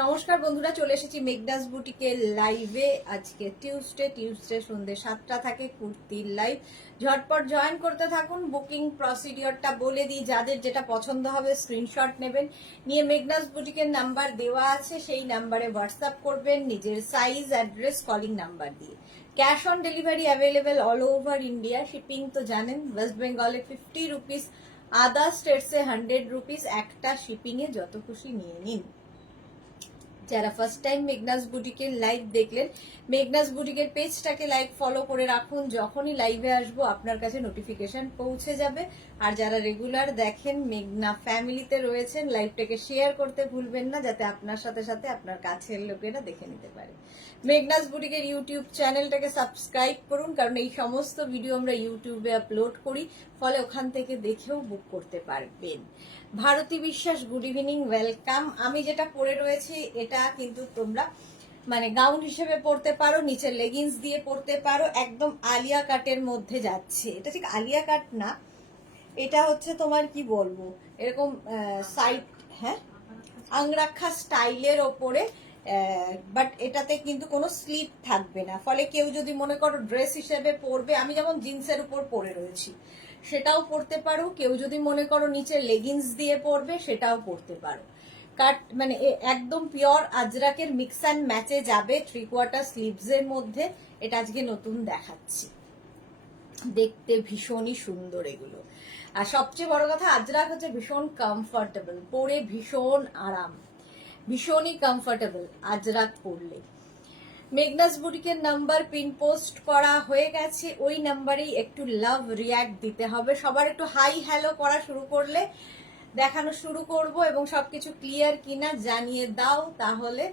নমস্কার বন্ধুরা, চলে এসেছি মেঘনাস বুটিকের লাইভে। আজকে টিউসডে সন্ধ্যে 7টা থাকে কুর্তির লাইভ। ঝটপট জয়েন করতে থাকুন। বুকিং প্রসিডিওরটা বলে দিই, যাদের যেটা পছন্দ হবে স্ক্রিনশট নেবেন, নিয়ে মেঘনাস বুটিকের নাম্বার দেওয়া আছে, সেই নাম্বারে হোয়াটসঅ্যাপ করবেন নিজের সাইজ, অ্যাড্রেস, কলিং নাম্বার দিয়ে। Cash on delivery available all over India. Shipping তো জানেন, ওয়েস্ট বেঙ্গলে 50 রুপিস, আদার স্টেটসে 100 রুপিস। একটা শিপিংয়ে যত খুশি নিয়ে নিন। যারা ফার্স্ট টাইম মেঘনাস বুটিকের লাইভ দেখলেন, মেঘনাস বুটিকের পেজটাকে লাইক ফলো করে রাখুন। যখনই লাইভে আসবো আপনার কাছে নোটিফিকেশন পৌঁছে যাবে। আর যারা রেগুলার দেখেন, মেঘনা ফ্যামিলিতে রয়েছেন, লাইভটাকে শেয়ার করতে ভুলবেন না, যাতে আপনার সাথে সাথে আপনার কাছের লোকেরা দেখে নিতে পারে। মেঘনাস বুটিকের ইউটিউব চ্যানেলটাকে সাবস্ক্রাইব করুন, কারণ এই সমস্ত ভিডিও আমরা ইউটিউবে আপলোড করি, ফলে ওখান থেকে দেখেও বুক করতে পারবেন। ভারতী বিশ্বাস, গুড ইভিনিং, ওয়েলকাম। আমি যেটা পরে রয়েছি এটা কিন্তু তোমরা মানে গাউন হিসেবে পরতে পারো, নিচে লেগিংস দিয়ে পরতে পারো। একদম আলিয়া কাটের মধ্যে যাচ্ছে। এটা ঠিক আলিয়া কাট না, এটা হচ্ছে তোমার কি বলবো, এরকম সাইড, হ্যাঁ, আংরাক্ষা স্টাইলের ওপরে, বাট এটাতে কিন্তু কোনো স্লিপ থাকবে না। ফলে কেউ যদি মনে করো ড্রেস হিসেবে পরবে, আমি যেমন জিন্সের উপর পরে রয়েছি, সেটাও পরতে পারো। কেউ যদি মনে করো নিচে লেগিংস দিয়ে পরবে, সেটাও পরতে পারো। কাট মানে একদম পিওর আজরাকের মিক্স অ্যান্ড ম্যাচে যাবে, 3/4 স্লিভস এর মধ্যে। এটা আজকে নতুন দেখাচ্ছি, দেখতে ভীষণই সুন্দর এগুলো। আর সবচেয়ে বড় কথা, আজরাক হচ্ছে ভীষণ কমফোর্টেবল, পরে ভীষণ আরাম, ভীষণই কমফোর্টেবল আজরাক পরলে। মেঘনাস বুটিকের নাম্বার পিন পোস্ট করা হয়ে গেছে, ওই নাম্বারেই একটু লাভ রিয়াক্ট দিতে হবে। সবার একটু হাই হ্যালো করা শুরু করলে দেখানো শুরু করব, এবং সবকিছু ক্লিয়ার কিনা জানিয়ে দাও, তাহলে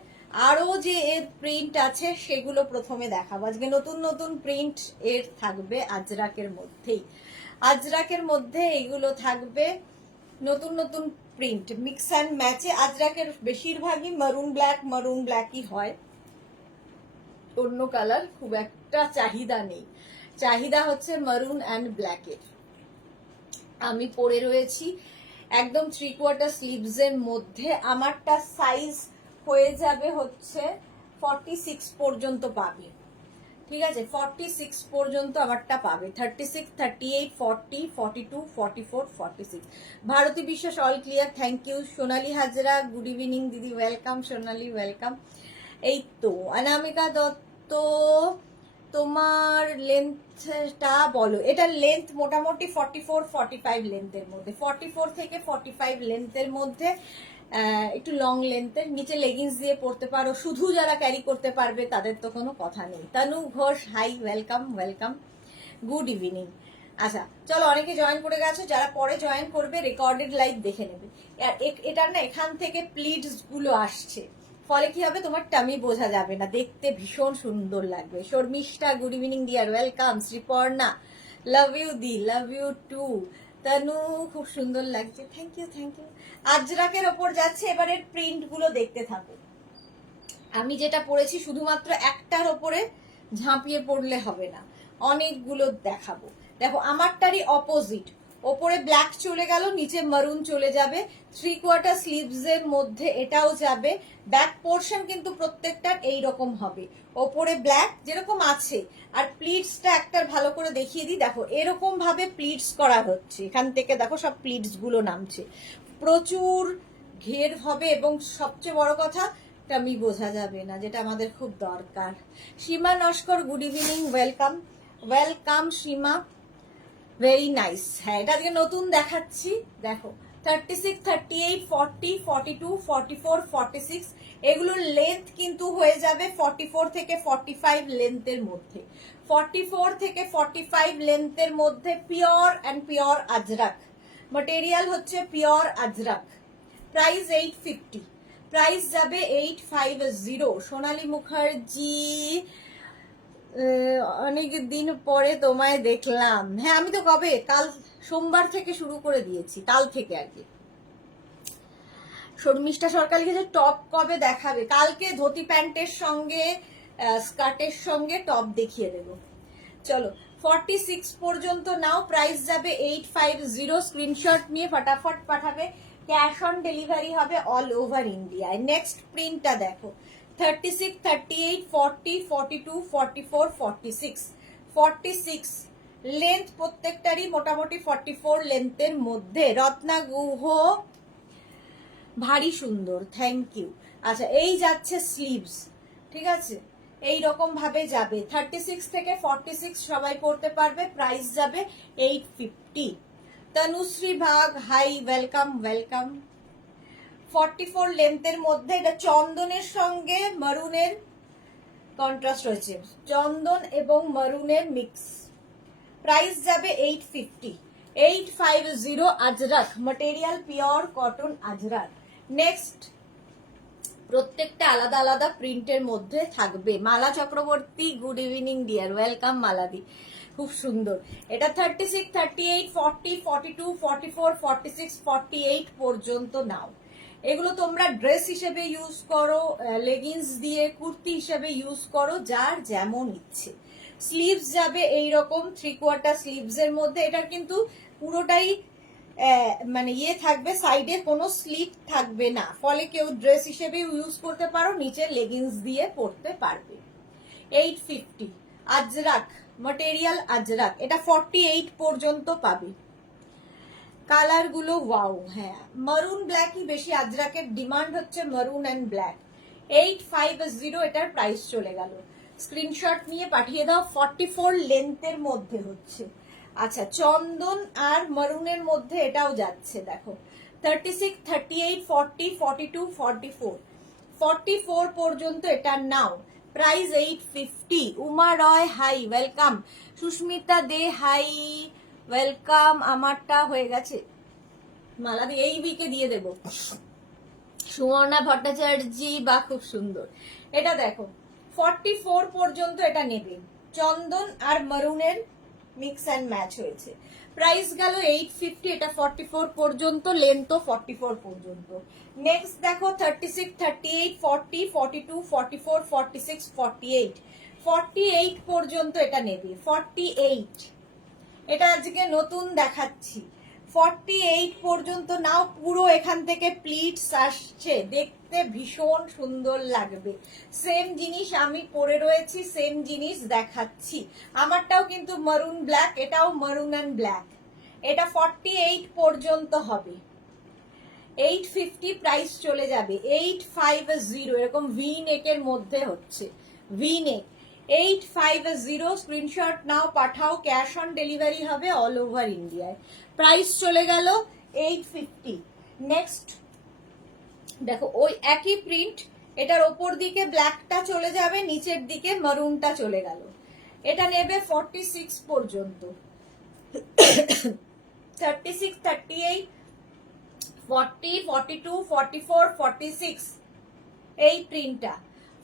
আরো যে এর প্রিন্ট আছে সেগুলো প্রথমে দেখাবো। আজকে নতুন নতুন প্রিন্ট এর থাকবে আজরাকের মধ্যেই। আজরাকের মধ্যে এগুলো থাকবে নতুন নতুন প্রিন্ট, মিক্স অ্যান্ড ম্যাচে। আজরাকের বেশিরভাগই মারুন ব্ল্যাকই হয়, অন্য কালার খুব একটা চাহিদা নেই। চাহিদা হচ্ছে মারুন অ্যান্ড ব্ল্যাকের। আমি পরে রয়েছি একদম 3/4 স্লিভস এর মধ্যে। আমারটা সাইজ হয়ে যাবে হচ্ছে 46 পর্যন্ত পাবে, ঠিক আছে? 46 পর্যন্ত আমারটা পাবে। 36, 38, 40, 42, 44, 46। Bharati Biswas, all clear, thank you. Sonali Hazra, good evening দিদি, ওয়েলকাম। সোনালী ওয়েলকাম। এই তো অনামিকা দত্ত, তোমার লেন্থটা বলো। এটার লেন্থ মোটামুটি 44, 45 লেন্থের মধ্যে, 44 থেকে 45 লেন্থের মধ্যে, একটু লং লেন্থের। নিচে লেগিংস দিয়ে পরতে পারো, শুধু যারা ক্যারি করতে পারবে তাদের তো কোনো কথা নেই। Tanu Ghosh, hi, welcome welcome, good evening. আচ্ছা চলো, অনেকে জয়েন করে গেছো, যারা পরে জয়েন করবে রেকর্ডেড লাইভ দেখে নেবে। এটার না এখান থেকে প্লিটস গুলো আসছে, ফলে কি হবে, তোমার টামি বোঝা যাবে না, দেখতে ভীষণ সুন্দর লাগবে। Sharmistha, good evening dear, welcome. Sriparna, love you দি, লাভ ইউ টু। তানু, খুব সুন্দর লাগছে, থ্যাংক ইউ থ্যাংক ইউ। আজরাকের ওপর যাচ্ছে, এবারের প্রিন্ট গুলো দেখতে থাকো। আমি যেটা পরেছি শুধুমাত্র একটার ওপরে ঝাঁপিয়ে পড়লে হবে না, অনেকগুলো দেখাবো। দেখো আমারটারই অপোজিট, ওপরে ব্ল্যাক চলে গেল, নিচে মারুন চলে যাবে। 3/4 স্লিভস এর মধ্যে এটাও যাবে। ব্যাক পোর্শন কিন্তু প্রত্যেকটার এইরকম হবে, ওপরে ব্ল্যাক যেরকম আছে। আর প্লিটসটা একটার ভালো করে দেখিয়ে দিই, দেখো এরকম ভাবে প্লিটস করা হচ্ছে, এখান থেকে দেখো সব প্লিটস গুলো নামছে, প্রচুর ঘের হবে, এবং সবচেয়ে বড় কথা টামি বোঝা যাবে না, যেটা আমাদের খুব দরকার। Seema Naskar, good evening, welcome welcome Seema, very nice. হ্যাঁ, এটা আজকে নতুন দেখাচ্ছি, দেখো 36, 38, 40, 42, 44, 46, এগুলোর লেন্থ কিন্তু হয়ে যাবে 44 থেকে 45 লেন্থের মধ্যে। 44 থেকে 45 লেন্থের মধ্যে pure and pure Ajrak, material হচ্ছে পিওর আজরাক। প্রাইস 850, প্রাইস যাবে 850। সোনালী মুখার্জি, অনেক দিন পরে তোমায় দেখলাম। হ্যাঁ, আমি তো কবে, কাল সোমবার থেকে শুরু করে দিয়েছি, কাল থেকে আর কি। শর্মিষ্ঠা সরকার লিখেছে টপ কবে দেখাবে? কালকে ধুতি প্যান্টের সঙ্গে স্কার্টের সঙ্গে টপ দেখিয়ে দেব। চলো 46 পর্যন্ত নাও, প্রাইস যাবে 850। স্ক্রিনশট নিয়ে ফটাফট পাঠাবে। ক্যাশ অন ডেলিভারি হবে অল ওভার ইন্ডিয়ায়। নেক্সট প্রিন্টটা দেখো, 36, 38, 40, 42, 44, 46, 46 লেন্থ প্রত্যেকটারই মোটামুটি 44 লেন্থের মধ্যে। রত্নাগুহ ভারী সুন্দর, থ্যাংক ইউ। আচ্ছা, এই যাচ্ছে স্লিভস, ঠিক আছে, এই রকম ভাবে যাবে। 36 থেকে 46 সবাই পড়তে পারবে। প্রাইস যাবে 850। তনুশ্রী ভাগ, হাই, ওয়েলকাম ওয়েলকাম। 44 লেন্থের মধ্যে, এটা চন্দনের সঙ্গে মারুনের কন্ট্রাস্ট রয়েছে, চন্দন এবং মারুনের মিক্স। প্রাইস যাবে 850, 850 Ajrak, material pure cotton Ajrak. Next প্রত্যেকটা আলাদা আলাদা প্রিন্টের মধ্যে থাকবে। Mala Chakraborty, good evening dear, welcome মালাদি, খুব সুন্দর। এটা 36, 38, 40, 42, 44, 46, 48 পর্যন্ত নাও। এগুলো তোমরা ড্রেস হিসেবে ইউজ করো, লেগিংস দিয়ে কুর্তি হিসেবে ইউজ করো, যার যেমন ইচ্ছে। স্লিভস যাবে এইরকম 3/4 স্লিভস এর মধ্যে। এটা কিন্তু পুরোটাই মানে ইয়ে থাকবে, সাইডে কোনো স্লিপ থাকবে না, ফলে কেউ ড্রেস হিসেবে ইউজ করতে পারো, নিচে লেগিংস দিয়ে পরতে পারবে। 850 আজরাক, ম্যাটেরিয়াল আজরাক। এটা 48 পর্যন্ত পাবে। কালার গুলো ওয়াও, হ্যাঁ মারুন ব্ল্যাকই বেশি, আজরাকের ডিমান্ড হচ্ছে মারুন এন্ড ব্ল্যাক। 850 এটার প্রাইস চলে গেল। স্ক্রিনশট নিয়ে পাঠিয়ে দাও। 44 লেন্থের মধ্যে হচ্ছে। আচ্ছা, চন্দন আর মারুনের মধ্যে এটাও যাচ্ছে, দেখো 36, 38, 40, 42, 44, 44 পর্যন্ত এটা নাও। প্রাইস 850। উমা রয়, হাই, ওয়েলকাম। সুস্মিতা দে, হাই, ওয়েলকাম। আমারটা হয়ে গেছে মালাদি, এই উইকে দিয়ে দেব। সুবর্ণা ভট্টাচার্য, বা খুব সুন্দর। এটা দেখো 44 পর্যন্ত এটা নেবে, চন্দন আর মারুনের মিক্স অ্যান্ড ম্যাচ হয়েছে। প্রাইস গেল 850। এটা 44 পর্যন্ত, লেন্থও 44 পর্যন্ত। নেক্সট দেখো 36, 38, 40, 42, 44, 46, 48, 48 পর্যন্ত এটা নেবে। 48 এটা আজকে নতুন দেখাচ্ছি। 48 পর্যন্ত নাও। পুরো এখান থেকে প্লিটস আসছে, দেখতে ভীষণ সুন্দর লাগবে। সেম জিনিস আমি পরে রয়েছি, সেম জিনিস দেখাচ্ছি। আমারটাও কিন্তু মারুন ব্ল্যাক, এটাও মারুন অ্যান্ড ব্ল্যাক। এটা 48 পর্যন্ত হবে। 850 প্রাইস চলে যাবে। 850 এরকম ভি নেকের মধ্যে হচ্ছে, ভি নেক। 850 স্ক্রিনশট নাও, পাঠাও। ক্যাশ অন ডেলিভারি হবে অল ওভার ইন্ডিয়ায়। প্রাইস চলে গেল 850। নেক্সট দেখো ওই একই প্রিন্ট, এটার ওপর দিকে ব্ল্যাকটা চলে যাবে, নিচের দিকে মারুনটা চলে গেল। এটা নেবে 46 পর্যন্ত। 36, 38, 40, 42, 44, 46 এই প্রিন্টটা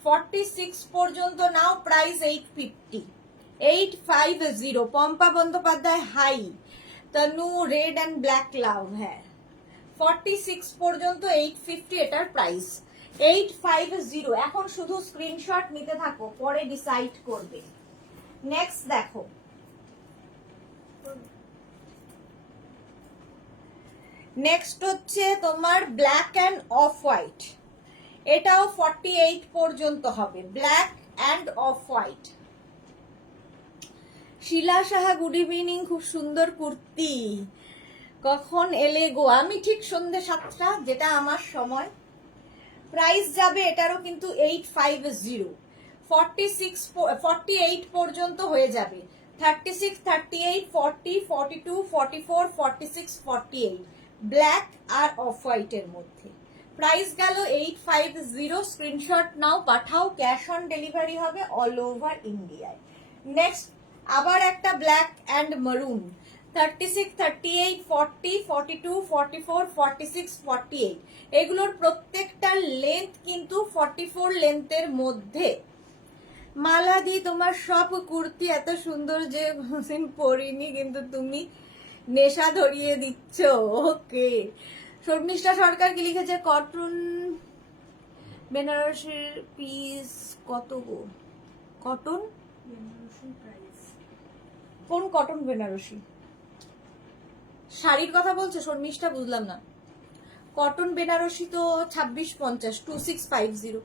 46 পর্যন্ত নাও। Price 850, 850। Pampa Bandyopadhyay, hi. Tanu, red and black love, হ্যাঁ 46 পর্যন্ত 850 এটার প্রাইস। 850। এখন শুধু স্ক্রিনশট নিতে থাকো, পরে ডিসাইড করবে। নেক্সট দেখো, নেক্সট হচ্ছে তোমার ব্ল্যাক অ্যান্ড অফ হোয়াইট। এটাও 48 পর্যন্ত হবে, black and off white. Shila Saha, good evening, খুব সুন্দর কুর্তি। কখন এলে গো? আমি ঠিক সন্ধ্যে 7টা, যেটা আমার সময়। প্রাইস যাবে এটারও কিন্তু 850। 48 পর্যন্ত হয়ে যাবে। 36, 38, 40, 42, 44, 46, 48 ব্ল্যাক আর অফ হোয়াইটের মধ্যে। প্রাইস গেল 850। স্ক্রিনশট নাও, পাঠাও। ক্যাশ অন ডেলিভারি হবে অল ওভার ইন্ডিয়ায়। নেক্সট আবার একটা ব্ল্যাক অ্যান্ড মারুন। 36, 38, 40, 42, 44, 46, 48 এগুলোর প্রত্যেকটার লেন্থ কিন্তু 44 লেন্থের মধ্যে। মালাদি, তোমার সব কুর্তি এত সুন্দর যে কোনদিন পরিনি, কিন্তু তুমি নেশা ধরিয়ে দিচ্ছ। ওকে, শর্মিষ্ঠা সরকার কি লিখেছে? কটন বেনারসির পিস কত গো? কটন বেনারসি প্রাইস, কোন কটন বেনারসি? শাড়ির কথা বলছো শর্মিষ্ঠা? বুঝলাম না। কটন বেনারসি তো 2650, 2650।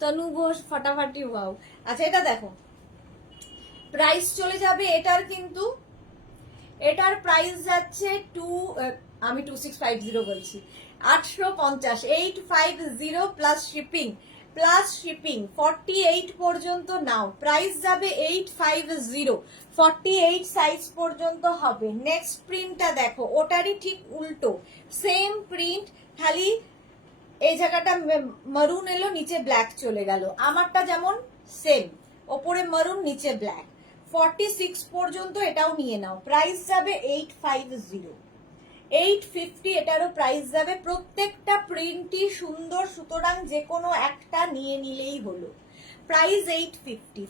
তনু ঘোষ ফাটাফাটি ওয়াও। আচ্ছা এটা দেখো, প্রাইস চলে যাবে এটার, কিন্তু এটার প্রাইস যাচ্ছে আমি 2650 বলছি, 850, 850 প্লাস শিপিং 48 পর্যন্ত নাও, প্রাইস যাবে 850, 48 সাইজ পর্যন্ত হবে। নেক্সট প্রিন্টটা দেখো, ওটারই ঠিক উল্টো, সেম প্রিন্ট, খালি এই জায়গাটা মারুন এলো, নিচে ব্ল্যাক চলে গেল। আমারটা যেমন সেম, ওপরে মারুন নিচে ব্ল্যাক, 46 পর্যন্ত এটাও নিয়ে নাও, প্রাইস যাবে 850, 850 এটারও প্রাইস যাবে। প্রত্যেকটা প্রিন্টই সুন্দর, সুতরাং যে কোনো একটা নিয়ে নিলেই হলো। প্রাইস 850,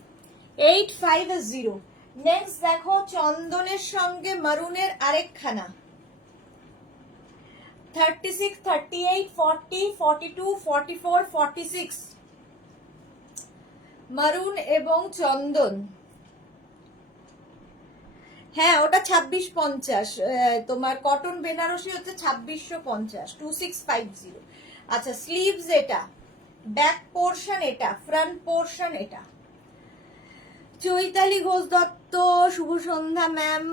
850। নেক্সট দেখো, চন্দনের সঙ্গে মারুনের আরেকখানা, 36, 38, 40, 42, 44, 46, মারুন এবং চন্দন। হ্যাঁ ওটা 2650, তোমার কটন বেনারসি হচ্ছে 2650, 2650। আচ্ছা স্লিভস এটা, ব্যাক পোর্শন এটা, ফ্রন্ট পোর্শন এটা। চৈতালি ঘোষ দত্ত, শুভ সন্ধ্যা ম্যাম।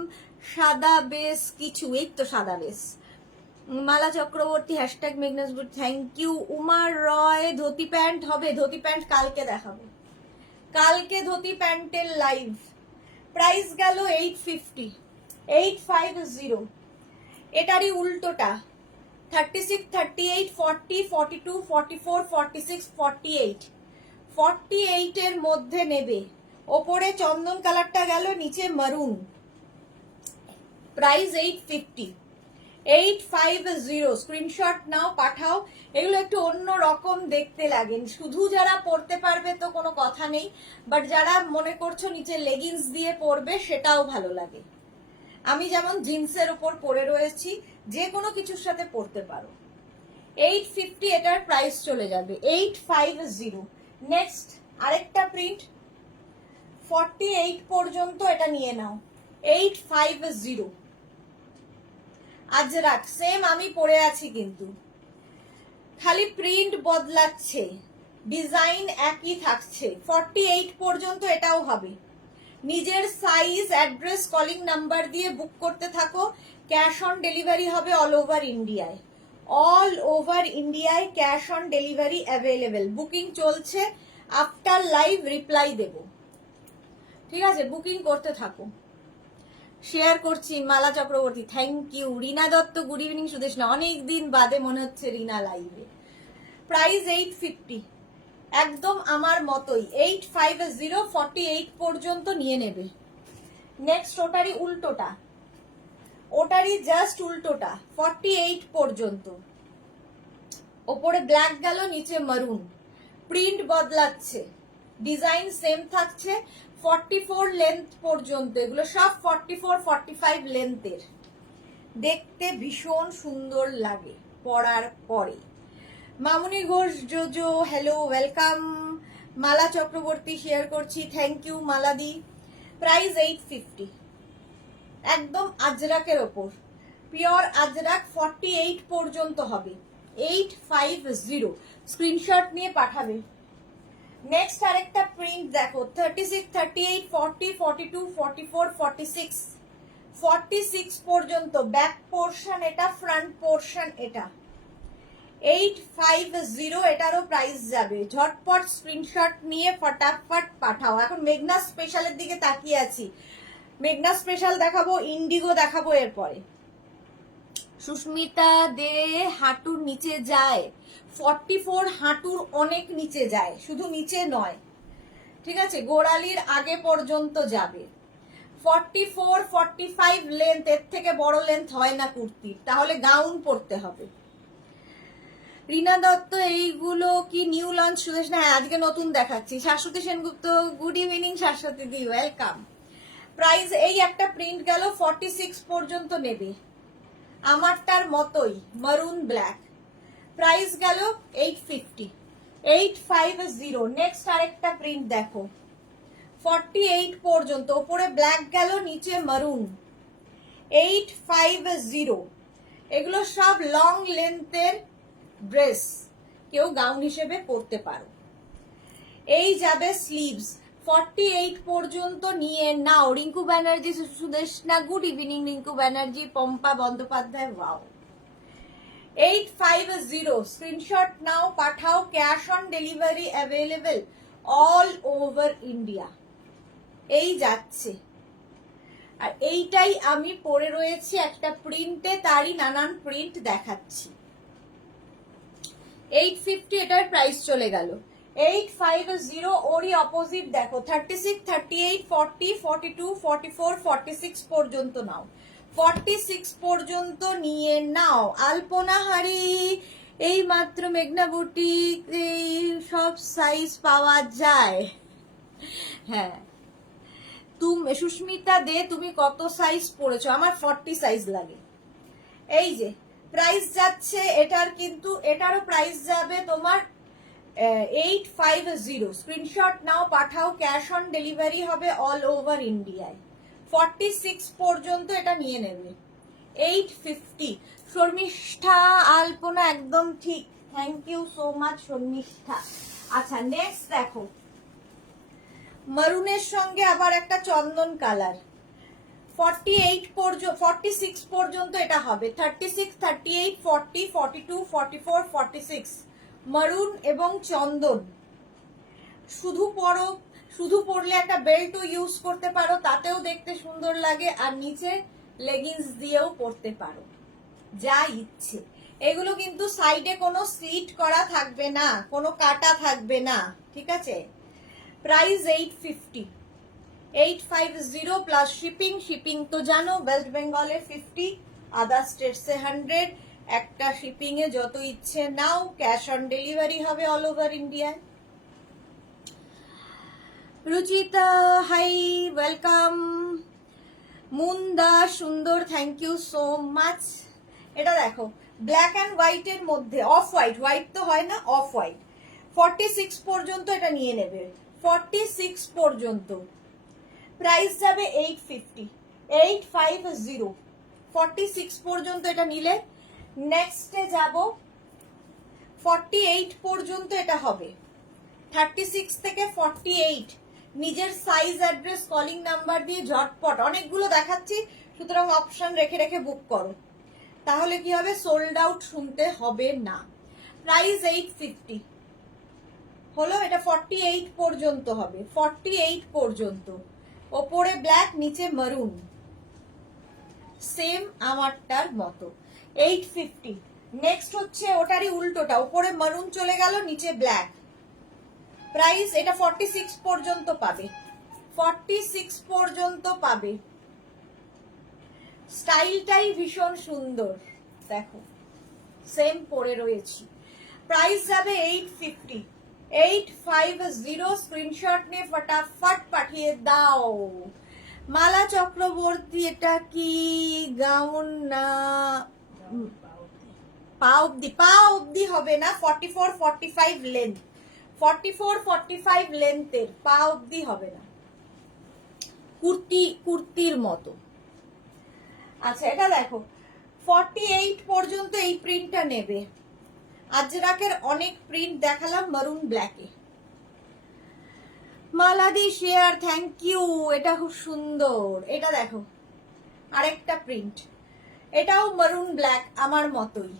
সাদা বেস কিছু, এই তো সাদা base. Mala Chakraborty, hashtag Meghnas good, thank you. উমার রয়, ধুতি প্যান্ট হবে, ধুতি প্যান্ট কালকে দেখাবো, কালকে ধুতি প্যান্টের লাইভ। প্রাইস গেল 850, 850। এটারই উল্টোটা, 36, 38, 40, 42, 44, 46, 48, 48 এর মধ্যে নেবে। ওপরে চন্দন কালারটা গেল, নিচে মারুন, প্রাইস 850, 850। স্ক্রিনশট নাও, পাঠাও। এগুলো একটু অন্য রকম দেখতে লাগে, শুধু যারা পরতে পারবে তো কোনো কথা নেই, বাট যারা মনে করছো নিচে লেগিংস দিয়ে পরবে সেটাও ভালো লাগে। আমি যেমন জিন্সের উপর পরে রয়েছি, যে কোনো কিছুর সাথে পরতে পারো। 850 এটার প্রাইস চলে যাবে, 850। নেক্সট আরেকটা প্রিন্ট, 48 পর্যন্ত এটা নিয়ে নাও, 850। আজরাক সেম আমি পরে আছি, কিন্তু খালি প্রিন্ট বদলাচ্ছে, ডিজাইন একই থাকছে। 48 পর্যন্ত এটাও হবে। নিজের সাইজ, অ্যাড্রেস, কলিং নাম্বার দিয়ে বুক করতে থাকো। ক্যাশ অন ডেলিভারি হবে অল ওভার ইন্ডিয়ায়, অল ওভার ইন্ডিয়ায় cash on delivery available. Booking চলছে, আফটার লাইভ রিপ্লাই দেব, ঠিক আছে? বুকিং করতে থাকো। শেয়ার করছি। Mala Chakraborty, thank you. Rina Dutta, good evening Sudeshna, অনেকদিন বাদে মনে হচ্ছে রিনা লাইভে। প্রাইস 850, একদম আমার মতোই, 850, 48 পর্যন্ত নিয়ে নেবে। নেক্সট ওটারই উল্টোটা, ওটারই জাস্ট উল্টোটা, 48 পর্যন্ত। ওপরে ব্ল্যাক গেল, নিচে মারুন, প্রিন্ট বদলাচ্ছে, ডিজাইন সেম থাকছে। 44 লেন্থ পর্যন্ত, এগুলো সব 44, 45 লেন্থের। দেখতে ভীষণ সুন্দর লাগে পরার পরে। মামুনি ঘোষ, জোজো, হ্যালো, ওয়েলকাম। মালা চক্রবর্তী শেয়ার করছি, থ্যাংক ইউ মালাদি। প্রাইস 850, একদম আজরাকের ওপর, পিওর আজরাক, 48 পর্যন্ত হবে, 850। স্ক্রিনশট নিয়ে পাঠাবে। নেক্সট আরেকটা প্রিন্ট দেখো, 36, 38, 40, 42, 44, 46, 46 পর্যন্ত। ব্যাক পোর্শন এটা, ফ্রন্ট পোর্শন এটা, 850 এটারও প্রাইস যাবে। ঝটপট স্ক্রিনশট নিয়ে ফটাফট পাঠাও। এখন মেঘনা স্পেশালের দিকে তাকিয়ে আছি, মেঘনা স্পেশাল দেখাবো, ইন্ডিগো দেখাবো এরপরে। সুস্মিতা দে, হাঁটুর নিচে যায়, 44 হাঁটুর অনেক নিচে যায়, শুধু নিচে নয়, ঠিক আছে, গোড়ালির আগে পর্যন্ত যাবে। 44, 45 লেন্থ, এর থেকে বড় লেন্থ হয় না কুর্তির, তাহলে গাউন পরতে হবে। রিনা দত্ত, এইগুলো কি নিউ লঞ্চ সুদেশ? না, হ্যাঁ আজকে নতুন দেখাচ্ছি। শাশ্বতী সেনগুপ্ত, গুড ইভিনিং শাশ্বতী দি, ওয়েলকাম। প্রাইস এই একটা প্রিন্ট গেল, 46 পর্যন্ত নেবে, আমারটার মতোই, মারুন ব্ল্যাক। প্রাইস গেল 850, 850। নেক্সট আরেকটা প্রিন্ট দেখো, 48 পর্যন্ত, ওপরে ব্ল্যাক গেল, নিচে মারুন, 850। এগুলো সব লং লেন্থের ড্রেস, কেউ গাউন হিসেবে পরতে পারো। এই যাবে স্লিভস, 48 পর্যন্ত নিয়ে নাও। Rinku Banerjee, Sudeshna, good evening Rinku Banerjee, Pampa Bandyopadhyay, wow. 850 screenshot নাও, পাঠাও। Cash on delivery available all over India. এই যাচ্ছে, আর এইটাই আমি পরে রয়েছি একটা প্রিন্টে, তারই নানান প্রিন্ট দেখাচ্ছি। 850 এটার প্রাইস চলে গেল। 850 ওরই অপোজিট দেখো, 36, 38, 40, 42, 44, 46 পর্যন্ত নাও। 46 পর্যন্ত নিয়ে নাও। আলপনা হারি, এই মাত্র মেঘনা বুটিক, এই সব সাইজ পাওয়া যায়। হ্যাঁ, তুমি সুস্মিতা দে, তুমি কত সাইজ পড়েছো? আমার 40 সাইজ লাগে। এই যে প্রাইস যাচ্ছে এটার, কিন্তু এটারও প্রাইস যাবে তোমার 850। স্ক্রিনশট নাও, পাঠাও। ক্যাশ অন ডেলিভারি হবে অল ওভার ইন্ডিয়ায়। 46 পর্যন্ত এটা নিয়ে নেবে। 850। শর্মিষ্ঠা, আলপনা একদম ঠিক, thank you so much Sharmistha. আচ্ছা, নেক্সট দেখো, মারুনের সঙ্গে আবার একটা চন্দন কালার। 46 পর্যন্ত এটা হবে। 36, 38, 40, 42, 44, 46 মারুন এবং চন্দন। শুধু পরো, শুধু পরলে একটা বেল্টও ইউজ করতে পারো, তাতেও দেখতে সুন্দর লাগে, আর নিচে লেগিংস দিয়েও পরতে পারো, যা ইচ্ছে। এগুলো কিন্তু সাইডে কোনো স্লিট করা থাকবে না, কোনো কাটা থাকবে না, ঠিক আছে। প্রাইস 850। 850 plus shipping. শিপিং তো জানো, ওয়েস্ট বেঙ্গলে 50, আদার স্টেটসে 100। একটা শিপিং এ যত ইচ্ছে নাও। ক্যাশ অন ডেলিভারি হবে অল ওভার ইন্ডিয়ায়। Ruchita, high, welcome. মুন্দা সুন্দর, থ্যাংক ইউ সো মাচ। এটা দেখো, ব্ল্যাক অ্যান্ড হোয়াইট এর মধ্যে, অফ হোয়াইট, হোয়াইট তো হয় না, অফ হোয়াইট। 46 পর্যন্ত এটা নিয়ে নেবে। 46 পর্যন্ত প্রাইস যাবে 850। 850 46 পর্যন্ত এটা নিলে। নেক্সটে যাব, 48 পর্যন্ত এটা হবে। 36 থেকে 48 নিজের সাইজ, অ্যাড্রেস, কলিং নাম্বার দিয়ে ঝটপট, অনেকগুলো দেখাচ্ছি, সুতরাং অপশন রেখে রেখে বুক করো, তাহলে কি হবে, সোল্ড আউট শুনতে হবে না। প্রাইস 850 হলো। এটা 48 পর্যন্ত হবে। 48 পর্যন্ত, ওপরে ব্ল্যাক, নিচে মারুন, সেম আমারটার মতো। 850। নেক্সট হচ্ছে ওটারই উল্টোটা, ওপরে মারুন চলে গেল, নিচে ব্ল্যাক। প্রাইস এটা 46 পর্যন্ত পাবে। 46 পর্যন্ত পাবে। স্টাইলটাই ভীষণ সুন্দর, দেখো সেম পরে রয়েছি। প্রাইস যাবে 850। 850 স্ক্রিনশট নিয়ে ফটাফট পাঠিয়ে দাও। মালা চক্রবর্তী, এটা কি গাউন না পা অব্দি? পা অব্দি হবে না, 44, 45 লেন্থ। 44, 45 লেন্থের, পা অব্দি হবে না, কুর্তির মতো। আচ্ছা, এটা দেখো, 48 পর্যন্ত এই প্রিন্টটা নেবে। আজরাকের অনেক প্রিন্ট দেখালাম মারুন ব্ল্যাকে। মালাদি শেয়ার, থ্যাংক ইউ, এটা খুব সুন্দর। এটা দেখো, আরেকটা প্রিন্ট, এটাও মারুন ব্ল্যাক, আমার মতোই।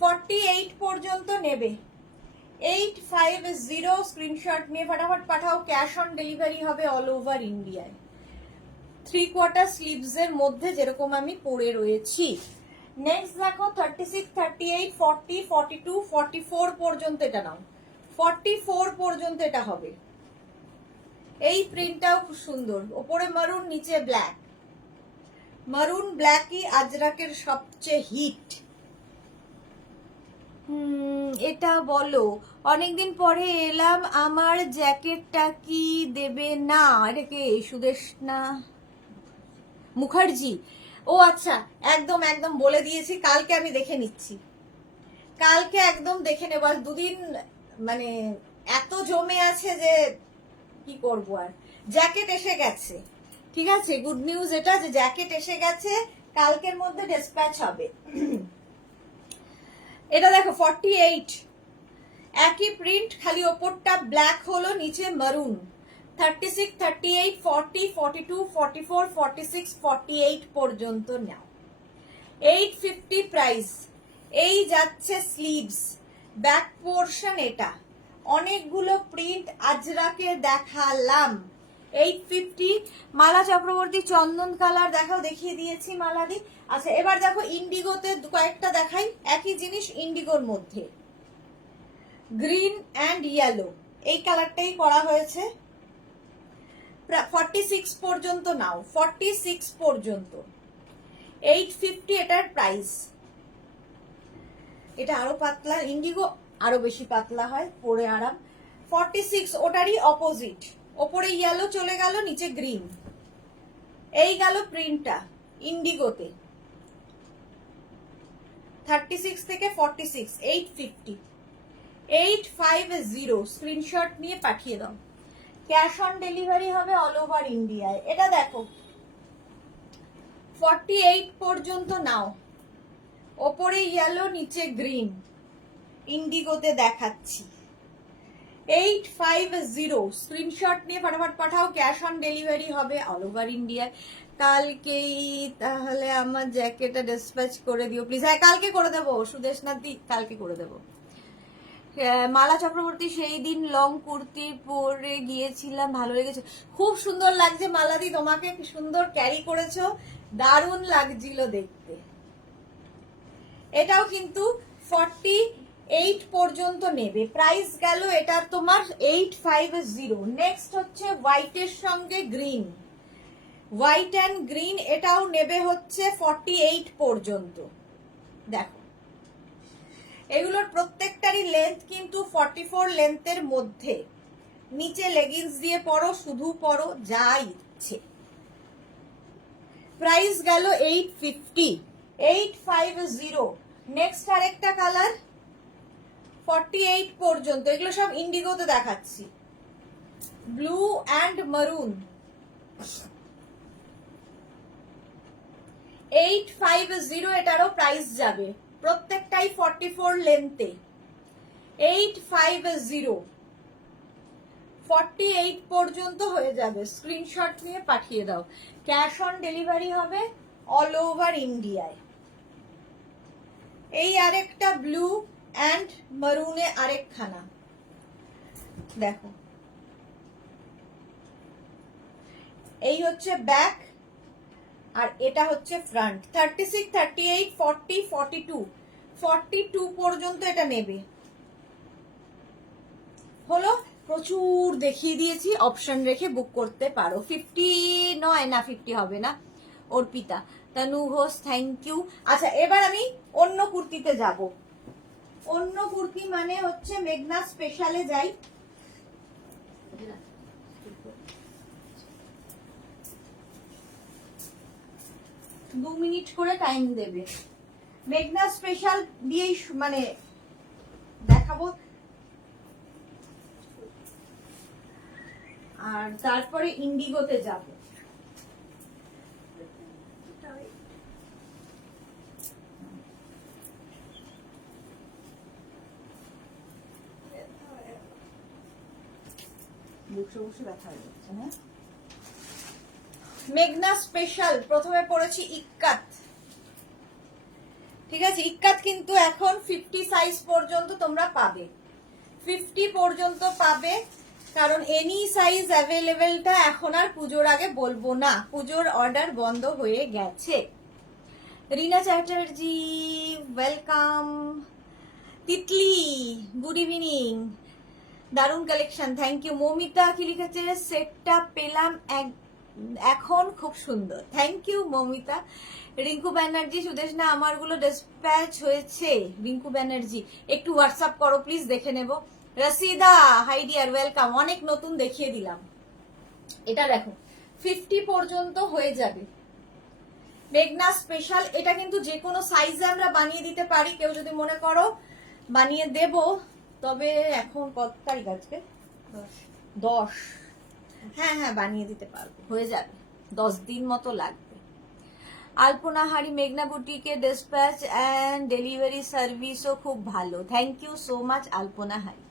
48 পর্যন্ত নেবে। 850 স্ক্রিনশট নিয়ে ফটাফট পাঠাও। ক্যাশ অন ডেলিভারি হবে অল ওভার ইন্ডিয়ায়। 3/4 স্লিভস এর মধ্যে, যেরকম আমি পরে রয়েছি। নেক্সট দেখো, 36, 38, 40, 42, 44 পর্যন্ত এটা নাও। 44 পর্যন্ত এটা হবে। এই প্রিন্টটাও খুব সুন্দর, ওপরে মারুন, নিচে ব্ল্যাক। মারুন ব্ল্যাকই আজরাকের সবচেয়ে হিট। এটা বলো, অনেকদিন পরে এলাম, আমার জ্যাকেটটা কি দেবে না? এটা কে? সুদেশনা মুখার্জি। ও আচ্ছা, একদম একদম বলে দিয়েছি, কালকে আমি দেখে নিচ্ছি, কালকে একদম দেখে নেব। আর দুদিন মানে এত জমে আছে যে কি করব। আর জ্যাকেট এসে গেছে, ঠিক আছে, গুড নিউজ এটা যে জ্যাকেট এসে গেছে, কালকের মধ্যে ডিসপ্যাচ হবে। এটা দেখো 48, একই প্রিন্ট, খালি ওপরটা ব্ল্যাক হলো, নিচে মারুন। 36, 38, 40, 42, 44, 46, 48 পর্যন্ত নাও। 850 প্রাইস। এই যাচ্ছে স্লিভস, ব্যাক পোর্শন। এটা অনেকগুলো প্রিন্ট আজরাকে দেখালাম। 850। মালা চক্রবর্তী চন্দন কালার দেখাও, দেখিয়ে দিয়েছি মালাদি। আচ্ছা এবার দেখো ইন্ডিগোতে কয়েকটা দেখাই, একই জিনিস ইন্ডিগোর মধ্যে। গ্রিন অ্যান্ড ইয়েলো, এই কালারটাই করা হয়েছে। 46 পর্যন্ত নাও, 46 পর্যন্ত। 850 এটার প্রাইস। এটা আরো পাতলা, ইন্ডিগো আরো বেশি পাতলা হয়, পরে আরাম। 46 ওটারই অপোজিট, ওপরে ইয়েলো চলে গেল, নিচে গ্রিন। এই গেল প্রিন্টটা ইন্ডিগোতে। 36 থেকে 46, 850। 850 স্ক্রিনশট নিয়ে পাঠিয়ে দাও। ক্যাশ অন ডেলিভারি হবে অল ওভার ইন্ডিয়ায়। এটা দেখো 48 পর্যন্ত নাও, ওপরে ইয়েলো, নিচে গ্রিন, ইন্ডিগোতে দেখাচ্ছি। 850 স্ক্রিনশট নিয়ে ফটাফট পাঠাও, ক্যাশ অন ডেলিভারি হবে অল ওভার ইন্ডিয়ায়। কালকেই তাহলে আমার জ্যাকেটটা ডিসপ্যাচ করে দিও প্লিজ। হ্যাঁ কালকে করে দেবো সুদেশ নাদি, কালকে করে দেবো। মালা চক্রবর্তী সেই দিন লং কুর্তি পরে গিয়েছিলাম, ভালো লেগেছে, খুব সুন্দর লাগছে মালাদি, তোমাকে কি সুন্দর ক্যারি করেছো, দারুণ লাগছিল দেখতে। এটাও কিন্তু 48 পর্যন্ত নেবে, প্রাইস গেল এটার তোমার 850। নেক্সট হচ্ছে হোয়াইটের সঙ্গে গ্রিন, হোয়াইট অ্যান্ড গ্রিন, এটাও নেবে হচ্ছে 48 পর্যন্ত। দেখো এগুলোর প্রত্যেকটারই লেন্থ কিন্তু 44 লেন্থের মধ্যে। নিচে লেগিংস দিয়ে পরো, শুধু পরো, যা ইচ্ছে। প্রাইস গেল 850, 850। নেক্সট আরেকটা কালার 48 পর্যন্ত, এগুলো সব ইন্ডিগোতে দেখাচ্ছি। ব্লু অ্যান্ড মারুন, 850 এটারও প্রাইস যাবে, প্রত্যেকটাই 44 লেন্থে। 850, 48 পর্যন্ত হয়ে যাবে, স্ক্রিনশট নিয়ে পাঠিয়ে দাও। ক্যাশ অন ডেলিভারি হবে অল ওভার ইন্ডিয়ায়। এই আরেকটা ব্লু অ্যান্ড মারুনে আরেকখানা দেখো, এই হচ্ছে ব্যাক আর এটা হচ্ছে ফ্রন্ট। 36, 38, 40, 42, 42 পর্যন্ত এটা নেবে। হলো, প্রচুর দেখিয়ে দিয়েছি, অপশন রেখে বুক করতে পারো। 50 নয় না, 50 হবে না। Arpita, Tanu Ghosh, thank you. আচ্ছা এবার আমি অন্য কুর্তিতে যাব। অন্য কুর্তি মানে হচ্ছে মেঘনা স্পেশালে যাই। দু মিনিট করে টাইম দেবে। মেঘনা স্পেশাল দিয়েই মানে দেখাবো, আর তারপরে ইন্ডিগোতে যাব। বসে বসে ব্যথা হয়ে যাচ্ছে না। মেঘনা স্পেশাল প্রথমে পড়েছি ইক্কাত, ঠিক আছে। ইক্কাত কিন্তু এখন 50 সাইজ পর্যন্ত তোমরা পাবে, 50 পর্যন্ত পাবে, কারণ এনি সাইজ অ্যাভেলেবেলটা এখন আর পুজোর আগে বলবো না, পুজোর অর্ডার বন্ধ হয়ে গেছে। Rina Chatterjee welcome. Titli good evening, দারুণ কালেকশন, থ্যাংক ইউ। মৌমিতা কি লিখেছে, সেটটা পেলাম এখন খুব সুন্দর, thank you Moumita. Rinku Banerjee, Sudeshna আমারগুলো ডিসপ্যাচ হয়েছে। রিঙ্কু ব্যানার্জি একটু হোয়াটসঅ্যাপ করো প্লিজ, দেখে নেব। রসিদা হাই ডিয়ার ওয়েলকাম, অনেক নতুন দেখিয়ে দিলাম। এটা দেখো 50 পর্যন্ত হয়ে যাবে। মেঘনা স্পেশাল, এটা কিন্তু যে কোনো সাইজে আমরা বানিয়ে দিতে পারি, কেউ যদি মনে করো বানিয়ে দেব, তবে এখন কত তারিখ আজকে, 10। হ্যাঁ হ্যাঁ বানিয়ে দিতে পারবো, হয়ে যাবে, 10 দিন মতো লাগবে। আলপনা হারি মেঘনা বুটিকে ডিসপ্যাচ অ্যান্ড ডেলিভারি সার্ভিসও খুব ভালো, thank you so much Alpana Hari.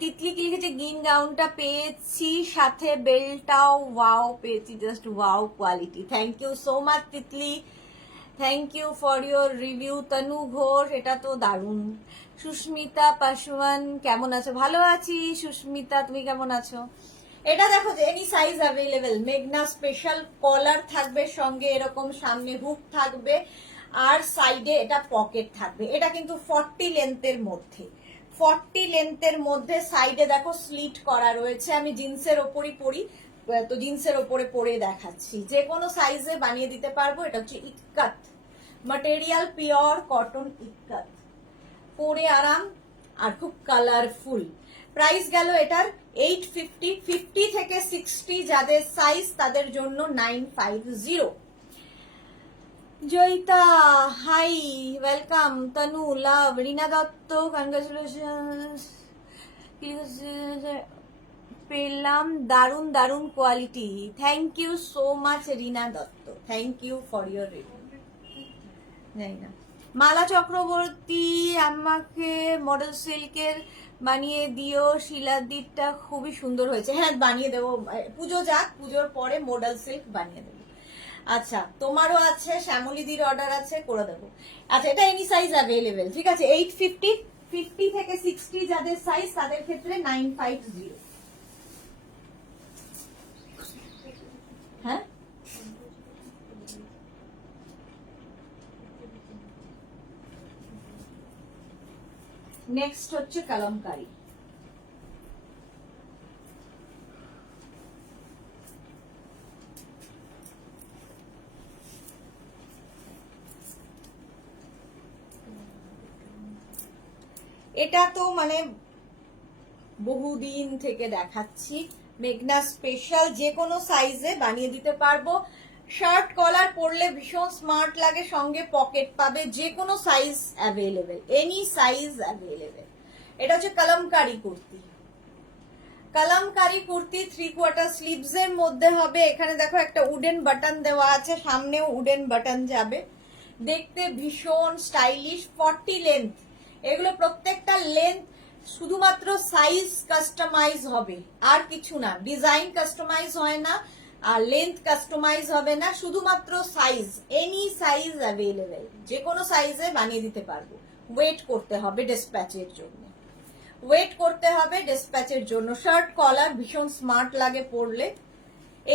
Titli কি লিখেছে, গ্রিন গাউনটা পেয়েছি সাথে বেল্টটাও ওয়াও পেয়েছি, just wow quality, thank you so much Titli, thank you for your review. Tanu Ghosh, এটা তো দারুণ। সুস্মিতা পাসওয়ান, কেমন আছো? ভালো আছি সুস্মিতা, তুমি কেমন আছো? এটা দেখো যে এনি সাইজ অ্যাভেলেবেল, মেঘনা স্পেশাল কলার থাকবে, সঙ্গে এরকম সামনে হুক থাকবে, আর সাইডে এটা পকেট থাকবে। এটা কিন্তু 40 লেন্থের মধ্যে, 40 লেন্থের মধ্যে সাইডে দেখো স্লিট করা রয়েছে। আমি জিন্সের ওপরই পরি, তো জিন্সের ওপরে পরে দেখাচ্ছি, যে কোনো সাইজে বানিয়ে দিতে পারবো। এটা হচ্ছে ইক্কাত ম্যাটেরিয়াল, পিওর কটন ইক্কাত, পরে আরাম আর খুব কালারফুল। প্রাইস গেল এটার 850, 50 থেকে 60 যাদের সাইজ তাদের জন্য 950। Joyita hi, welcome. Tanu love, Rina Dutta congratulations, পেলাম দারুন দারুন quality, thank you so much Rina Dutta, thank you for your review. জানি না, মালা চক্রবর্তী, আমাকে মডেল সিল্কের বানিয়ে দিও, শিলাদিরটা খুবই সুন্দর হয়েছে। হ্যাঁ বানিয়ে দেবো, পুজো যাক, পুজোর পরে মডেল সিল্ক বানিয়ে দেবো। আচ্ছা তোমারও আছে, শ্যামলিদির অর্ডার আছে, করে দেবো। আচ্ছা এটা এনি সাইজ অ্যাভেলেবেল, ঠিক আছে। 850, 50 থেকে 60 যাদের সাইজ তাদের ক্ষেত্রে 950। হ্যাঁ নেক্সট হচ্ছে কালামকারী। এটা তো মানে বহুদিন থেকে দেখাচ্ছি, মেঘনা স্পেশাল, যে কোনো সাইজে বানিয়ে দিতে পারবো। শার্ট কলার পরলে ভীষণ স্মার্ট লাগে, সঙ্গে পকেট পাবে, যে কোনো size available, any size available. এটা হচ্ছে কালামকারী কুর্তি, কালামকারী কুর্তি 3/4 স্লিভস এর মধ্যে হবে। এখানে দেখো একটা উডেন বাটন দেওয়া আছে, সামনেও উডেন বাটন যাবে, দেখতে ভীষণ স্টাইলিশ। 40 লেন্থ, এগুলো প্রত্যেকটা লেন্থ, শুধুমাত্র সাইজ কাস্টমাইজ হবে আর কিছু না, ডিজাইন কাস্টমাইজ হয় না আর লেন্থ কাস্টমাইজ হবে না, শুধুমাত্র সাইজ, এনি সাইজ অ্যাভেলেবেল, যে কোনো সাইজে বানিয়ে দিতে পারবো। ওয়েট করতে হবে ডিসপ্যাচের জন্য, ওয়েট করতে হবে ডিসপ্যাচের জন্য। শার্ট কলার ভীষণ স্মার্ট লাগে পরলে,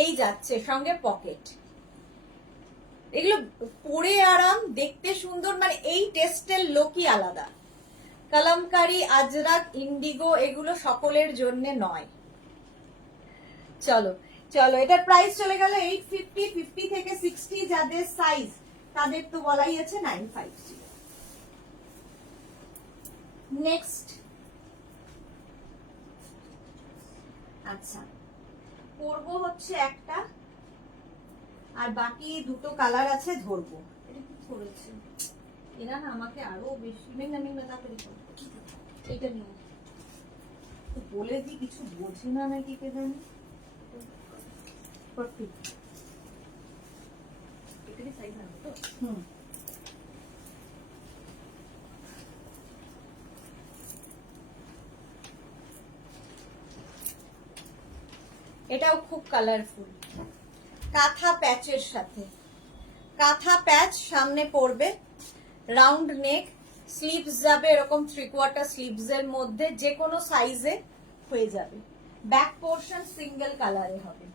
এই যাচ্ছে সঙ্গে পকেট, এগুলো পরে আরাম, দেখতে সুন্দর, মানে এই টেস্টের লোকই আলাদা। কালামকারী, আজরাক, ইন্ডিগো এগুলো সকলের জন্য নয়। চলো চলো, এটার প্রাইস চলে গেল 850, 50 থেকে 60 যাদের সাইজ তাদের তো বলাই আছে 950। নেক্সট, আচ্ছা পরবো হচ্ছে একটা, আর বাকি দুটো কালার আছে ধরবো। এটা কি করেছে এরা না, আমাকে আরো বেশি মেঘনা তাড়াতাড়ি করো, এটা নিয়ে বলে দি, কিছু বোঝে না নাকি কে জানি। এটাও খুব কালারফুল, কাঁথা প্যাচের সাথে, কাঁথা প্যাচ সামনে পড়বে, রাউন্ড নেক, স্লিভস যাবে এরকম 3/4 স্লিভস এর মধ্যে, যে কোনো সাইজে হয়ে যাবে। ব্যাক পোর্শন সিঙ্গেল কালারে হবে,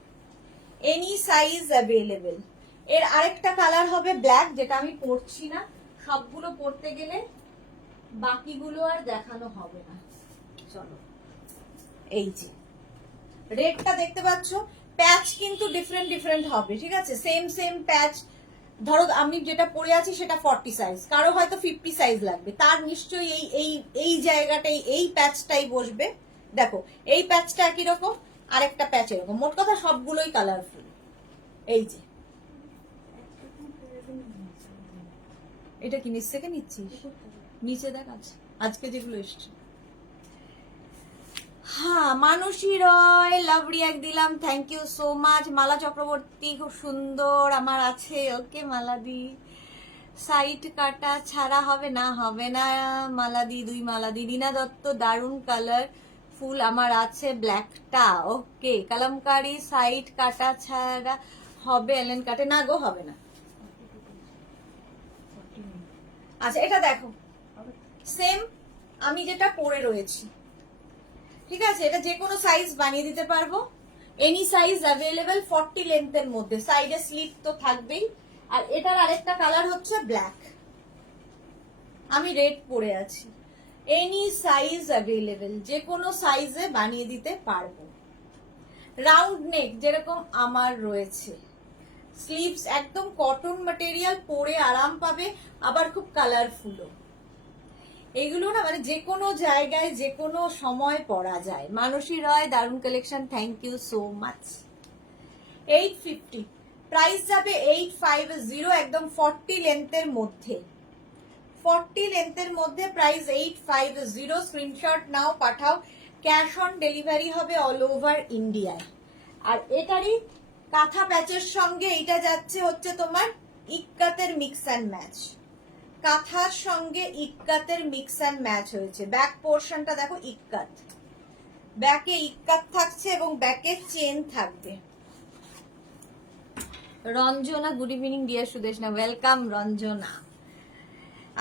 এনি সাইজ অ্যাভেলেবেল। এর আরেকটা কালার হবে ব্ল্যাক, যেটা আমি পরছি না, সবগুলো পরতে গেলে বাকিগুলো আর দেখানো হবে না। চলো, এই যে রেডটা দেখতে পাচ্ছ, প্যাচ কিন্তু ডিফারেন্ট ডিফারেন্ট হবে, ঠিক আছে। সেম সেম প্যাচ, ধরো আমি যেটা পরে আছি সেটা 40 সাইজ, কারো হয়তো 50 সাইজ লাগবে, তার নিশ্চয়ই এই এই এই জায়গাটাই, এই প্যাচটাই বসবে। দেখো এই প্যাচটা একই রকম, আরেকটা প্যাচ এরকম, মোট কথা সবগুলোই কালারফুল। এই যে এটা কি নিচ থেকে নিচ্ছিস, নিচে দেখ আছে আজকে যেগুলো এসছে। হ্যাঁ মানসী রয় লাভ রিয়াক্ট দিলাম, থ্যাংক ইউ সো মাচ। মালা চক্রবর্তী খুব সুন্দর আমার আছে, ওকে মালাদি। সাইড কাটা ছাড়া হবে না, হবে না মালাদি, 2 মালাদি। রিনা দত্ত দারুণ কালার ফুল আমার আছে ব্ল্যাকটা, ওকে। কালামকারি সাইড কাটা ছাড়া হবে, এলেন কাটে না গো, হবে না। আচ্ছা এটা দেখো, সেম আমি যেটা পরে রয়েছি, ঠিক আছে, এটা যে কোনো সাইজ বানিয়ে দিতে পারবো, এনি সাইজ অ্যাভেলেবেল, 40 লেন্থের মধ্যে। সাইডে স্লিট তো থাকবেই। আর এটার আরেকটা কালার হচ্ছে ব্ল্যাক, আমি রেড পরে আছি। এনি সাইজ অ্যাভেলেবেল, যে কোনো সাইজে বানিয়ে দিতে পারবো। রাউন্ড নেক যেরকম আমার রয়েছে, স্লিভস একদম কটন ম্যাটেরিয়াল, পরে আরাম পাবে, আবার খুব কালারফুলও। এগুলো না মানে যে কোনো জায়গায় যে কোনো সময় পরা যায়। মানসী রয় দারুণ collection, thank you so much. 850 price যাবে 850, একদম 40 লেন্থের মধ্যে, 40 লেন্থের মধ্যে প্রাইস 850। স্ক্রিনশট নাও, পাঠাও। ক্যাশ অন ডেলিভারি হবে অল ওভার ইন্ডিয়ায়। আর এটারই কাঁথা প্যাচের সঙ্গে এটা যাচ্ছে হচ্ছে তোমার ইক্কাতের মিক্স অ্যান্ড ম্যাচ, কাঁথার সঙ্গে ইক্কাতের মিক্স অ্যান্ড ম্যাচ হয়েছে। ব্যাক পোর্শনটা দেখো ইক্কাত, ব্যাকে ইক্কাত থাকছে এবং ব্যাকে চেন থাকবে। Ranjana good evening deer Sudeshna, welcome Ranjana.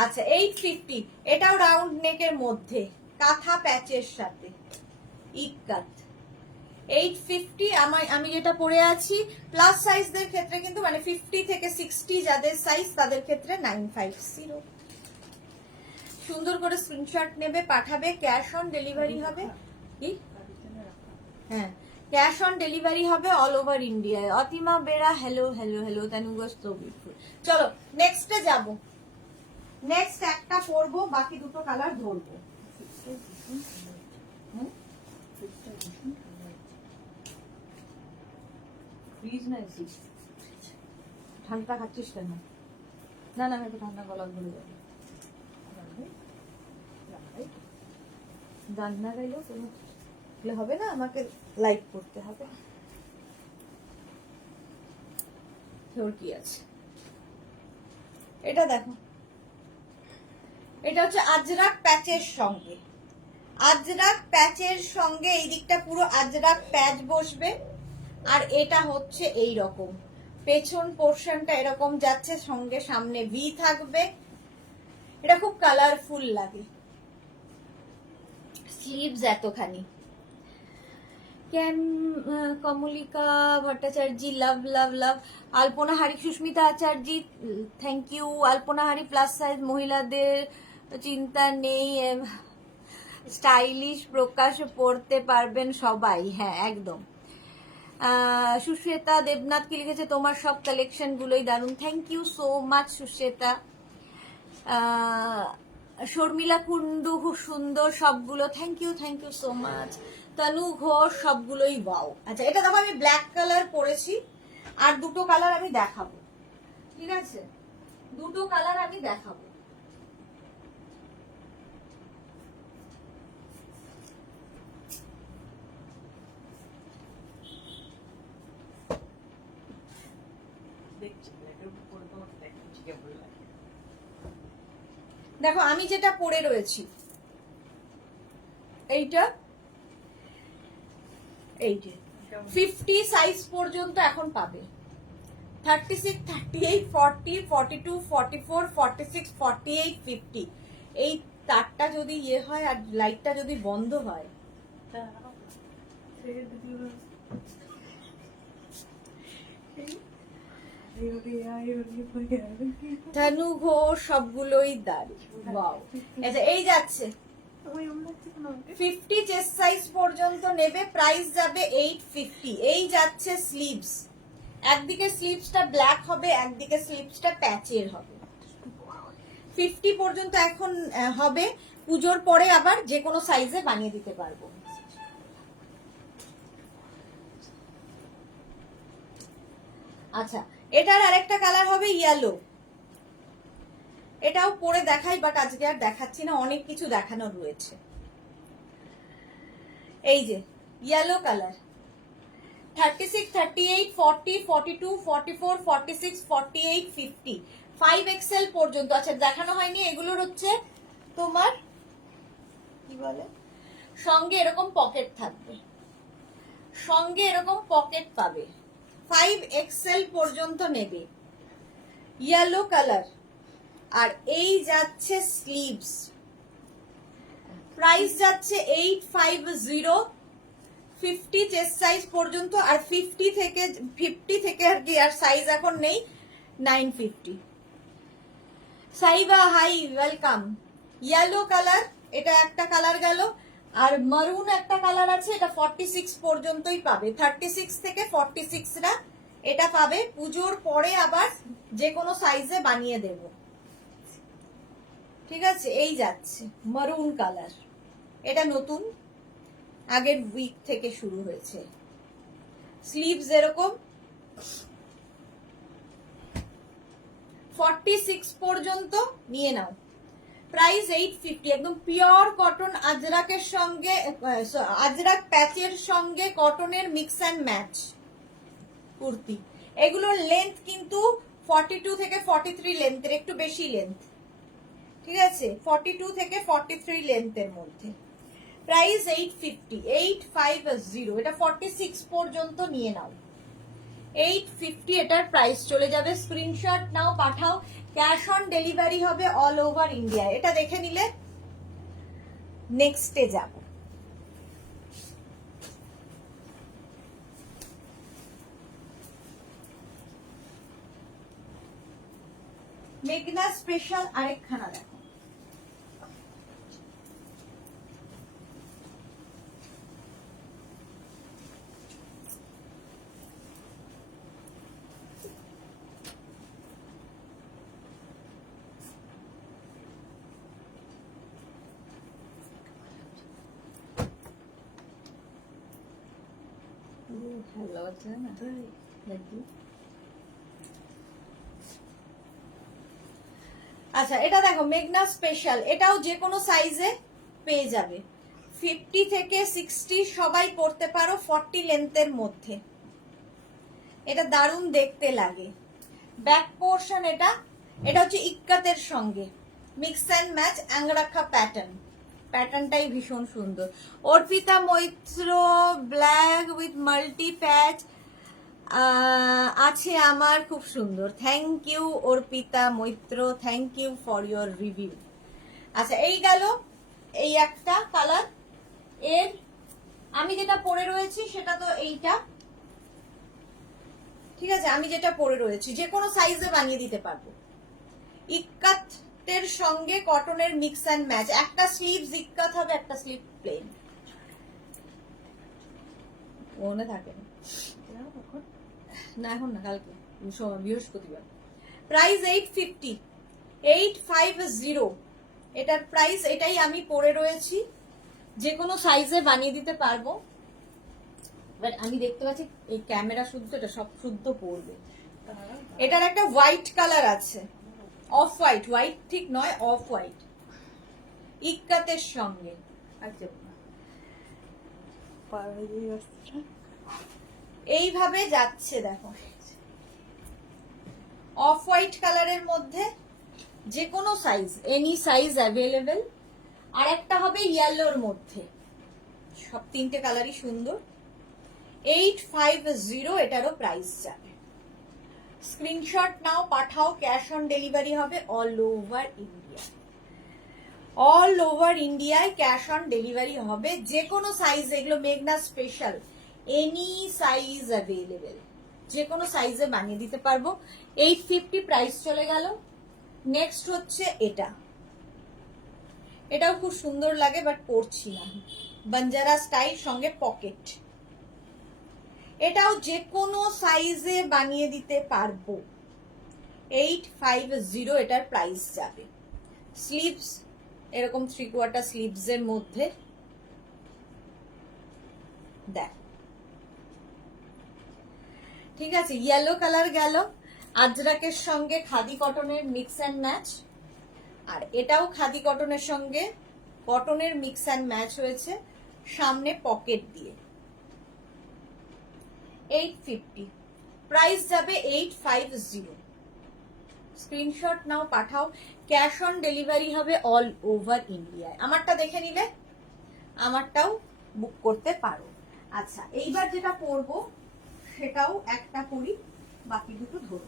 আচ্ছা 850, এটাও রাউন্ড নেকের মধ্যে কাঁথা প্যাচের সাথে ইক্কাত। 850 আমি যেটা পরে আছি। প্লাস সাইজদের ক্ষেত্রে কিন্তু মানে 50 থেকে 60 যাদের সাইজ তাদের ক্ষেত্রে 950। সুন্দর করে স্ক্রিনশট নেবে, পাঠাবে। ক্যাশ অন ডেলিভারি হবে, কি হ্যাঁ ক্যাশ অন ডেলিভারি হবে অল ওভার ইন্ডিয়ায়। Atima Bera hello hello hello, তানুগো সো বিউটিফুল। চলো নেক্সটে যাব, নেক্সট একটা পরবো, বাকি দুটো কালার ধরবো। ঠান্ডা খাচ্ছিস কেন? না না একটু ঠান্ডা গলা ধরে যাবে, রান্না গাইলেও কোনো হবে না, আমাকে লাইক করতে হবে। তোর কি আছে, এটা দেখো, এটা হচ্ছে আজরাক প্যাচের সঙ্গে, আজরাক প্যাচের সঙ্গে এই দিকটা পুরো আজরাক প্যাচ বসবে। আর এটা হচ্ছে এই রকম, পেছন পোর্শনটা এরকম যাচ্ছে, সঙ্গে সামনে ভি থাকবে। এটা খুব কালারফুল লাগে, স্লিভস এতখানি। কমলিকা ভট্টাচার্য লাভ লাভ লাভ। আলপনা হারি সুস্মিতা আচার্য, থ্যাংক ইউ। আলপনা হারি প্লাস সাইজ মহিলাদের চিন্তা নেই, স্টাইলিশ প্রকাশ পড়তে পারবেন সবাই, হ্যাঁ একদম। সুশ্বেতা দেবনাথ কি লিখেছে, তোমার সব কালেকশন গুলোই দারুণ, thank you so much Sushweta. Sharmila Kundu খুব সুন্দর সবগুলো, thank you so much. Tanu Ghosh সবগুলোই ওয়াও। আচ্ছা এটা দেখো আমি ব্ল্যাক কালার পরেছি, আর দুটো কালার আমি দেখাবো, ঠিক আছে, দুটো কালার আমি দেখাবো। দেখো আমি যেটা পরে রয়েছি, এইটা 50 সাইজ পর্যন্ত এখন পাবে, 36, 38, 40, 42, 44, 46, 48, 50। এই তারটা যদি ইয়ে হয় আর লাইটটা যদি বন্ধ হয়, তনু ঘোষ সবগুলোই দারুণ, ওয়াও। এই যাচ্ছে 50 চেস্ট সাইজ পর্যন্ত নেবে, প্রাইস যাবে 850। এই যাচ্ছে স্লিভস, একদিকে স্লিভসটা ব্ল্যাক হবে, একদিকে স্লিভসটা প্যাচের হবে। 50 পর্যন্ত এখন হবে, পুজোর পরে আবার যে কোনো সাইজে বানিয়ে দিতে পারবো। আচ্ছা এটার আরেকটা কালার হবে ইয়েলো, এটাও পরে দেখাই, বাট আজকে আর দেখাচ্ছি না, অনেক কিছু দেখানো রয়েছে। এই যে ইয়েলো কালার 36, 38, 40, 42, 44, 46, 48, 50 5XL পর্যন্ত। আচ্ছা দেখানো হয়নি, এগুলোর হচ্ছে তোমার কি বলে সঙ্গে এরকম পকেট থাকবে, সঙ্গে এরকম পকেট পাবে। 5XL পর্যন্ত নেবে, ইয়েলো কালার। আর এই যাচ্ছে স্লিভস, প্রাইস যাচ্ছে 850, 50 চেস্ট সাইজ পর্যন্ত, আর 50 থেকে আর কি আর সাইজ এখন নেই, 950। Saiba hi welcome. Yellow colour, এটা একটা কালার গেল, আর মারুন একটা কালার আছে, এটা 46 পর্যন্তই পাবে, 36 থেকে 46রা এটা পাবে। পুজোর পরে আবার যে কোনো সাইজে বানিয়ে দেব, ঠিক আছে। এই যাচ্ছে মারুন কালার, এটা নতুন, আগের উইক থেকে শুরু হয়েছে। স্লিভস এরকম 46 পর্যন্ত নিয়ে নাও, প্রাইস 850। একদম পিওর কটন আজরাকের সঙ্গে, আজরাক প্যাচের সঙ্গে কটনের মিক্স অ্যান্ড ম্যাচ কুর্তি। এগুলোর লেন্থ কিন্তু 42 থেকে 43 লেন্থের, একটু বেশি লেন্থ, ঠিক আছে, 42 থেকে 43 লেন্থের মধ্যে। প্রাইস 850, 850। এটা 46 পর্যন্ত নিয়ে নাও, 850 এটার প্রাইস চলে যাবে। স্ক্রিনশট নাও, পাঠাও, ক্যাশ অন ডেলিভারি হবে অল ওভার ইন্ডিয়া। এটা দেখে নিলে নেক্সটে যাব। মেঘনা স্পেশাল আরেকখানা দেখো, ভালো আছে না? আচ্ছা এটা দেখো মেঘনা স্পেশাল, এটাও যে কোনো সাইজে পেয়ে যাবে, 50 থেকে 60 সবাই পরতে পারো, 40 লেন্থের মধ্যে। এটা দারুণ দেখতে লাগে। ব্যাক পোর্শন এটা, এটা হচ্ছে ইক্কাতের সঙ্গে mix and match angrakha pattern, প্যাটার্নটাই ভীষণ সুন্দর। Arpita Maitra black with multi patch আছে আমার, খুব সুন্দর। Thank you Arpita Maitra, thank you for your review. আচ্ছা এই গেল এই একটা কালার। এর আমি যেটা পরে রয়েছি সেটা তো এইটা, ঠিক আছে, আমি যেটা পরে রয়েছি যে কোনো সাইজে বানিয়ে দিতে পারবো। ইক্কাতের সঙ্গে কটনের মিক্স অ্যান্ড ম্যাচ, একটা স্লিভস ইক্কাত হবে, একটা স্লিভ প্লেন। মনে থাকে না এখন, না কালকে বৃহস্পতিবার। প্রাইস 850, 850 এটার প্রাইস। এটাই আমি পরে রয়েছি, যে কোনো সাইজে বানিয়ে দিতে পারবো। বাট আমি দেখতে পাচ্ছি এই ক্যামেরা শুদ্ধ, এটা সব শুদ্ধ পড়বে। এটার একটা হোয়াইট কালার আছে, অফ হোয়াইট, হোয়াইট ঠিক নয়, অফ হোয়াইট, ইক্কাতের সঙ্গে। এইভাবে যাচ্ছে দেখো, অফ হোয়াইট কালারের মধ্যে যে কোনো সাইজ, এনি সাইজ অ্যাভেলেবেল। আর একটা হবে ইয়েলোর মধ্যে, সব তিনটে কালারই সুন্দর। 850 এটারও প্রাইস যাবে। স্ক্রিনশট নাও, পাঠাও, ক্যাশ অন ডেলিভারি হবে all over India. All over ইন্ডিয়ায় ক্যাশ অন ডেলিভারি হবে, যে কোনো সাইজ। এগুলো মেঘনা স্পেশাল, এনি সাইজ অ্যাভেলেবেল, যে কোনো সাইজে বানিয়ে দিতে পারবো। 850 প্রাইস চলে গেল। নেক্সট হচ্ছে এটা, এটাও খুব সুন্দর লাগে বাট পরছি না, বাঞ্জারা স্টাইল সঙ্গে পকেট। এটাও যে কোনো সাইজে বানিয়ে দিতে পারবো। 850 এটার প্রাইস যাবে। স্লিভস এরকম 3/4 স্লিভস এর মধ্যে দেখ, ঠিক আছে। ইয়েলো কালার গেল, আজরাকের সঙ্গে খাদি কটনের মিক্স অ্যান্ড ম্যাচ। আর এটাও খাদি কটনের সঙ্গে কটনের মিক্স অ্যান্ড ম্যাচ হয়েছে, সামনে পকেট দিয়ে। 850, প্রাইস যাবে 850। স্ক্রিনশট নাও, পাঠাও। ক্যাশ অন ডেলিভারি হবে অল ওভার ইন্ডিয়ায়। আমারটা দেখে নিলে আমারটাও বুক করতে পারো। আচ্ছা, এইবার যেটা পরবো সেটাও একটা করি, বাকি দুটো ধরো।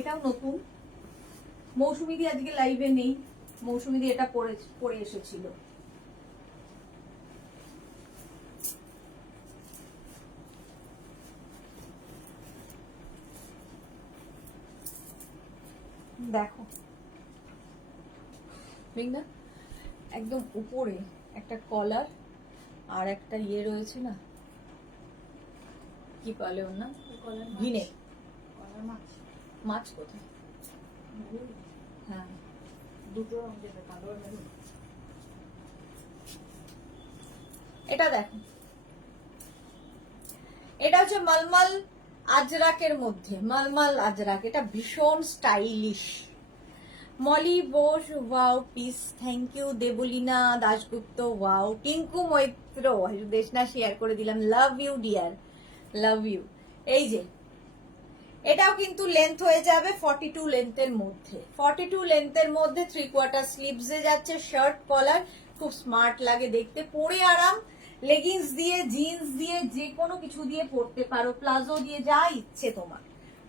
এটাও নতুন, মৌসুমীদি আজকে লাইভে নেই, মৌসুমীদি এটা পরে এসেছিল। দেখো না, একদম উপরে একটা কলার আর একটা ইয়ে রয়েছে না, কি বলে ওর নাম, ভিনে মাছ কোথায়, হ্যাঁ দুটো, এটা দেখো, এটা হচ্ছে মালমাল আজরাকের মধ্যে, মালমাল আজরাক, এটা ভীষণ stylish. Moli Bose wow piece, thank you. Debleena Dasgupta wow. Tinku Maitra Deshna share করে দিলাম, love you dear, love you. এই যে এটাও কিন্তু লেন্থ হয়ে যাবে 42 লেন্থের মধ্যে, 42 লেন্থের মধ্যে 3/4 স্লিভসে যাচ্ছে, শার্ট কলার, খুব স্মার্ট লাগে দেখতে, পরে আরাম। লেগিংস দিয়ে, জিন্স দিয়ে, যে কোনো কিছু দিয়ে পরতে পারো, প্লাজো দিয়ে, যা ইচ্ছে তোমার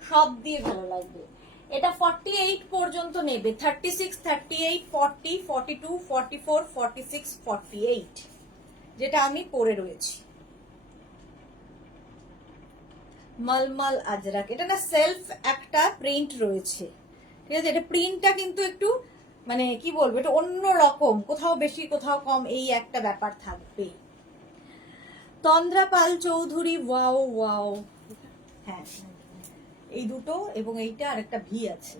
সব দিয়ে ভালো লাগবে। এটা 48 পর্যন্ত নেবে, 36, 38, 40, 42, 44, 46, 48, যেটা আমি পরে রয়েছি। মালমাল আজরাক, এটা না সেলফ একটা প্রিন্ট রয়েছে, ঠিক আছে। এটা প্রিন্টটা কিন্তু একটু মানে কি বলবো, এটা অন্য রকম, কোথাও বেশি কোথাও কম, এই একটা ব্যাপার থাকবে। তন্দ্রা পাল চৌধুরী ওয়াও ওয়াও, হ্যাঁ এই দুটো এবং এইটা আর একটা ভি আছে।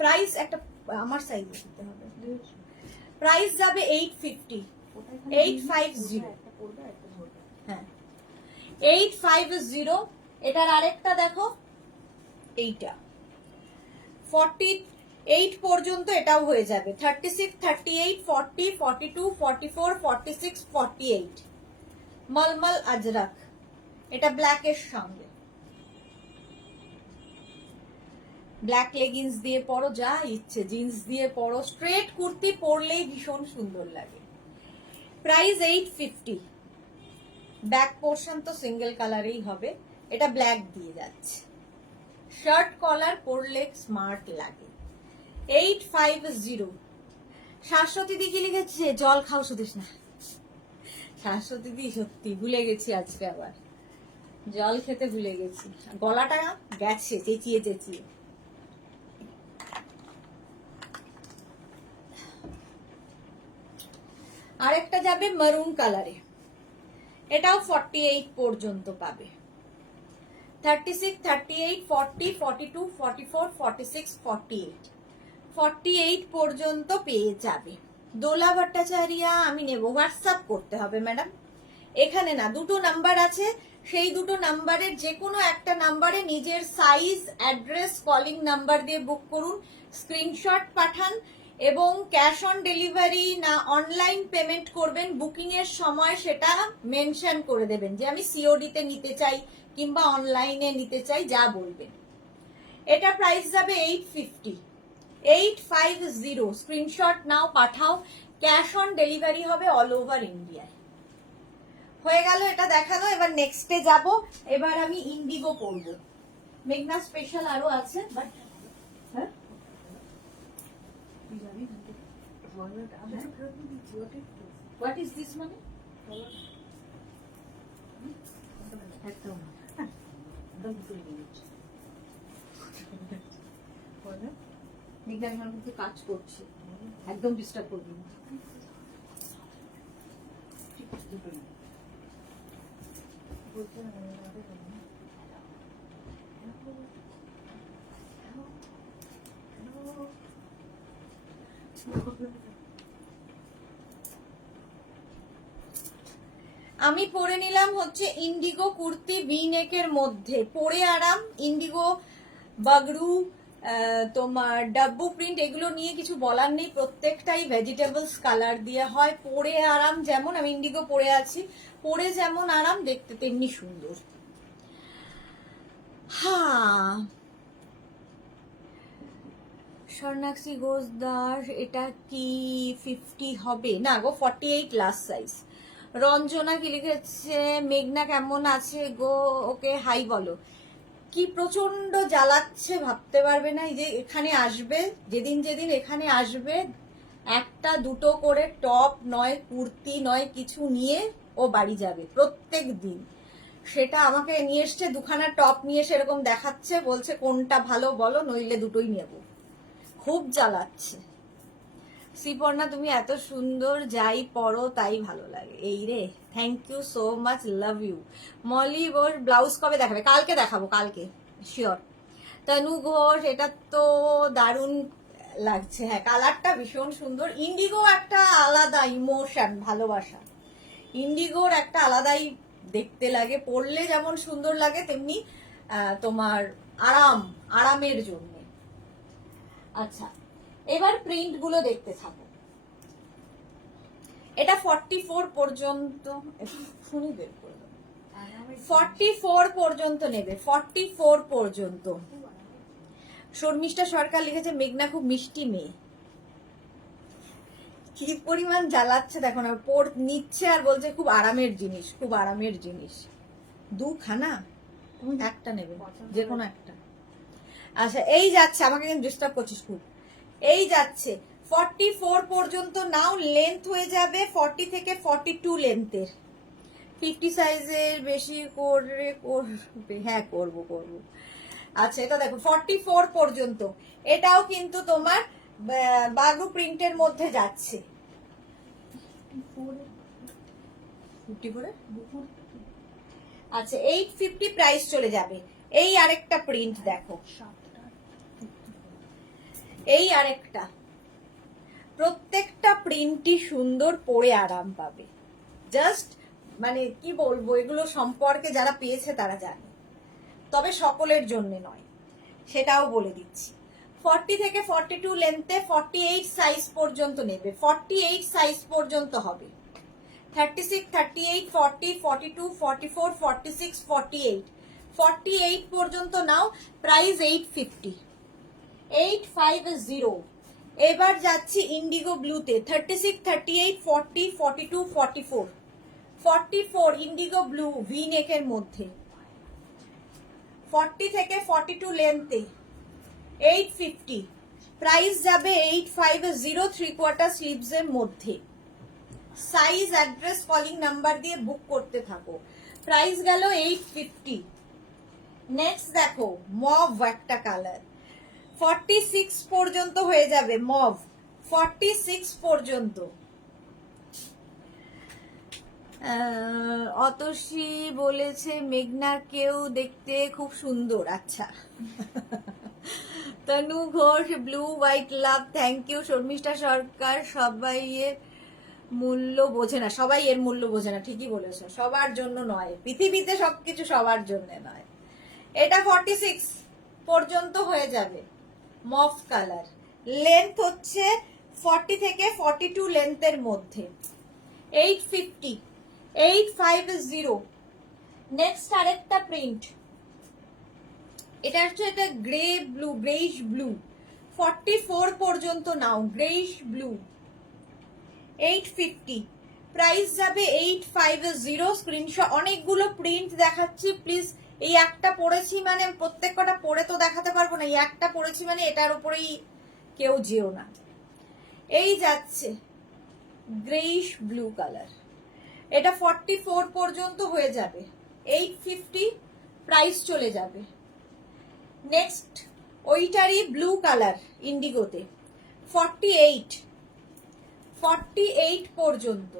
প্রাইস একটা আমার সাইজে দিতে হবে, প্রাইস যাবে 850, 850, হ্যাঁ 850। এটার আরেকটা দেখো, এইটা 48 পর্যন্ত এটাও হয়ে যাবে, 36, 38, 40, 42, 44, 46, 48, মলমল আজরাক। এটা ব্ল্যাকের সঙ্গে, ব্ল্যাক লেগিংস দিয়ে পরো, যা ইচ্ছে, জিন্স দিয়ে পরো, স্ট্রেট কুর্তি পরলেই ভীষণ সুন্দর লাগে। প্রাইস 850। ব্যাক পোর্শন তো সিঙ্গেল কালারেই হবে, এটা ব্ল্যাক দিয়ে যাচ্ছে, শার্ট কলার পরলে স্মার্ট লাগে। 850। শাশ্বতী দি কি লিখেছে, জল খাও সুদেশ না। শাশ্বতী দি সত্যি ভুলে গেছি আজকে, আবার জল খেতে ভুলে গেছি, গলাটা গেছে চেঁচিয়ে চেঁচিয়ে। আরেকটা যাবে মারুন কালারে, এটাও 48 পর্যন্ত পাবে, 36, 38, 40, 42, 44, 46, 48, 48 পর্যন্ত পেয়ে যাবে। দোলা ভট্টাচার্যা আমি নেব, হোয়াটসঅ্যাপ করতে হবে ম্যাডাম, এখানে না, দুটো নাম্বার আছে, সেই দুটো নাম্বারের যে কোনো একটা নাম্বারে নিজের সাইজ, অ্যাড্রেস, কলিং নাম্বার দিয়ে বুক করুন, স্ক্রিনশট পাঠান এবং ক্যাশ অন ডেলিভারি না অনলাইন পেমেন্ট করবেন, বুকিং এর সময় সেটা মেনশন করে দেবেন যে আমি সিওডি তে নিতে চাই কিংবা অনলাইনে নিতে চাই, যা বলবেন। এটা প্রাইস যাবে 850, 850। স্ক্রিনশট নাও, পাঠাও, ক্যাশ অন ডেলিভারি হবে অল ওভার ইন্ডিয়ায়। হয়ে গেল এটা দেখানো, এবার নেক্সটে যাব। এবার আমি ইন্ডিগো পরবো, মেঘনা স্পেশাল আরো আছে, বাট হ্যাঁ হোয়াট ইজ দিস মানে একদম মেঘনা এখন কিন্তু কাজ করছে, একদম ডিস্টার্ব করবি না। আমি পরে নিলাম হচ্ছে ইন্ডিগো কুর্তি ভি নেকের মধ্যে, পরে আরাম, ইন্ডিগো বাগড়ু তোমার ডাব্বু প্রিন্ট, এগুলো নিয়ে কিছু বলার নেই, প্রত্যেকটাই ভেজিটেবলস কালার দিয়ে হয়। পরে আরাম যেমন, আমি ইন্ডিগো পরে আছি, পরে যেমন আরাম, দেখতে তেমনি সুন্দর। হ্যাঁ, স্বর্ণাক্ষী ঘোষদার, এটা কি 50 হবে? না গো, 48 লাস্ট সাইজ। রঞ্জনা কি লিখেছে, মেঘনা কেমন আছে গো, ওকে হাই বলো। কি প্রচন্ড জ্বালাচ্ছে, ভাবতে পারবে না। এই যে এখানে আসবে, যেদিন যেদিন এখানে আসবে, একটা দুটো করে টপ নয় কুর্তি নয় কিছু নিয়ে ও বাড়ি যাবে প্রত্যেক দিন। সেটা আমাকে নিয়ে এসছে, দুখানা টপ নিয়ে এসে এরকম দেখাচ্ছে, বলছে কোনটা ভালো বলো, নইলে দুটোই নেব। খুব জ্বালাচ্ছে। শ্রীপর্ণা, তুমি এত সুন্দর, যাই পরো তাই ভালো লাগে। এই রে, thank you so much, love you. Molly Ghosh blouse কবে দেখাবে? কালকে দেখাবো, কালকে শিওর। তনু ঘোষ, এটা তো দারুণ লাগছে। হ্যাঁ, কালারটা ভীষণ সুন্দর। ইন্ডিগো একটা আলাদা ইমোশন, ভালোবাসা। ইন্ডিগোর একটা আলাদাই দেখতে লাগে, পরলে যেমন সুন্দর লাগে তেমনি তোমার আরামের জন্য। আচ্ছা, এবার প্রিন্ট গুলো দেখতে থাকো। এটা 44 পর্যন্ত, শুনি বের করে দেবো। 44 পর্যন্ত নেবে, 44 পর্যন্ত। শর্মিষ্ঠা সরকার লিখেছে, মেঘনা খুব মিষ্টি মেয়ে। কি পরিমাণ জ্বালাচ্ছে দেখো না, নিচ্ছে আর বলছে খুব আরামের জিনিস, খুব আরামের জিনিস। দুখানা, একটা নেবে, যে কোনো একটা। আচ্ছা, এই যাচ্ছে, আমাকে কিন্তু ডিস্টার্ব করছিস খুব। এই যাচ্ছে 44 পর্যন্ত নাও, লেন্থ হয়ে যাবে 40 থেকে 42 লেন্থের। 50 সাইজের বেশি করে করবে? হ্যাঁ, করব। আচ্ছা, এটা দেখো 44 পর্যন্ত। এটাও কিন্তু তোমার বাগু প্রিন্টের মধ্যে যাচ্ছে। 50 করে? আচ্ছা, 850 প্রাইস চলে যাবে। এই আরেকটা প্রিন্ট দেখো, এই আরেকটা। প্রত্যেকটা প্রিন্টই সুন্দর, পরে আরাম পাবে। জাস্ট মানে কি বলবো, এগুলো সম্পর্কে যারা পেয়েছে তারা জানে, তবে সকলের জন্য নয়, সেটাও বলে দিচ্ছি। 40 থেকে 42 লেন্থে 48 সাইজ পর্যন্ত নেবে, 48 সাইজ পর্যন্ত হবে। 36, 38, 40, 42, 44, 46, 48, 48 পর্যন্ত নাও। প্রাইস 850, 850। এবার যাচ্ছি ইন্ডিগো ব্লুতে, 36, 38, 40, 42, 44, 44 ইন্ডিগো ব্লু ভি নেকের মধ্যে, 40 থেকে 42 লেন্থে, 850। প্রাইস যাবে 850, 3/4 স্লিভস এর মধ্যে। সাইজ, অ্যাড্রেস, কলিং নাম্বার দিয়ে বুক করতে থাকো। প্রাইস গেল 850। নেক্সট দেখো, মভ একটা কালার, 46 পর্যন্ত হয়ে যাবে। মভ 46 পর্যন্ত। অতসী বলেছে মেঘনাকেও দেখতে খুব সুন্দর। আচ্ছা, Tanu Ghosh blue white love, thank you. Sharmishtha Sarkar, সবাই এর মূল্য বোঝে না, সবাই এর মূল্য বোঝে না, ঠিকই বলেছো, সবার জন্য নয়, পৃথিবীতে সবকিছু সবার জন্য নয়। এটা 46 পর্যন্ত হয়ে যাবে। মফ কালার, লেন্থ হচ্ছে 40 থেকে 42 লেন্থের মধ্যে, 850, 850। নেক্সট আরেকটা প্রিন্ট, এটা হচ্ছে এটা গ্রে ব্লু, গ্রেইশ ব্লু, 44 পর্যন্ত নাও, গ্রেইশ ব্লু, 850। প্রাইস যাবে 850। স্ক্রিনশট, অনেকগুলো প্রিন্ট দেখাচ্ছি, প্লিজ। এই একটা পরেছি মানে প্রত্যেক কটা পরে তো দেখাতে পারবো না, এই একটা পরেছি মানে এটার উপরেই কেউ যেও না। এই যাচ্ছে গ্রেইশ ব্লু কালার, এটা 44 পর্যন্ত হয়ে যাবে, 850। প্রাইস চলে যাবে। নেক্সট ওইটারই ব্লু কালার ইন্ডিগোতে, 48, 48 পর্যন্ত,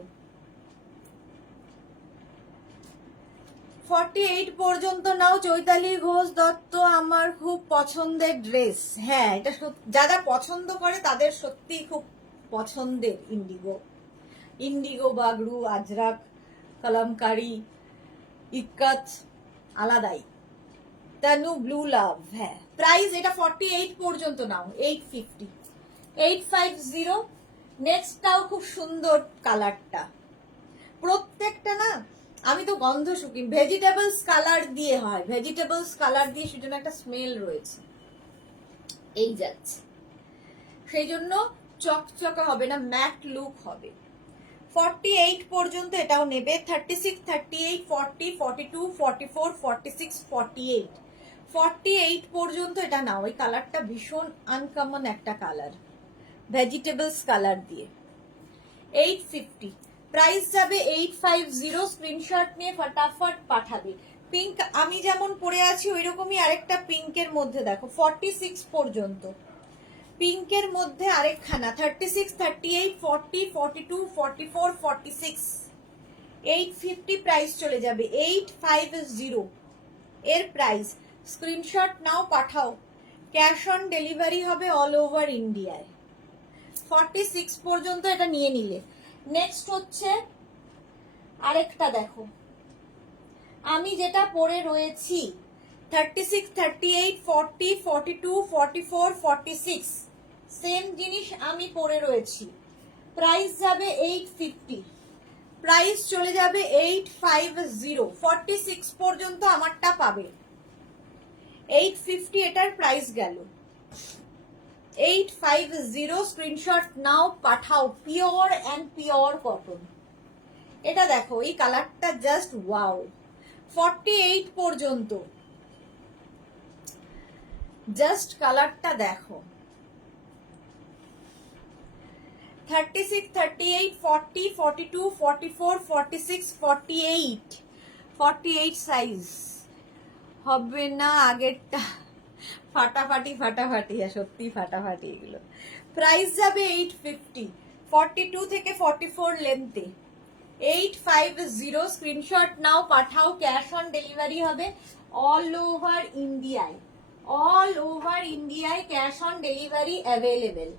48 পর্যন্ত নাও। চৈতালি ঘোষ দত্ত, আমার খুব পছন্দের ড্রেস। হ্যাঁ, এটা যারা পছন্দ করে তাদের সত্যি খুব পছন্দের ইন্ডিগো। ইন্ডিগো, বাগড়ু, আজরাক, কলমকারি, ইক্কাত আলাদাই। তানু ব্লু লাভ, হ্যাঁ প্রাইস এটা 48 পর্যন্ত নাও, 850, 850। নেক্সটটাও খুব সুন্দর কালারটা, প্রত্যেকটা না আমি তো গন্ধ শুকি, ভেজিটেবলস কালার দিয়ে হয়, ভেজিটেবলস কালার দিয়ে সেজন্য একটা স্মেল রয়েছে, এই যাচ্ছে, সেই জন্য চকচকে হবে না, ম্যাট লুক হবে। 48 পর্যন্ত এটাও নেবে, 36, 38, 40, 42, 44, 46, 48, 48 পর্যন্ত এটা নাও। ওই কালারটা ভীষণ আনকমন একটা কালার, ভেজিটেবলস কালার দিয়ে, 850, প্রাইস যাবে 850। স্ক্রিনশট নিয়ে ফটাফট পাঠাবে। পিঙ্ক আমি যেমন পরে আছি ওই রকমই আরেকটা পিঙ্কের মধ্যে দেখো, 46 পর্যন্ত পিঙ্কের মধ্যে আরেকখানা, 36, 38, 40, 42, 44, 46, 850 প্রাইস চলে যাবে, 850 এর প্রাইস। স্ক্রিনশট নাও পাঠাও, ক্যাশ অন ডেলিভারি হবে অল ওভার ইন্ডিয়ায়। 46 পর্যন্ত এটা নিয়ে নিলে। নেক্সট হচ্ছে আরেকটা দেখো, আমি যেটা পরে রয়েছি 36, 38, 40, 42, 44, 46, সেম জিনিস আমি পরে রয়েছি, প্রাইস যাবে 850, প্রাইস চলে যাবে 850। 46 পর্যন্ত আমারটা পাবে, 850 এটার প্রাইস গেল, 850। স্ক্রিনশট নাও পাঠাও, পিওর অ্যান্ড পিওর কটন। এটা দেখো এই কালারটা জাস্ট ওয়াও, 48 পর্যন্ত, জাস্ট কালারটা দেখো, 36, 38, 40, 42, 44, 46, 48, 48 সাইজ হবে না আগেরটা, ফাটাফাটি ফাটাফাটি, সত্যি ফাটাফাটি এগুলো। প্রাইস যাবে 850, 42 থেকে 44 লেন্থে, 850। স্ক্রিনশট নাও পাঠাও, ক্যাশ অন ডেলিভারি হবে অল ওভার ইন্ডিয়ায়, অল ওভার ইন্ডিয়ায় cash on delivery available.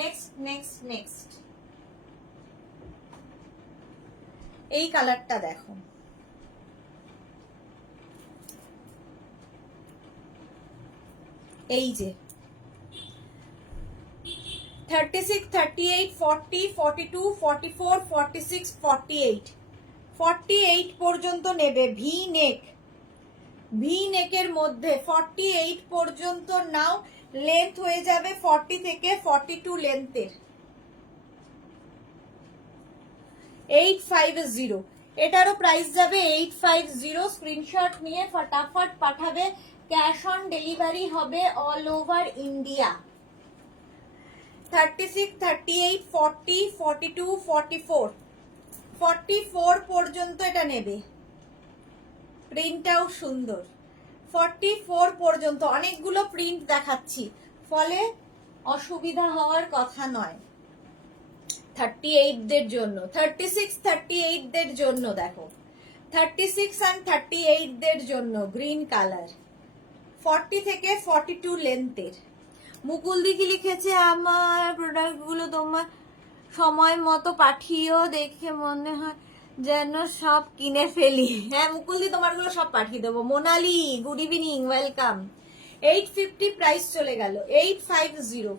Next next next, এই কালারটা দেখো, এই যে 36, 38, 40, 42, 44, 46, 48, 48 পর্যন্ত নেবে। ভি নেক, ভি নেকের মধ্যে 48 পর্যন্ত নাও, লেন্থ হয়ে যাবে 40 থেকে 42 লেন্থের, 850। এটারও প্রাইস যাবে 850। স্ক্রিনশট নিয়ে ফটাফট পাঠাবে, ক্যাশ অন ডেলিভারি হবে অল ওভার ইন্ডিয়া। 36, 38, 40, 42, 44, 44 পর্যন্ত এটা নেবে, প্রিন্টটাও সুন্দর, 44 পর্যন্ত। অনেকগুলো প্রিন্ট দেখাচ্ছি, ফলে অসুবিধা হওয়ার কথা নয়। 38 দের জন্য, 36, 38 দের জন্য দেখো, 36 and 38 দের জন্য গ্রিন কালার, 40 থেকে 42 লেন্থের। মুকুল দিকে লিখেছে আমার প্রোডাক্টগুলো তোমার সময় মতো পাঠিয়েও, দেখে মনে হয় যেন সব কিনে ফেলি। হ্যাঁ মুকুলদি, তোমারগুলো সব পাঠিয়ে দেবো। Monali good evening, welcome. 850 price চলে গেল, 850,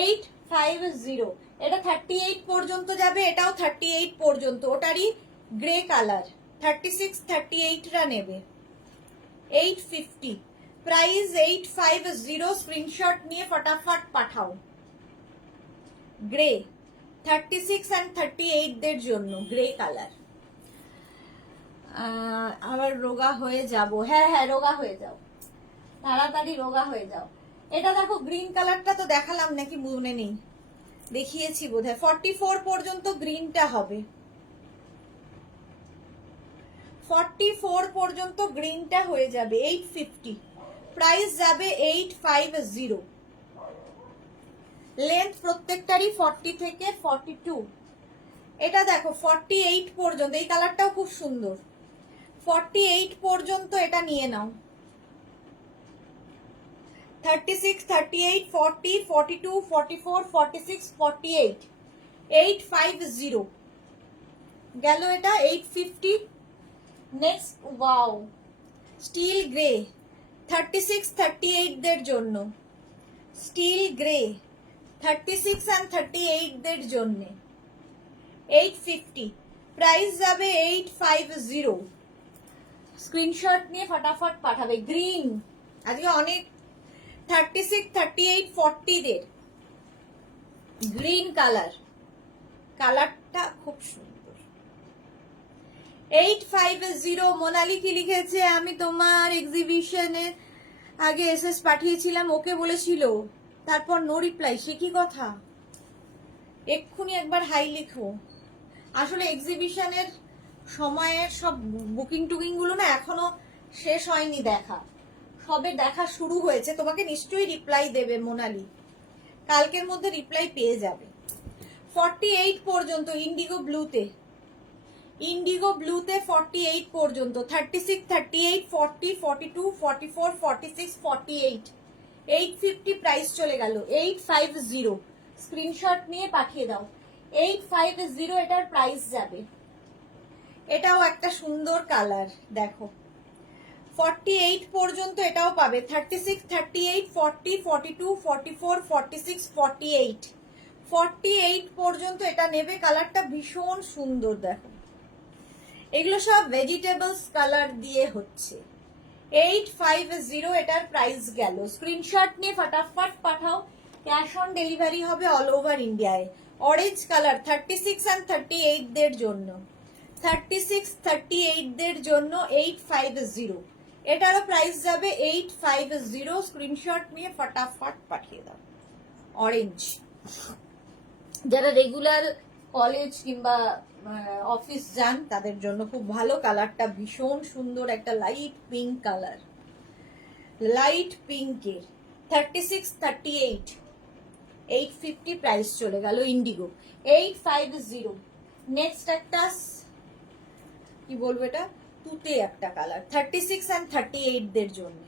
850। এটা 38 পর্যন্ত যাবে, এটাও 38 পর্যন্ত, ওটারই গ্রে কালার। 36, 38 রা নেবে, 850, প্রাইস 850। স্ক্রিনশট নিয়ে ফটাফট পাঠাও। গ্রে 36 and 38 দের জন্য গ্রে কালার। আবার রোগা হয়ে যাব, হ্যাঁ হ্যাঁ রোগা হয়ে যাও, তাড়াতাড়ি রোগা হয়ে যাও। এটা দেখো গ্রিন কালারটা তো দেখালাম নাকি মনে নেই, দেখিয়েছি বোধহয়। 44 পর্যন্ত গ্রিনটা হবে, 44 পর্যন্ত গ্রিনটা হয়ে যাবে, 850, প্রাইস যাবে 850। লেন্থ প্রত্যেকটারই 40 থেকে 42। এটা দেখো 48 পর্যন্ত, এই কালারটাও খুব সুন্দর, 48 পর্যন্ত এটা নিয়ে নাও। 36, 38, 40, 42, 44, 46, 48, 850 গেল। এটা 850, নেক্সট ওয়াও স্টিল গ্রে 36-38 দের জন্য, স্টিল গ্রে 36 and 38 দের জন্য 850, প্রাইস যাবে 850। স্ক্রিনশট নিয়ে ফটাফট পাঠাবে। গ্রিন আজকে অনেক 36-38-40 দের গ্রিন কালার, কালারটা খুব সুন্দর। 850। মোনালি কি লিখেছে, আমি তোমার এক্সিবিশনের আগে এসএস পাঠিয়েছিলাম, ওকে বলেছিল, তারপর নো রিপ্লাই, সে কি কথা? এক্ষুনি একবার হাই লিখো। আসলে এক্সিবিশনের সময়ের সব বুকিং টুকিং গুলো না এখনো শেষ হয়নি দেখা, সবে দেখা শুরু হয়েছে। তোমাকে নিশ্চয়ই রিপ্লাই দেবে মোনালি, কালকের মধ্যে রিপ্লাই পেয়ে যাবে। 48 পর্যন্ত ইন্ডিগো ব্লুতে, ইন্ডিগো ব্লুতে 48 পর্যন্ত, 36, 38, 40, 42, 44, 46, 48, 850 প্রাইস চলে গেল। 850 স্ক্রিনশট নিয়ে পাঠিয়ে দাও। 850 এটার প্রাইস যাবে। এটাও একটা সুন্দর কালার দেখো। 48 পর্যন্ত এটাও পাবে। 36, 38, 40, 42, 44, 46, 48, 48 পর্যন্ত এটা নেবে। কালারটা ভীষণ সুন্দর দেখো, এগুলো সব ভেজিটেবলস কালার দিয়ে হচ্ছে। 850 এটার প্রাইস গেল। স্ক্রিনশট নিয়ে ফটাফট পাঠাও, ক্যাশ অন ডেলিভারি হবে অল ওভার ইন্ডিয়ায়। অরেঞ্জ কালার 36 and 38 দের জন্য, 36, 38 দের জন্য 850, এটারও প্রাইস যাবে 850। স্ক্রিনশট নিয়ে ফটাফট পাঠিয়ে দাও। অরেঞ্জ, যারা রেগুলার কলেজ কিংবা অফিস যান তাদের জন্য খুব ভালো। কালারটা ভীষণ সুন্দর, একটা লাইট পিঙ্ক কালার, লাইট পিঙ্কের। 36, 38, 850 প্রাইস চলে গেল। ইন্ডিগো 850। নেক্সট একটা কি বলবো, এটা তুতে একটা কালার, 36 and 38 দের জন্য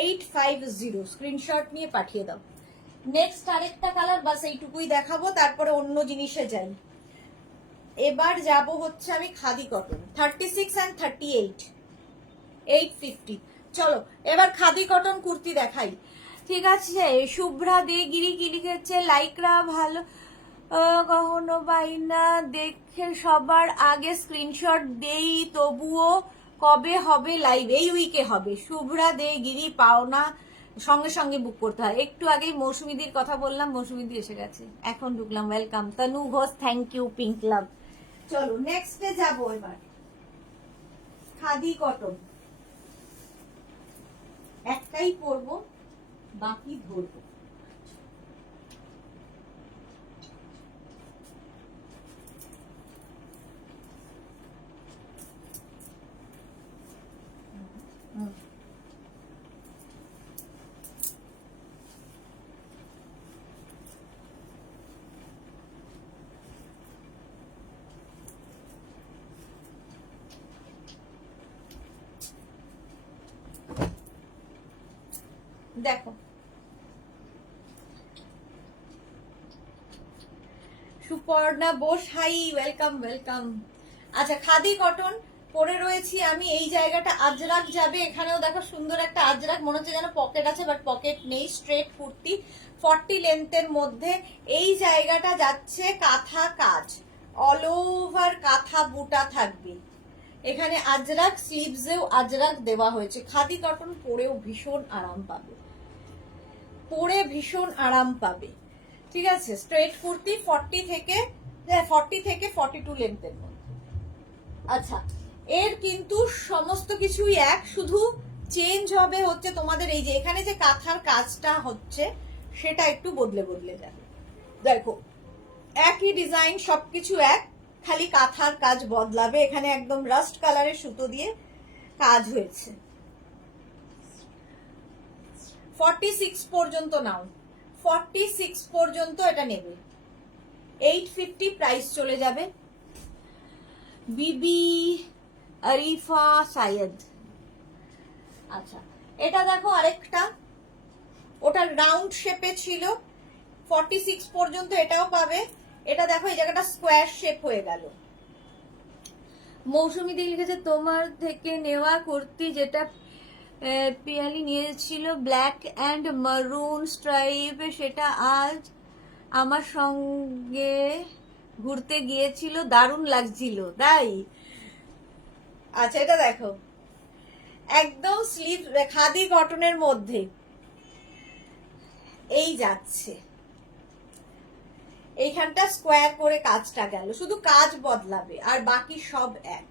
850। স্ক্রিনশট নিয়ে পাঠিয়ে দাও। নেক্সট আরেকটা কালার, বাস এইটুকুই দেখাবো, তারপরে অন্য জিনিসে যাই। এবার যাব হচ্ছে আমি খাদি কটন, 36 and 38, 850। চলো এবার খাদি কটন কুর্তি দেখাই। ঠিক আছে, শুভ্রা দে গিরি কি লিখেছে, লাইকরা ভালো কখনো পাই না, দেখে সবার আগে স্ক্রিনশট দেই, তবুও কবে হবে লাইভ? এই উইকে হবে। শুভ্রা দে গিরি পাও না, সঙ্গে সঙ্গে বুক করতে হয়। একটু আগেই মৌসুমীদির কথা বললাম, মৌসুমীদি এসে গেছে, এখন ঢুকলাম। Welcome Tanu Ghosh, thank you pink love. চলো নেক্সটে যাবো এবার। খাদি কটন একটাই পরবো, বাকি ধরবো। দেখো Suparna Bose, hi, welcome welcome. আচ্ছা, খাদি কটন পরে রয়েছি আমি। এই জায়গাটা আজরাক যাবে, এখানেও দেখো সুন্দর একটা আজরাক, মনে হচ্ছে যেন পকেট আছে, বাট পকেট নেই। স্ট্রেট কুর্তি 40 লেন্থের মধ্যে। এই জায়গাটা যাচ্ছে কাঁথা কাজ, অল ওভার কাঁথা বুটা থাকবে। এখানে আজরাক, স্লিভসেও আজরাক দেওয়া হয়েছে। খাদি কটন পরেও ভীষণ আরাম পাবে, পরে ভীষণ আরাম পাবে। ঠিক আছে, স্ট্রেট কুর্তি 40 থেকে 42 লেন্থের মধ্যে। আচ্ছা, এর কিন্তু সমস্ত কিছুই এক, শুধু চেঞ্জ হবে হচ্ছে তোমাদের এই যে এখানে যে কাঁথার কাজটা হচ্ছে সেটা একটু বদলে বদলে যাবে। দেখো একই ডিজাইন, সবকিছু এক, খালি কাঁথার কাজ বদলাবে। এখানে একদম রাস্ট কালারের সুতো দিয়ে কাজ হয়েছে। 46 পর্যন্ত নাও, 46 পর্যন্ত এটা নেবে। 850 প্রাইস চলে যাবে। বিবি আরিফা সাইয়দ। আচ্ছা, এটা দেখো আরেকটা, ওটা রাউন্ড শেপে ছিল। 46 পর্যন্ত এটাও পাবে। এটা দেখো এই জায়গাটা স্কোয়ার শেপ হয়ে গেল। মৌসুমী দি লিখেছে তোমার থেকে নেওয়া কুর্তি যেটা পিয়ালি নিয়েছিল ব্ল্যাক অ্যান্ড মারুন স্ট্রাইপ, সেটা আজ আমার সঙ্গে ঘুরতে গিয়েছিল, দারুণ লাগছিল। তাই? আচ্ছা, এটা দেখো, একদম স্লিভ খাদি কটনের মধ্যে এই যাচ্ছে, এইখানটা স্কোয়ার করে কাজটা গেল, শুধু কাজ বদলাবে আর বাকি সব এক।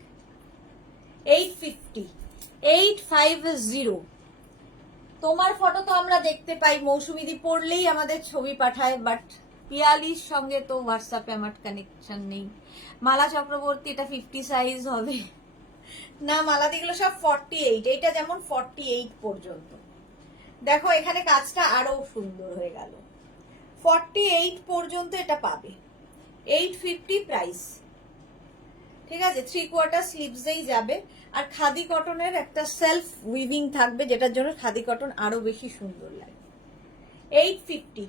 850, 850। তোমার ফটো তো আমরা দেখতে পাই, মৌসুমীদি পড়লেই আমাদের ছবি পাঠায়, বাট পিয়ালির সঙ্গে তো হোয়াটসঅ্যাপে আমার কানেকশন নেই। মালা চক্রবর্তী, এটা 50 সাইজ হবে না? মালাদিগুলো সব 48, এইটা যেমন 48 পর্যন্ত। দেখো এখানে কাজটা আরো সুন্দর হয়ে গেল। 48 পর্যন্ত এটা পাবে, 850 প্রাইস। ঠিক আছে, 3/4 স্লিভসেই যাবে। আর খাদি কটনের একটা সেলফ উইভিং থাকবে, যেটার জন্য খাদি কটন আরো বেশি সুন্দর লাগে। 850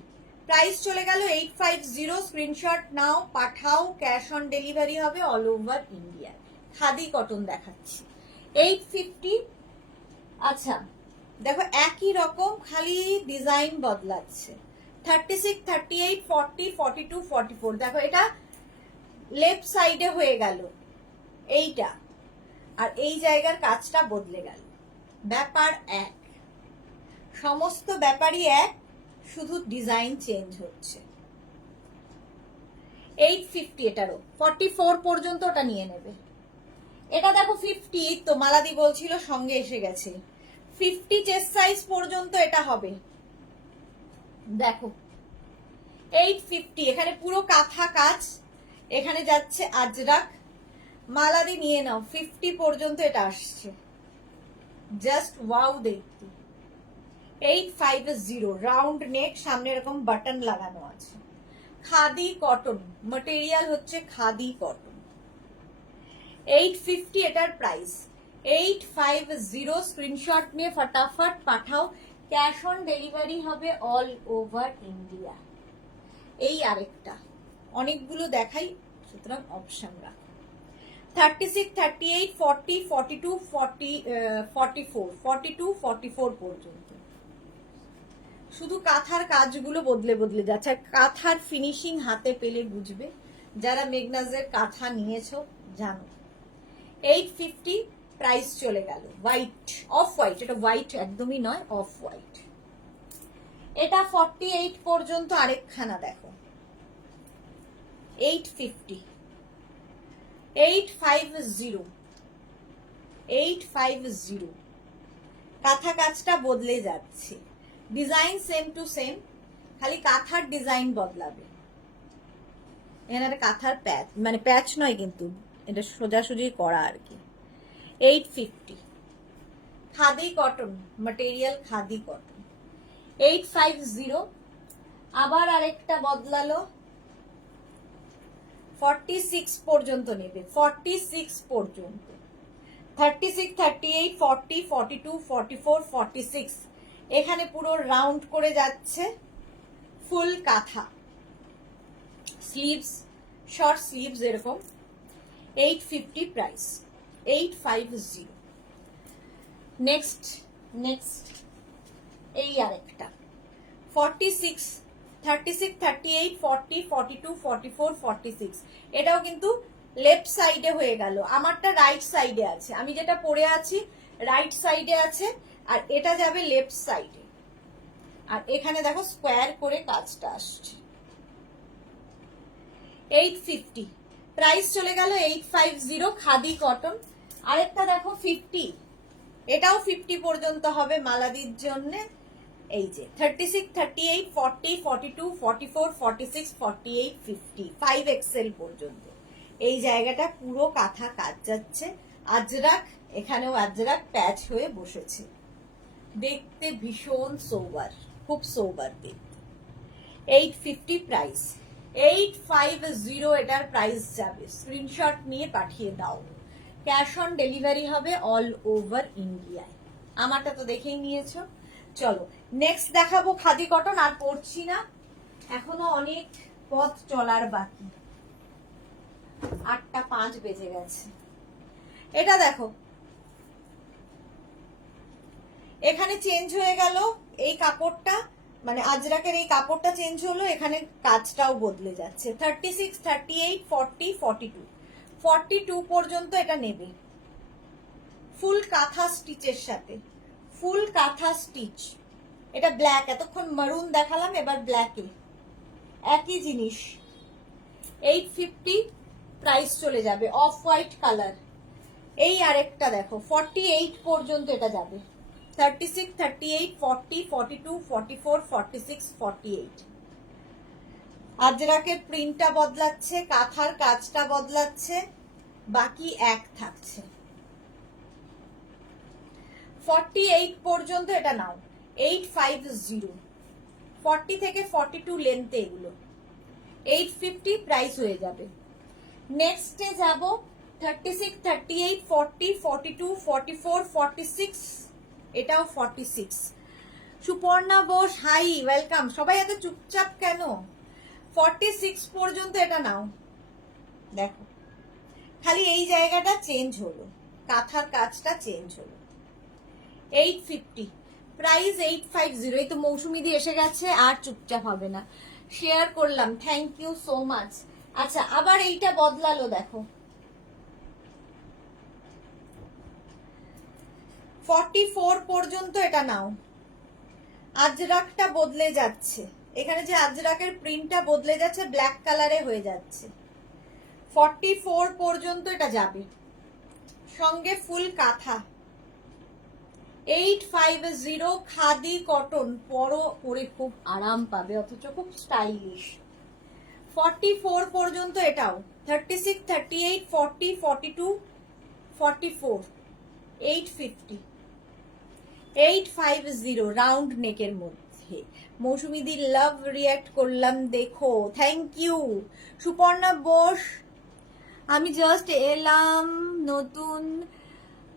প্রাইস চলে গেল। 850 স্ক্রিনশট নাও, পাঠাও, ক্যাশ অন ডেলিভারি হবে all over India. Khadi cotton দেখাচ্ছি 850। আচ্ছা দেখো, একই রকম, খালি ডিজাইন বদলাচ্ছে। 36, 38, 40, 42, 44। দেখো এটা লেফট সাইডে হয়ে গেল এইটা, আর এই জায়গার কাজটা বদলে গেল। ব্যাপার এক, সমস্ত ব্যাপারই এক, শুধু ডিজাইন চেঞ্জ হচ্ছে। 850 এটারও। 44 পর্যন্ত ওটা নিয়ে নেবে। এটা দেখো 50, তো মালাদি বলছিল সঙ্গে এসে গেছে। 50 চেস্ট সাইজ পর্যন্ত এটা হবে। দেখো 850, এখানে পুরো কাঁথা কাজ, এখানে যাচ্ছে আজরাক। মালাদি নিয়ে নাও, 50 পর্যন্ত এটা আসছে। জাস্ট ওয়াও দেখতে। 850 রাউন্ড নেক, সামনে এরকম বাটন লাগানো আছে। খাদি কটন, ম্যাটেরিয়াল হচ্ছে খাদি কটন। 850 এটার প্রাইস। 850 স্ক্রিনশট নিয়ে ফটাফট পাঠাও, ক্যাশ অন ডেলিভারি হবে অল ওভার ইন্ডিয়া। এই আরেকটা, অনেকগুলো দেখাই, সুতরাং অপশন রাখো। 36, 38, 40, 42, 44, 42, 44 পর্যন্ত। শুধু কাঁথার কাজগুলো বদলে বদলে যাচ্ছে। কাঁথার ফিনিশিং হাতে পেলে বুঝবে, যারা মেগনাজের কাঁথা নিয়েছো জানো। 850 প্রাইস চলে গেল। হোয়াইট, অফ হোয়াইট, এটা হোয়াইট একদমই নয়, অফ হোয়াইট। এটা 48 পর্যন্ত আরেকখানা দেখো। 850, 850, 850। কাঁথা কাজটা বদলে যাচ্ছে, ডিজাইন সেম টু সেম, খালি কাঁথার ডিজাইন বদলাবে। এখানে কাঁথার প্যাচ, মানে প্যাচ নয় কিন্তু, এটা সোজাসুজি করা আর কি। 850 khadi cotton, material khadi cotton. 850 আবার আরেকটা বদলালো। 46 পর্যন্ত নেবে, 46 পর্যন্ত। 36, 38, 40, 42, 44, 46। এখানে পুরো রাউন্ড করে যাচ্ছে, ফুল কাঁথা, স্লিভস, শর্ট স্লিভস এরকম। 850 প্রাইস। 850। নেক্সট নেক্সট এই আরেকটা 46, 36, 38, 40, 42, 44, 46। এটাও কিন্তু লেফট সাইডে হয়ে গেল। আমারটা রাইট সাইডে আছে, আমি যেটা পরে আছি রাইট সাইডে আছে, আর এটা যাবে লেফট সাইডে। আর এখানে দেখো স্কোয়ার করে কাজটা আসছে। 850 প্রাইস চলে গেল। 850 খাদি কটন। আরেকটা দেখো 50, এটাও 50 পর্যন্ত হবে মালাদির জন্য। এই যে 36, 38, 40, 42, 44, 46, 48, 50, 5XL পর্যন্ত। এই জায়গাটা পুরো কাঁথা কাজ যাচ্ছে, আজরাক, এখানেও আজরাক প্যাচ হয়ে বসেছে। দেখতে ভীষণ সোবার, খুব সোবার দেখতে। 850 প্রাইস। 850 এটার প্রাইস যাবে। স্ক্রিনশট নিয়ে পাঠিয়ে দাও, ক্যাশ অন ডেলিভারি হবে অল ওভার ইন্ডিয়ায়। আমারটা তো দেখেই নিয়েছো। চলো নেক্সট দেখাবো খাদি কটন। আর পড়ছি না, এখনো অনেক পথ চলার বাকি। 8টা 5 বেজে গেছে। এটা দেখো, এখানে চেঞ্জ হয়ে গেল এই কাপড়টা, মানে আজরাকের এই কাপড়টা চেঞ্জ হলো, এখানে কাজটাও বদলে যাচ্ছে। 36, 38, 40, 42, 42 পর্যন্ত এটা নেবে, ফুল কাঁথা স্টিচের সাথে, ফুল কাঁথা স্টিচ। এটা ব্ল্যাক, এতক্ষণ মারুন দেখালাম, এবার ব্ল্যাকে একই জিনিস। 850 প্রাইস চলে যাবে, অফ হোয়াইট কালার। এই আরেকটা দেখো, 48 পর্যন্ত এটা যাবে। 36, 38, 40, 42, 44, 46, 48। আজরাকের প্রিন্টটা বদলাচ্ছে, কাঁথার কাজটা বদলাচ্ছে, বাকি এক থাকছে। 48 পর্যন্ত এটা নাও, 850। 40 থেকে 42 লেন্থে এগুলো, 850 প্রাইস হয়ে যাবে। নেক্সটে যাব 36, 38, 40, 42, 44, 46, এটাও 46। Suparna Bose, hi, welcome. সবাই এত চুপচাপ কেন? 46 পর্যন্ত এটা নাও। দেখো, খালি এই জায়গাটা চেঞ্জ হলো, কাঁথার কাজটা চেঞ্জ হলো। 850 প্রাইস, 850। এই তো মৌসুমীদি এসে গেছে, আর চুপচাপ হবে না, শেয়ার করলাম, থ্যাংক ইউ সো মাচ। আচ্ছা, আবার এইটা বদলালো দেখো, 44 পর্যন্ত এটা নাও। আজরাকটা বদলে যাচ্ছে, এখানে যে আজরাকের প্রিন্টটা বদলে যাচ্ছে, ব্ল্যাক কালারে হয়ে যাচ্ছে। 44 পর্যন্ত এটা যাবে, সঙ্গে ফুল কাঁথা। 850 খাদি কটন, পরে খুব আরাম পাবে, অথচ খুব স্টাইলিশ। 44 পর্যন্ত এটাও। 36, 38, 40, 42, 44, 850। 850 রাউন্ড নেকের মধ্যে। মৌসুমীদি লাভ রিয়াক্ট করলাম, দেখো, থ্যাংক ইউ। সুপর্ণা বোস, আমি জাস্ট এলাম নতুন,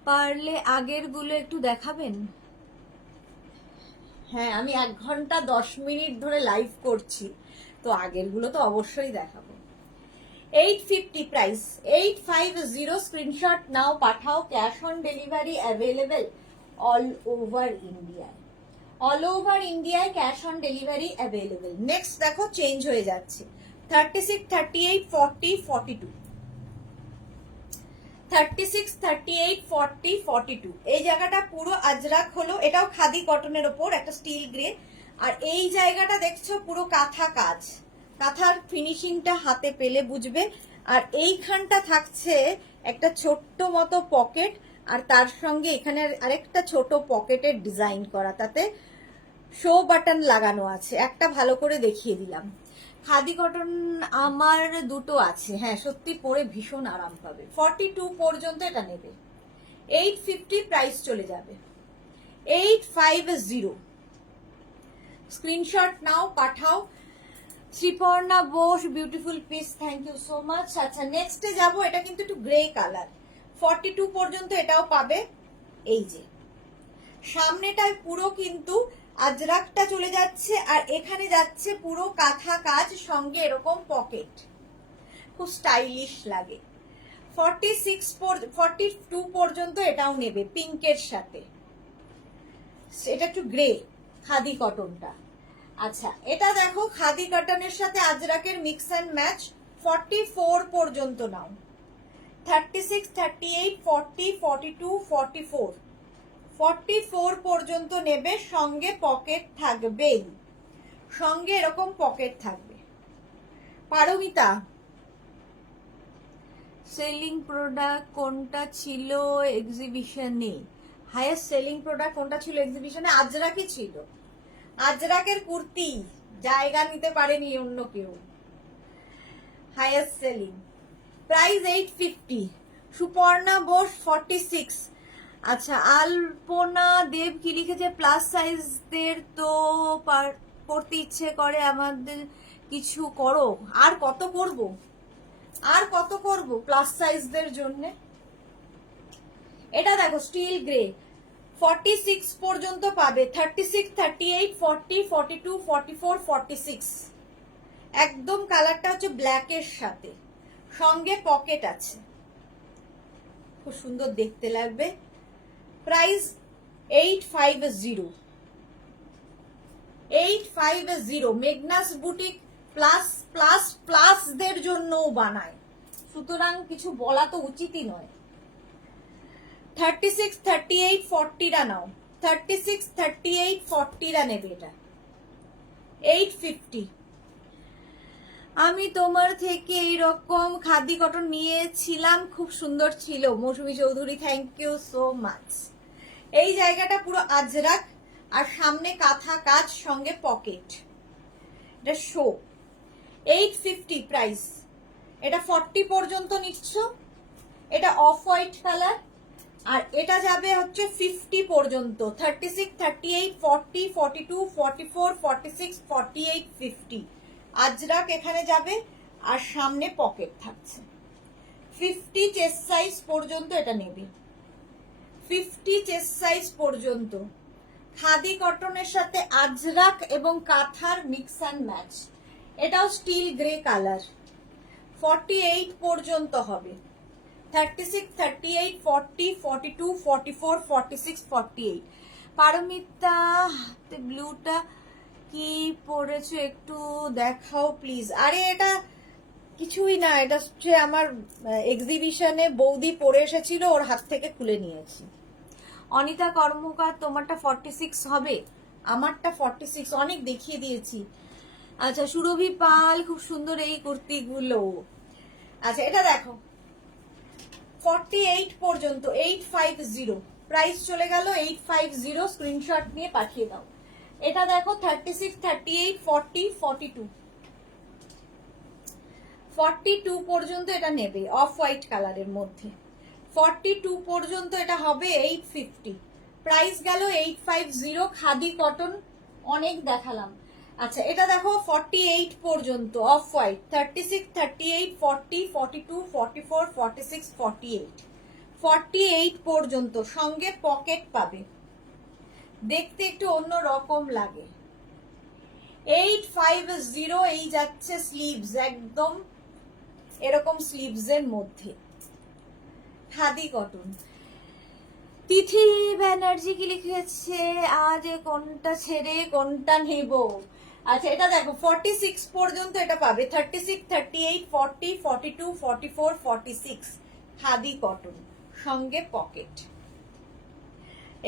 পারলে আগের গুলো একটু দেখাবেন। হ্যাঁ, আমি 1 ঘন্টা 10 মিনিট ধরে লাইভ করছি, তো আগের গুলো তো অবশ্যই দেখাবো। 850 প্রাইস, 850। স্ক্রিনশট নাও, পাঠাও, cash on delivery available all over India. All over ইন্ডিয়ায় cash on delivery available. Next দেখো, চেঞ্জ হয়ে যাচ্ছে। 36, 38, 40, 42, 36, 38, 40, 42। এই জায়গাটা পুরো আজরাক হলো, এটাও খাদি কটনের ওপর একটা স্টিল গ্রে। আর এই জায়গাটা দেখছো পুরো কাঁথা কাজ, কাঁথার ফিনিশিংটা হাতে পেলে বুঝবে। আর এইখানটা থাকছে একটা ছোট্ট মতো পকেট, আর তার সঙ্গে এখানে আরেকটা ছোট পকেটের ডিজাইন করা, তাতে শো বাটন লাগানো আছে। একটা ভালো করে দেখিয়ে দিলাম। খাদি কটন আমার দুটো আছে, হ্যাঁ, সত্যি পরে ভীষণ আরাম পাবে। 42 পর্যন্ত এটা নেবে, 850 প্রাইস চলে যাবে। 850 স্ক্রিনশট নাও, পাঠাও। Sriparna Bose, beautiful piece, thank you so much. আচ্ছা, নেক্সটে যাব, এটা কিন্তু একটু গ্রে কালার। 42 পর্যন্ত এটাও পাবে। এই যে সামনেটায় পুরো কিন্তু আজরাকটা চলে যাচ্ছে, আর এখানে যাচ্ছে পুরো কাঁথা কাজ, সঙ্গে এরকম পকেট, খুব স্টাইলিশ লাগে। 42 পর্যন্ত এটাও নেবে, পিঙ্কের সাথে। এটা একটু গ্রে, খাদি কটনটা। আচ্ছা, এটা দেখো, খাদি কটনের সাথে আজরাকের মিক্স অ্যান্ড ম্যাচ। 44 পর্যন্ত নাও। 36, 38, 40, 42, 44, 44 পর্যন্ত নেবে, সঙ্গে পকেট থাকবেই, সঙ্গে এরকম পকেট থাকবে। পারমিতা, সেলিং প্রোডাক্ট কোনটা ছিল এক্সিবিশনে? হাইয়েস্ট সেলিং প্রোডাক্ট কোনটা ছিল এক্সিবিশনে? আজরাকই ছিল। আজরাকের কুর্তি জায়গা নিতে পারেনি অন্য কেউ। Highest selling price 850। Suparna Bose 46। আচ্ছা, আলপনা দেব কি লিখেছে, প্লাস সাইজদের তো পড়তে ইচ্ছে করে, আমাদের কিছু করো। আর কত করব, আর কত করব প্লাস সাইজদের জন্য। এটা দেখো, স্টিল গ্রে, 46 পর্যন্ত পাবে। 36, 38, 40, 42, 44, 46। একদম কালারটা হচ্ছে ব্ল্যাকের সাথে, সঙ্গে পকেট আছে। খুব সুন্দর দেখতে লাগবে। Price 850। 850। Magnus boutique plus plus প্লাসদের জন্যও বানায়, সুতরাং কিছু বলা তো উচিতই নয়। 36, 38, 40টা নাও। 36, 38, 40টা নেবে এটা। 850। আমি তোমার থেকে এইরকম খাদি কটন নিয়েছিলাম, খুব সুন্দর ছিল। Mousumi Chowdhury, thank you so much. এই জায়গাটা পুরো আজরাক আর সামনে কাঁথা কাজ, সঙ্গে পকেট। এটা শো। 850 প্রাইস। এটা 40 পর্যন্ত নিচ্ছ। এটা অফ হোয়াইট কালার, আর এটা যাবে হচ্ছে 50 পর্যন্ত। 36, 38, 40, 42, 44, 46, 48, 50 আজরাক এখানে যাবে, আর সামনে পকেট থাকছে। 50 চেস্ট সাইজ পর্যন্ত এটা নেবে। 50 চেস্ট সাইজ পর্যন্ত। খাদি কটনের সাথে আজরাক এবং কাঁথার মিক্স অ্যান্ড ম্যাচ। এটাও স্টিল গ্রে কালার। 48 পর্যন্ত হবে। 36, 38, 40, 42, 44, 46, 48। পারমিতা, ব্লুটা কি পরেছো একটু দেখাও প্লিজ। আরে এটা কিছুই না, এটা হচ্ছে আমার এক্সিবিশনে বৌদি পরে এসেছিল, ওর হাত থেকে খুলে নিয়েছি। অনিতা কর্মকার, তোমারটা 46 হবে, আমারটা 46, অনেক দেখিয়ে দিয়েছি। আচ্ছা, সুরভি পাল, খুব সুন্দর এই কুর্তিগুলো। আচ্ছা, এটা দেখো 48 পর্যন্ত। 850 প্রাইস চলে গেল। 850 স্ক্রিনশট নিয়ে পাঠিয়ে দাও। এটা দেখো 36, 38, 40, 42। 42 পর্যন্ত এটা নেবে, অফ হোয়াইট কালারের মধ্যে। 42 পর্যন্ত এটা হবে 850। প্রাইস গেল 850। খাদি কটন অনেক দেখালাম। আচ্ছা, এটা দেখো 48 পর্যন্ত, অফ হোয়াইট। 36, 38, 40, 42, 44, 46, 48। 48 পর্যন্ত, সঙ্গে পকেট পাবে, দেখতে একটু অন্য রকম লাগে। 850 এই যাচ্ছে স্লিভস, একদম এরকম স্লিভস এর মধ্যে খাদি কটন। তিথি ব্যানার্জি কি লিখেছে, আজ কোনটা ছেড়ে কোনটা নেব। আচ্ছা, এটা দেখো 46 পর্যন্ত এটা পাবে। 36, 38, 40, 42, 44, 46 খাদি কটন, সঙ্গে পকেট।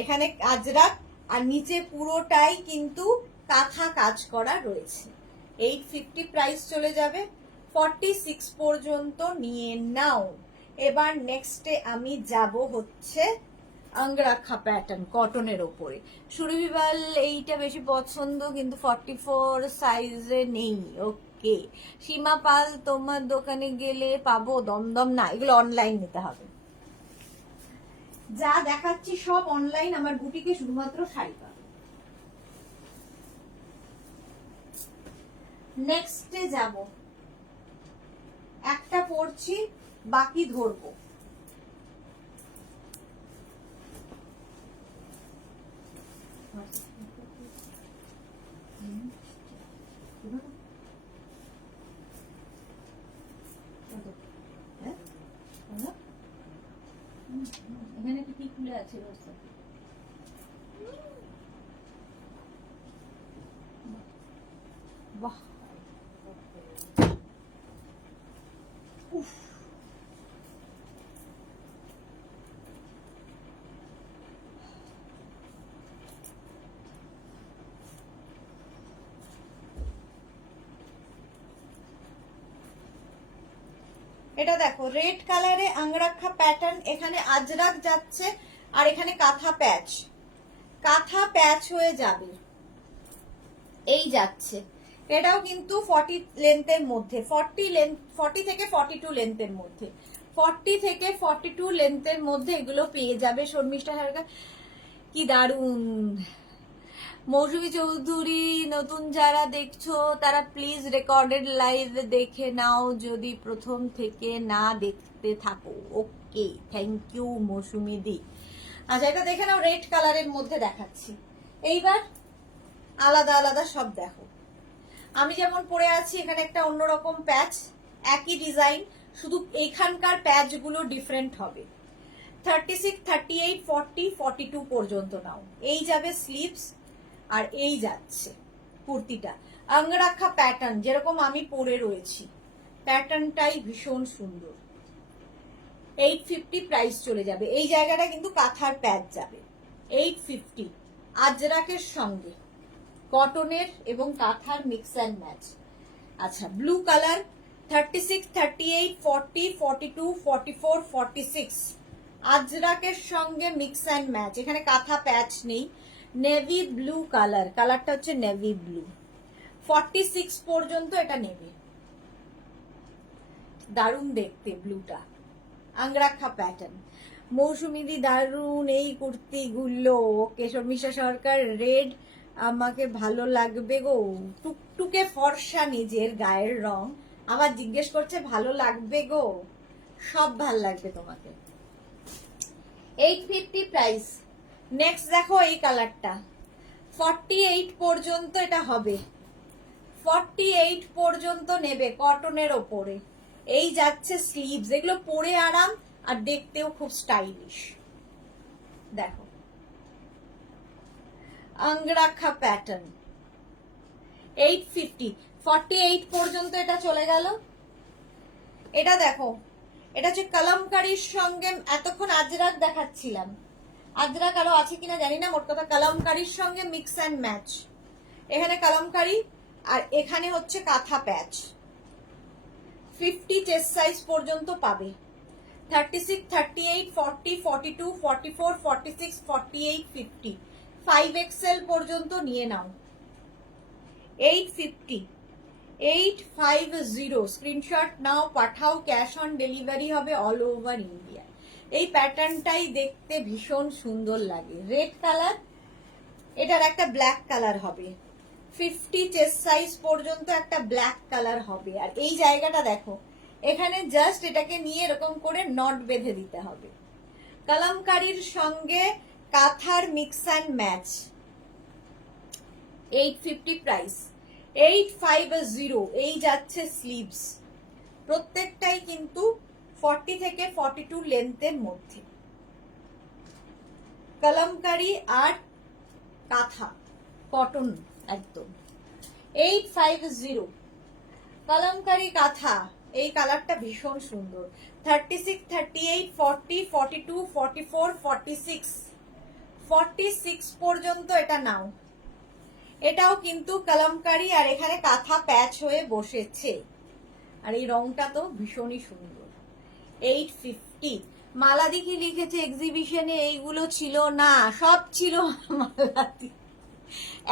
এখানে আজরাক, আর নিচে পুরোটাই কিন্তু কাঁথা কাজ করা রয়েছে। 850 প্রাইস চলে যাবে। 46 পর্যন্ত নিয়ে নাও। এবার নেক্সটে আমি যাব হচ্ছে আঙ্গরাখা প্যাটার্ন কটনের ওপরে। সুরভিবাল, এইটা বেশি পছন্দ, কিন্তু 44 সাইজে নেই। ওকে। সীমা পাল, তোমার দোকানে গেলে পাবো? দমদম না, এগুলো অনলাইন নিতে হবে। যা দেখাচ্ছি সব অনলাইন, আমার বুটিকে শুধুমাত্র শাড়ি পাবে। নেক্সটে যাব, একটা পরছি, বাকি ধরবো। এখানে কি খুলে আছে? বাহ, উফ, এটা দেখো রেড কালারে আঙ্গরাখা প্যাটার্ন। এখানে আজরাক যাচ্ছে, আর এখানে কাঁথা প্যাচ। কাঁথা প্যাচ হয়ে যাবে, এই যাচ্ছে। এটাও কিন্তু 40 লেন্থের মধ্যে, 40 থেকে 42 লেন্থের মধ্যে। 40 থেকে 42 লেন্থের মধ্যে এগুলো পেয়ে যাবে। শর্মিষ্ঠা সরকার, কি দারুন। মৌসুমী চৌধুরী, নতুন যারা দেখছো তারা প্লিজ রেকর্ডেড লাইভ দেখে নাও যদি প্রথম থেকে না দেখতে থাকো। ওকে, থ্যাংক ইউ মৌসুমী দি। আচ্ছা, এটা দেখে নাও, রেড কালারের মধ্যে দেখাচ্ছি। এইবার আলাদা আলাদা সব দেখো। আমি যেমন পরে আছি, এখানে একটা অন্যরকম প্যাচ, একই ডিজাইন, শুধু এইখানকার প্যাচগুলো ডিফারেন্ট হবে। 36, 38, 40, 42 পর্যন্ত নাও। এই যাবে স্লিভস আর এই যাচ্ছে কুর্তিটা। অঙ্গরাখা প্যাটার্ন যেরকম আমি পরে রয়েছি, প্যাটার্নটাই ভীষণ সুন্দর। 850 প্রাইস চলে যাবে। এই জায়গাটা কিন্তু কাঁথার প্যাচ যাবে। 850 আজরাকের সঙ্গে কটনের এবং কাঁথার মিক্স অ্যান্ড ম্যাচ। আচ্ছা, ব্লু কালার 36, 38, 40, 42, 44, 46 আজরাকের সঙ্গে মিক্স অ্যান্ড ম্যাচ। এখানে কাঁথা প্যাচ নেই। নেভি ব্লু কালার, কালারটা হচ্ছে নেভি ব্লু। 46 পর্যন্ত এটা নেবে। দারুণ দেখতে ব্লুটা, আঙ্গরাখা প্যাটার্ন। মৌসুমিদি দারুণ এই কুর্তিগুলো। ওকে শর্মিষ্ঠা সরকার, রেড আমাকে ভালো লাগবে গো। টুকটুকে ফর্সা নিজের গায়ের রং, আবার জিজ্ঞেস করছে ভালো লাগবে গো। সব ভাল লাগবে তোমাকে। 850 প্রাইস। নেক্সট দেখো এই কালারটা, 48 পর্যন্ত এটা হবে। 48 পর্যন্ত নেবে কটনের ওপরে। এই যাচ্ছে স্লিভস, এগুলো পরে আরাম আর দেখতেও খুব স্টাইলিশ। দেখো অঙ্গরাখা প্যাটার্ন। 850, 48 পর্যন্ত এটা চলে গেল। এটা দেখো, এটা হচ্ছে কলমকারীর সঙ্গে, এতক্ষণ আজরাক দেখাচ্ছিলাম, আজরাক আরো আছে কিনা জানি না, মোট কথা কলমকারীর সঙ্গে মিক্স অ্যান্ড ম্যাচ। এখানে কলমকারী আর এখানে হচ্ছে কাঁথা প্যাচ। 50 চেস্ট সাইজ পর্যন্ত পাবে। 36, 38, 40, 42, 44, 46, 48, 50 5XL পর্যন্ত নিয়ে নাও। 850, 850 স্ক্রিনশট নাও, পাঠাও। ক্যাশ অন ডেলিভারি হবে অল ওভার ইন্ডিয়া। এই প্যাটার্নটাই দেখতে ভীষণ সুন্দর লাগে। রেড কালার, এটার একটা ব্ল্যাক কালার হবে। 50 চেস্ট সাইজ পর্যন্ত একটা ব্ল্যাক কালার হবে। আর এই জায়গাটা দেখো, এখানে জাস্ট এটাকে নিয়ে এরকম করে নট বেঁধে দিতে হবে। কলমকারীর সঙ্গে কাঁথার মিক্স অ্যান্ড ম্যাচ। 850 প্রাইস। 850 এই যাচ্ছে স্লিভস। প্রত্যেকটাই কিন্তু 40 থেকে 42 লেন্থের মধ্যে। কলমকারী আর কাঁথা কটন একদম। 850 কলমকারী কাঁথা। এই কালারটা ভীষণ সুন্দর। 36, 38, 40, 42, 44, 46 46 পর্যন্ত এটা নাও। এটাও কিন্তু কলমকারী আর এখানে কাঁথা প্যাচ হয়ে বসেছে। আর এই রংটা তো ভীষণই সুন্দর। 850। মালাদি কি লিখেছে এক্সিবিশনে এইগুলো ছিল না? সব ছিল মালাদি।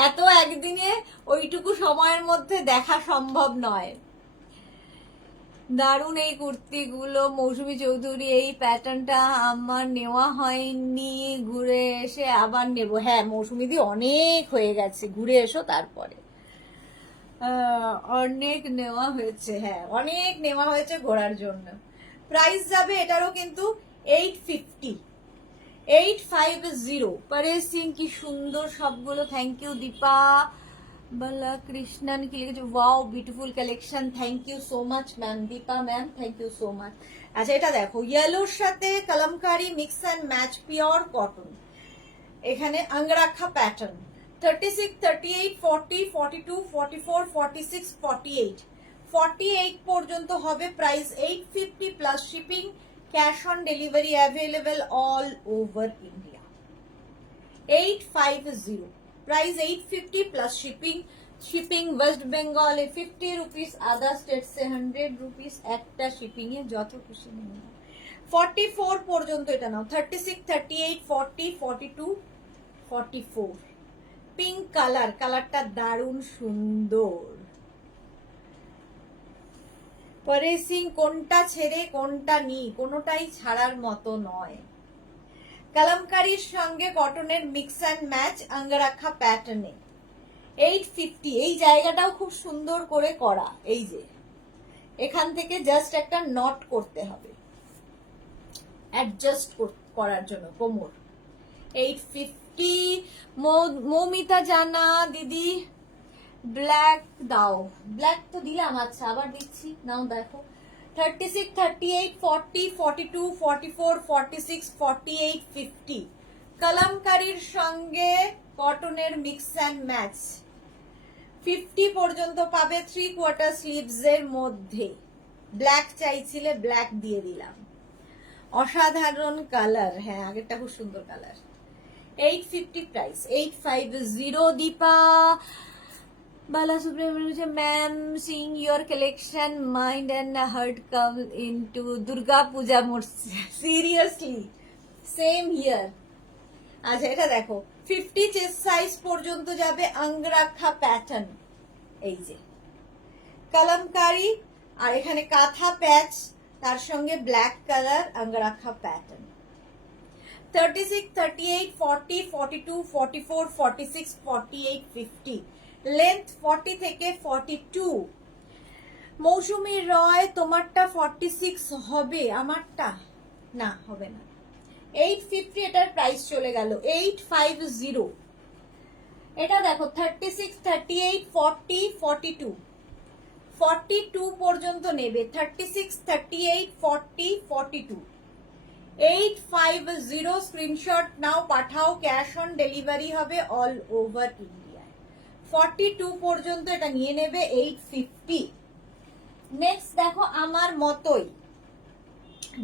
এত একদিনে ওইটুকু সময়ের মধ্যে দেখা সম্ভব নয়। দারুণ এই কুর্তিগুলো। মৌসুমী চৌধুরী, এই প্যাটার্নটা আমার নেওয়া হয়নি, ঘুরে এসে আবার নেব। হ্যাঁ মৌসুমীদি, অনেক হয়ে গেছে, ঘুরে এসো তারপরে। অনেক নেওয়া হয়েছে, হ্যাঁ অনেক নেওয়া হয়েছে ঘোরার জন্য। প্রাইস যাবে এটারও কিন্তু 850। 850। পরেশ সিং, কি সুন্দর সবগুলো। থ্যাংক ইউ দীপা বালা কৃষ্ণন কি লিখেছে, wow beautiful collection. Thank you so much ma'am, Deepa ma'am, thank you so much. আচ্ছা এটা দেখো, ইয়েলোর সাথে Kalamkari mix and match, pure cotton. এখানে অঙ্গরাখা প্যাটার্ন। 36, 38, 40, 42, 44, 46, 48 48 পর্যন্ত হবে। Price 850 plus shipping. Cash on delivery available all over India. 850 price. 850 plus shipping. Shipping West বেঙ্গলে 50 rupees, আদার স্টেটসে 100 rupees. একটা শিপিং এ যত খুশি নিন। 44 পর্যন্ত এটা নাও। 36, 38, 40, 42, 44 পিঙ্ক কালার, কালারটা দারুণ সুন্দর। পরেশ সিং, কোনটা ছেড়ে কোনটা নি, কোনোটাই ছাড়ার মতো নয়। কলমকারীর সঙ্গে কটনের মিক্স অ্যান্ড ম্যাচ, অঙ্গরাখা প্যাটার্নে। 850। এই জায়গাটাও খুব সুন্দর করে করা। এই যে এখান থেকে জাস্ট একটা নট করতে হবে অ্যাডজাস্ট করার জন্য কোমর। 850। মৌমিতা জানা দিদি, ব্ল্যাক দাও। ব্ল্যাক তো দিলাম, আচ্ছা আবার দিচ্ছি, নাও দেখো। 36, 38, 40, 42, 44, 46, 48, 50 কালামকারীর সঙ্গে কটনের মিক্স অ্যান্ড ম্যাচ 50 পর্যন্ত পাবে 3/4 স্লিভস এর মধ্যে। ব্ল্যাক চাইছিলে, ব্ল্যাক দিয়ে দিলাম। অসাধারণ কালার, হ্যাঁ আগেরটা খুব সুন্দর colour. 850 price, 850। Deepa Balasubramanian, ma'am, seeing your collection, mind and heart come into Durga Puja mood. Seriously, same here. আচ্ছা এটা দেখো 50 চেস্ট সাইজ পর্যন্ত যাবে, অঙ্গরাখা প্যাটার্ন, এই যে কালামকারী, আর এখানে কাঁথা প্যাচ, তার সঙ্গে ব্ল্যাক কালার অঙ্গরাখা প্যাটার্ন। 36, 38, 40, 42, 44, 46, 48, 50 লেন্থ 40 থেকে 42। মৌসুমী রয়, তোমারটা 46 হবে, আমারটা না হবে না। 850 এটার প্রাইস চলে গেল, 850। এটা দেখো 36, 38, 40, 42 42 পর্যন্ত নেবে, 36, 38, 40, 42 850। স্ক্রিনশট নাও, পাঠাও, ক্যাশ অন ডেলিভারি হবে অল ওভার ইন্ডিয়ায়। 42 পর্যন্ত এটা নিয়ে নেবে 850। নেক্সট দেখো আমার মতোই,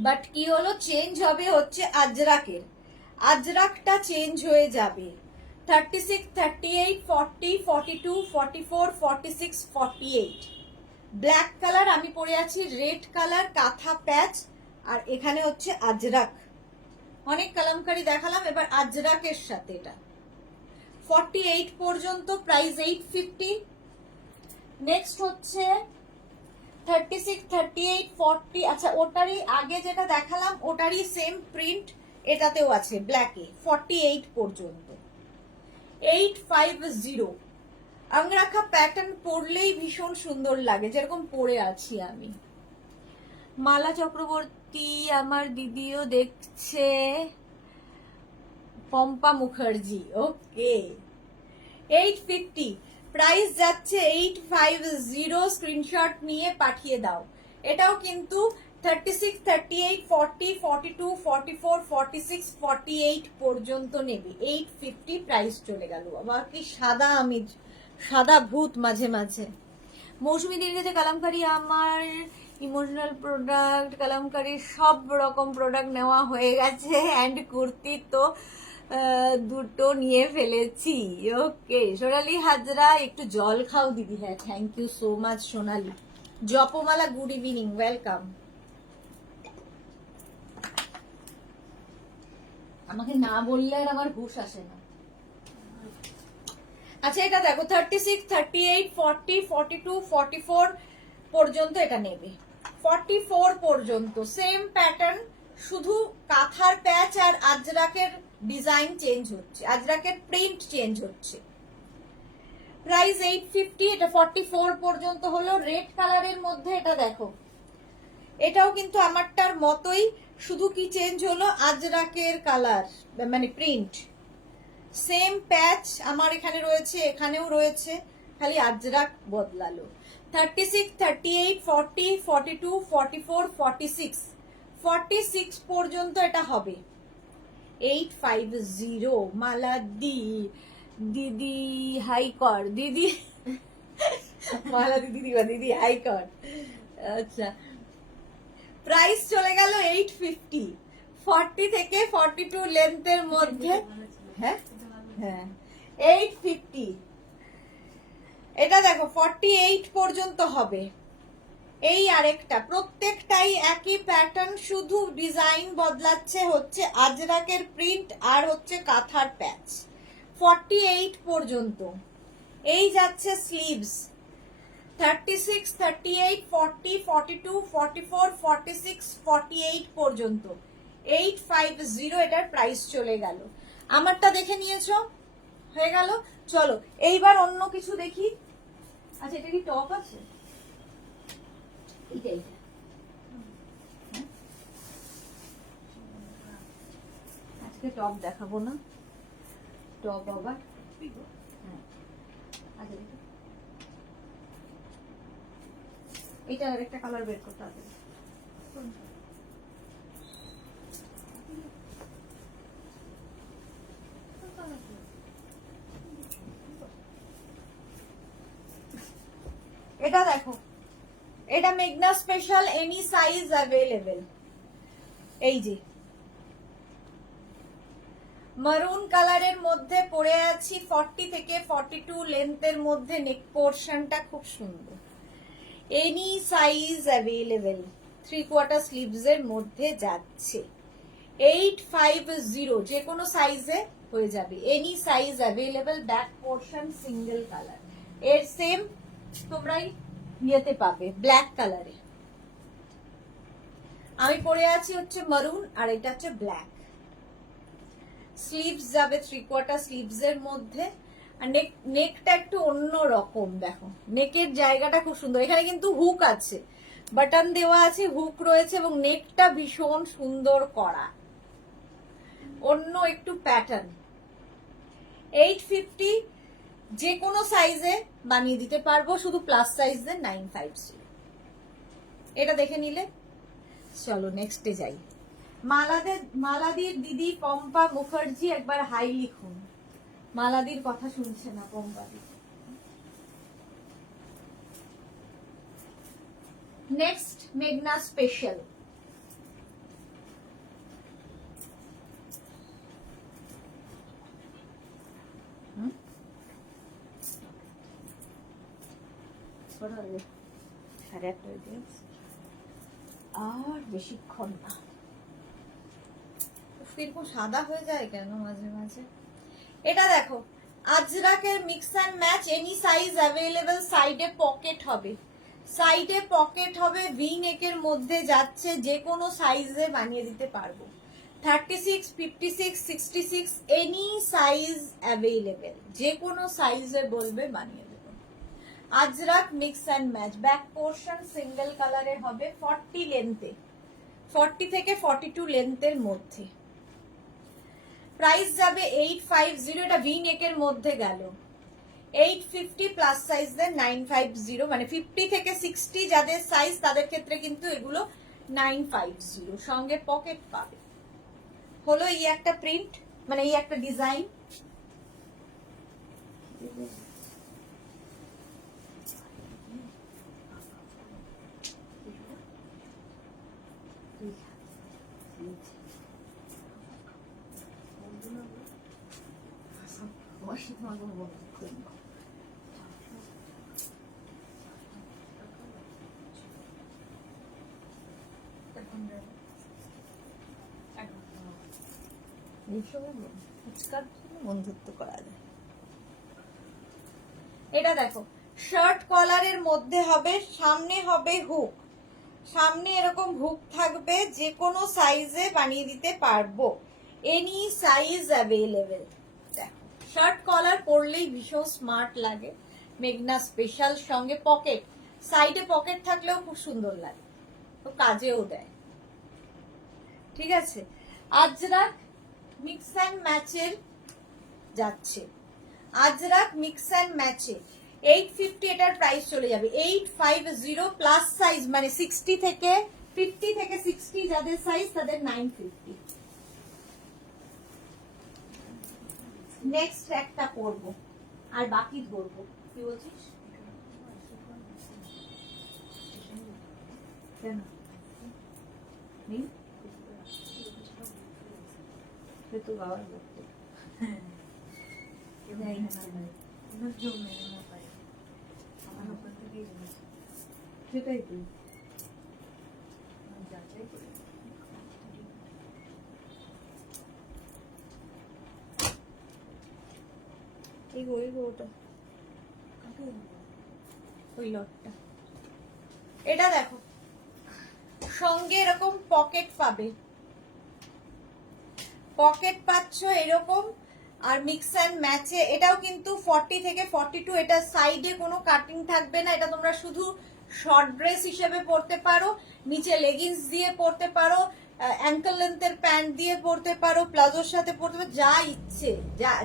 বাট কি হলো চেঞ্জ হবে, হচ্ছে আজরাকের, আজরাকটা চেঞ্জ হয়ে যাবে। 36, 38, 40, 42, 44, 46, 48 ব্ল্যাক কালার, আমি পরে আছি রেড কালার, কাঁথা প্যাচ, আর এখানে হচ্ছে আজরাক। অনেক কালামকারী দেখালাম, এবার আজরাকের সাথে এটা 48 পর্যন্ত, প্রাইস 850। নেক্সট হচ্ছে 36, 38, 40, আচ্ছা ওটারই আগে যেটা দেখালাম ওটারই সেম প্রিন্ট এটাতেও আছে ব্ল্যাকে, 48 পর্যন্ত 850। অঙ্গরাখা প্যাটার্ন পরলেই ভীষণ সুন্দর লাগে, যেরকম পরে আছি আমি। মালা চক্রবর্তী আমার দিদিও দেখছে, পম্পা মুখার্জি, ওকে। 850 প্রাইস যাচ্ছে, 850। স্ক্রিনশট নিয়ে পাঠিয়ে দাও। এটাও কিন্তু 36, 38, 40, 42, 44, 46, 48 পর্যন্ত নেবে, 850 প্রাইস চলে গেল। আবার কি সাদা, আমি সাদা ভূত মাঝে মাঝে। মৌসুমী দিদির কাছে কালামকারী আমার ইমোশনাল প্রোডাক্ট, কালামকারীর সব রকম প্রোডাক্ট নেওয়া হয়ে গেছে, অ্যান্ড কুর্তি তো দুটো নিয়ে ফেলেছি। ওকে সোনালি হাজরা, একটু জল খাও দিদি। হ্যাঁ thank you so much Sonali. Japamala good evening, welcome. আমাকে না বললে আর আমার হুশ আসে না। আচ্ছা এটা দেখো 36, 38, 40, 42, 44 পর্যন্ত এটা নেবে, 44 পর্যন্ত সেম প্যাটার্ন, শুধু কাঁথার প্যাচ আর আজরাকের ডিজাইন চেঞ্জ হচ্ছে, আজরাকের প্রিন্ট চেঞ্জ হচ্ছে। প্রাইস 850। এটা 44 পর্যন্ত হলো। রেড কালারের মধ্যে এটা দেখো, এটাও কিন্তু আমারটার মতোই, শুধু কি চেঞ্জ হলো আজরাকের কালার মানে প্রিন্ট, সেম প্যাচ আমার এখানে রয়েছে, এখানেও রয়েছে, খালি আজরাক বদলালো। 36, 38, 40, 42, 44, 46 46 পর্যন্ত এটা হবে 850। মালা দিদি হাই কর দিদি, মালা দিদি দিদি হাই কর। আচ্ছা প্রাইস চলে গেল 850, 40 থেকে 42 লেন্থের মধ্যে। হ্যাঁ হ্যাঁ 850। এটা দেখো 48 পর্যন্ত হবে। এই আরেকটা, প্রত্যেকটাই একই প্যাটার্ন, শুধু ডিজাইন বদলাচ্ছে, হচ্ছে আজরাকের প্রিন্ট আর হচ্ছে কাঁথার প্যাচ। 48 পর্যন্ত। এই যাচ্ছে স্লিভস 36, 38, 40, 42, 44, 46, 48 পর্যন্ত 850 এটার প্রাইস চলে গেল। আমারটা দেখে নিয়েছো, হয়ে গেল। চলো এইবার অন্য কিছু দেখি। আচ্ছা এটা কি টপ আছে? এটাই আজকে টপ দেখাবো না, টপ আবার আচ্ছা এটা আর একটা কালার বের করতে হবে। এটা দেখো, এটা মেঘনা স্পেশাল, এনি সাইজ অ্যাভেলেবেল। এই যে মারুন কালারের মধ্যে পরে আছি, 40 থেকে 42 লেন্থের মধ্যে। নেক পোর্শনটা খুব সুন্দর, এনি সাইজ অ্যাভেলেবেল। 3/4 স্লিভস এর মধ্যে যাচ্ছে, 850, যে কোনো সাইজে হয়ে যাবে, any size available. Back portion single colour, এর সেম তোমরাই নিতে পাবে ব্ল্যাক কালারে। আমি পরে আছি হচ্ছে মারুন, আর এটা হচ্ছে ব্ল্যাক। স্লিভস যাবে 3/4 স্লিভস এর মধ্যে। আর নেকটা একটু অন্য রকম, দেখো নেকের জায়গাটা খুব সুন্দর। এখানে কিন্তু হুক আছে, বাটন দেওয়া আছে, হুক রয়েছে, এবং নেকটা ভীষণ সুন্দর করা, অন্য একটু প্যাটার্ন। 850, যে কোনো সাইজে বানিয়ে দিতে পারবো, শুধু প্লাস সাইজে 950। এটা দেখে নিলে চলো নেক্সটে যাই। মালাদির দিদি পম্পা মুখার্জি, একবার হাই লিখুন। মালাদির কথা শুনছে না পম্পা দিদি। নেক্সট মেঘনা স্পেশাল, আর বেশিক্ষণ না, এরকম সাদা হয়ে যায় কেন মাঝে মাঝে। এটা দেখো আজরাকের mix and match, any size available. সাইডে পকেট হবে, সাইডে পকেট হবে, ভি নেকের মধ্যে যাচ্ছে, যে কোনো সাইজে বানিয়ে দিতে পারবো। 36, 56, 66, এনি সাইজ অ্যাভেলেবেল, যে কোনো সাইজে বলবে বানিয়ে দেবো। Ajrak mix and match, back portion single কালারে হবে, 40 লেন্থে, 40 থেকে 42 লেন্থের মধ্যে। প্রাইস যাবে 850, এটা ভি নেকের মধ্যে গেল। 850 প্লাস সাইজ দেন 950, মানে 50 থেকে 60 যাদের সাইজ তাদের ক্ষেত্রে কিন্তু এগুলো 950। সঙ্গে পকেট পাবে। হলো এই একটা প্রিন্ট, মানে এই একটা ডিজাইন। বন্ধুত্ব করা যায়। এটা দেখো শার্ট কলারের মধ্যে হবে, সামনে হবে হুক, সামনে এরকম হুক থাকবে, যে কোনো সাইজে বানিয়ে দিতে পারবো, এনি সাইজ অ্যাভেলেবেল। দেখো শার্ট কলার পরলেই ভীষণ স্মার্ট লাগে। মেঘনা স্পেশাল, সঙ্গে পকেট, সাইডে পকেট থাকলেও খুব সুন্দর লাগে, তো কাজেও দেয়। ঠিক আছে, আজরাক মিক্স অ্যান্ড ম্যাচের যাচ্ছে, আজরাক মিক্স অ্যান্ড ম্যাচে 850, এটার প্রাইস চলে যাবে 850 প্লাস সাইজ, মানে 60 থেকে 50 থেকে 60 যাদের সাইজ তাদের 950। নেক্সট একটা পরবো, আর বাকি ধরবো। কি বলছিস? কেন তো বাবার বলতে সেটাই তো। ওটা ওই লটটা। এটা দেখো সঙ্গে এরকম পকেট পাবে, পকেট পাচ্ছ এরকম। আর মিক্স অ্যান্ড ম্যাচে এটাও কিন্তু 40 থেকে 42, এটা সাইডে কোনো কাটিং থাকবে না। এটা তোমরা শুধু শর্ট ড্রেস হিসেবে পরতে পারো, নিচে লেগিংস দিয়ে পরতে পারো, অ্যাঙ্কেল লেন্থের প্যান্ট দিয়ে পরতে পারো, প্লাজোর সাথে পরতে পারো, যা ইচ্ছে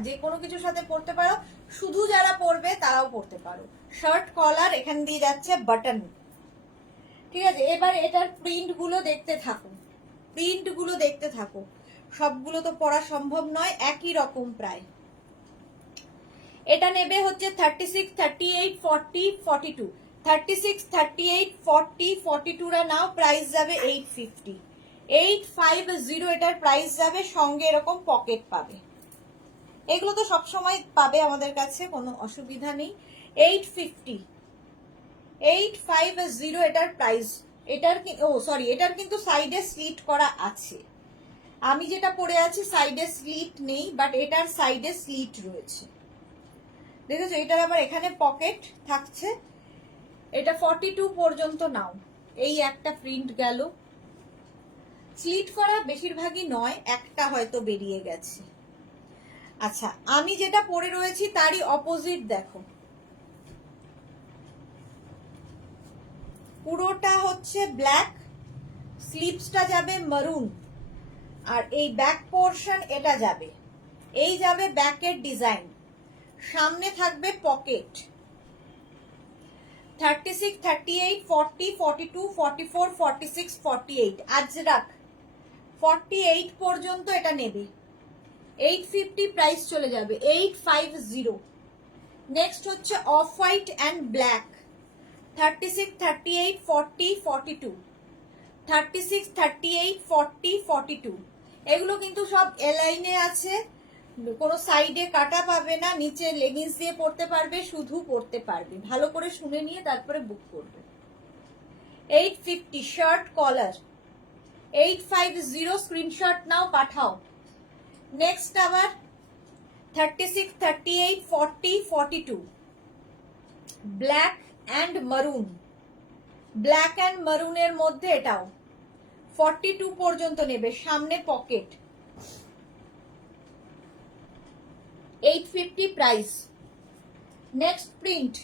যে কোনো কিছুর সাথে পরতে পারো। শুধু যারা পরবে তারাও পরতে পারো। শার্ট কলার, এখান দিয়ে যাচ্ছে বাটন, ঠিক আছে, এবার এটার প্রিন্ট গুলো দেখতে থাকো, প্রিন্ট গুলো দেখতে থাকো। সবগুলো তো পড়া সম্ভব নয়, একই রকম প্রায়। এটা নেবে হচ্ছে 36, 38, 40, 42। 36, 38, 40, 42 রা নাও, প্রাইস যাবে 850। 850 এটার প্রাইস যাবে, সঙ্গে এরকম পকেট পাবে। এগুলো তো সব সময় পাবে আমাদের কাছে, কোনো অসুবিধা নেই। 850, 850 এটার প্রাইস। এটার সরি, এটার কিন্তু সাইডে স্লিট করা আছে। আমি যেটা পরে আছি সাইডে স্লিট নেই, বাট এটার সাইডে স্লিট রয়েছে, দেখেছো? এটার আবার এখানে পকেট থাকছে। এটা 42 পর্যন্ত নাও। এই একটা প্রিন্ট গেল, স্লিট করা বেশিরভাগই নয়, একটা হয়তো বেরিয়ে গেছে। আচ্ছা, আমি যেটা পরে রয়েছি তারই অপোজিট দেখো, পুরোটা হচ্ছে ব্ল্যাক, স্লিভসটা যাবে মারুন, আর এই ব্যাক পোর্শন এটা যাবে, এই যাবে ব্যাকের ডিজাইন, সামনে থাকবে পকেট। 36, 38, 40, 42, 44, 46, 48, আজরাক 48 পর্যন্ত এটা নেবে। 850 প্রাইস চলে যাবে, 850। নেক্সট হচ্ছে অফ হোয়াইট অ্যান্ড ব্ল্যাক, 36, 38, 40, 42, 36, 38, 40, 42। এগুলো কিন্তু সব এলাইনে আছে, কোনো সাইডে কাটা পাবে না, নিচে লেগিংস দিয়ে পরতে পারবে, শুধু পরতে পারবে। ভালো করে শুনে নিয়ে তারপরে বুক করবে। 850 শার্ট কলার, 850 স্ক্রিনশট নাও, পাঠাও। নেক্সট আবার 36, 38, 40, 42, black and maroon, black and মারুনের মধ্যে এটাও 42 পর্যন্ত নেবে, সামনে পকেট। 850 প্রাইস। নেক্সট প্রিন্ট,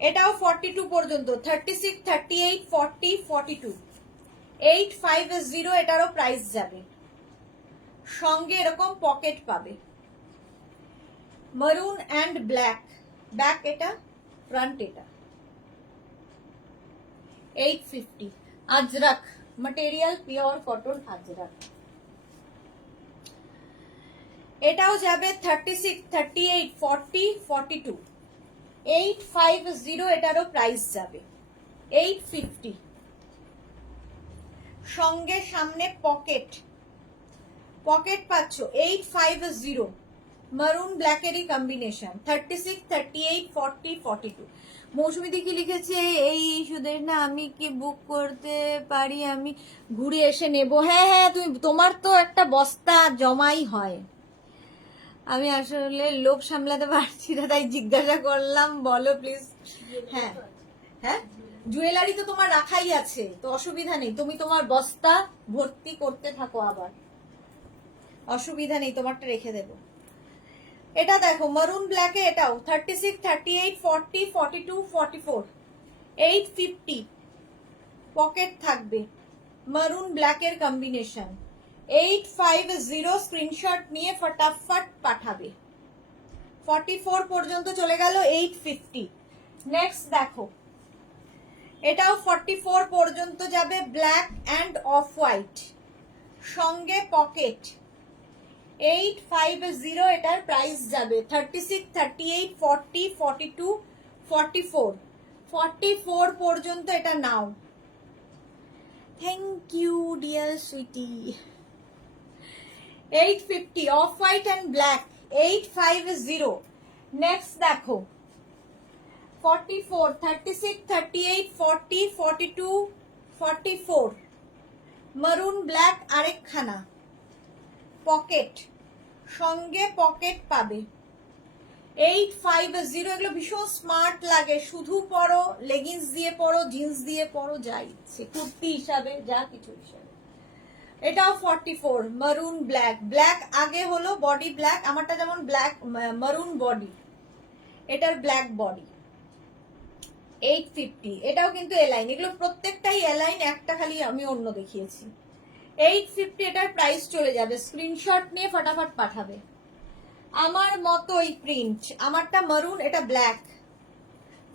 এটাও 42 পর্যন্ত, 36, 38, 40, 42, 850 এটারও প্রাইস যাবে, সঙ্গে এরকম পকেট পাবে। মারুন অ্যান্ড ব্ল্যাক, ব্যাক এটা, ফ্রন্ট এটা। 850 Ajrak material, pure cotton Ajrak. এটাও যাবে 36, 38, 40, 42, 850 এটারও প্রাইস যাবে, 850। সঙ্গে সামনে পকেট, পকেট পাচ্ছ 850, মারুন ব্ল্যাকেরই কম্বিনেশন। 36, 38, 40, 42। মৌসুমীদি কি লিখেছে, এই ইস্যুদের না আমি কি বুক করতে পারি, আমি ঘুরে এসে নেব? হ্যাঁ হ্যাঁ, তোমার তো একটা বস্তা জমাই হয়, আমি আসলে লোভ সামলাতে পারছি না, তাই জিজ্ঞাসা করলাম, বলো প্লিজ। হ্যাঁ হ্যাঁ, জুয়েলারি তো তোমার রাখাই আছে, তো অসুবিধা নেই, তুমি তোমার বস্তা ভর্তি করতে থাকো, আবার অসুবিধা নেই, তোমারটা রেখে দেবো। এটা দেখো মারুন ব্ল্যাকে, এটাও 36, 38, 40, 42, 44, 850 পকেট থাকবে, মারুন ব্ল্যাকের কম্বিনেশন। 850 স্ক্রিনশট নিয়ে ফটাফট পাঠাবে। 44 পর্যন্ত চলে গেল, 850। নেক্সট দেখো, এটাও 44 পর্যন্ত যাবে, ব্ল্যাক অ্যান্ড অফ হোয়াইট, সঙ্গে পকেট। 850 এটার প্রাইস যাবে, 36, 38, 40, 42, 44, 44 পর্যন্ত এটা নাও। Thank you dear sweety. 850 off white and black, 850। Next দেখো 44, 36, 38, 40, 42, 44, মারুন ব্ল্যাক আরেকখানা, পকেট, সঙ্গে পকেট পাবে। 850 এগুলো ভীষণ স্মার্ট লাগে, শুধু পরো, লেগিংস দিয়ে পরো, জিন্স দিয়ে পরো, যা ইচ্ছে, কুর্তি হিসাবে, যা কিছু হিসাবে। এটাও 44, মারুন ব্ল্যাক, ব্ল্যাক আগে হলো, বডি ব্ল্যাক, আমারটা যেমন ব্ল্যাক মারুন বডি, এটার ব্ল্যাক বডি। 850, এটাও কিন্তু এলাইন, এগুলো প্রত্যেকটাই এলাইন, একটা খালি আমি অন্য দেখিয়েছি। 850 এটার প্রাইস চলে যাবে, স্ক্রিনশট নিয়ে ফটাফট পাঠাবে। আমার মতোই প্রিন্ট, আমারটা মারুন, এটা ব্ল্যাক,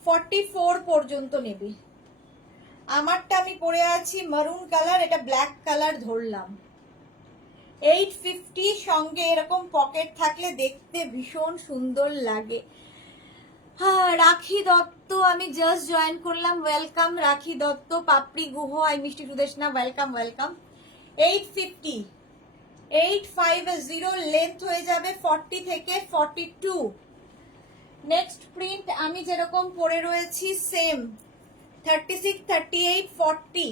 44 পর্যন্ত নেবে। আমারটা আমি পরে আছি মারুন কালার, এটা ব্ল্যাক কালার ধরলাম। 850 সঙ্গে এরকম পকেট থাকলে দেখতে ভীষণ সুন্দর লাগে। হ্যাঁ, রাখি দত্ত আমি জাস্ট জয়েন করলাম, ওয়েলকাম রাখি দত্ত। পাপড়ি গুহ, আই মিষ্টি সুদেশনা, ওয়েলকাম ওয়েলকাম। 850 850 লেন্থ হয়ে যাবে 40 থেকে 42। নেক্সট প্রিন্ট আমি যেরকম পরে রয়েছি সেম 36 38 40।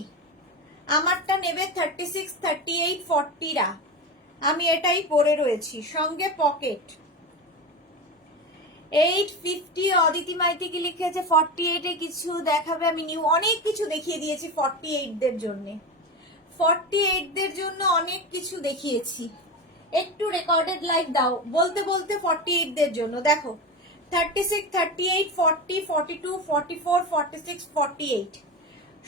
আমারটা নেবে 36 38 40 রা, আমি এটাই পরে রয়েছি, সঙ্গে পকেট। 850 অদিতি মাইতি কি লিখেছে 48 এ কিছু দেখাবে, আমি নিউ অনেক কিছু দেখিয়ে দিয়েছি 48 দের জন্য। 48 দের জন্য অনেক কিছু দেখিয়েছি, একটু রেকর্ডেড লাইভ দাও বলতে বলতে 48 দের জন্য দেখো 36 38 40 42 44 46 48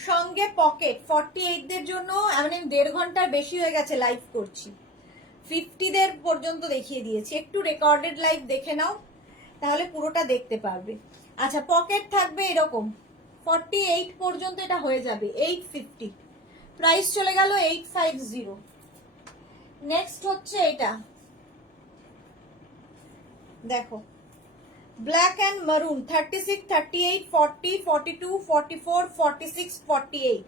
সঙ্গে পকেট। 48 দের জন্য মানে 1.5 ঘন্টার বেশি হয়ে গেছে লাইভ করছি, 50 দের পর্যন্ত দেখিয়ে দিয়েছি। একটু রেকর্ডেড লাইভ দেখে নাও তাহলে পুরোটা দেখতে পারবে। আচ্ছা, পকেট থাকবে এরকম 48 পর্যন্ত, এটা হয়ে যাবে 850। প্রাইস চলে গেল 850। নেক্সট হচ্ছে এটা দেখো ব্ল্যাক অ্যান্ড মারুন 36 38 40 42 44 46 48।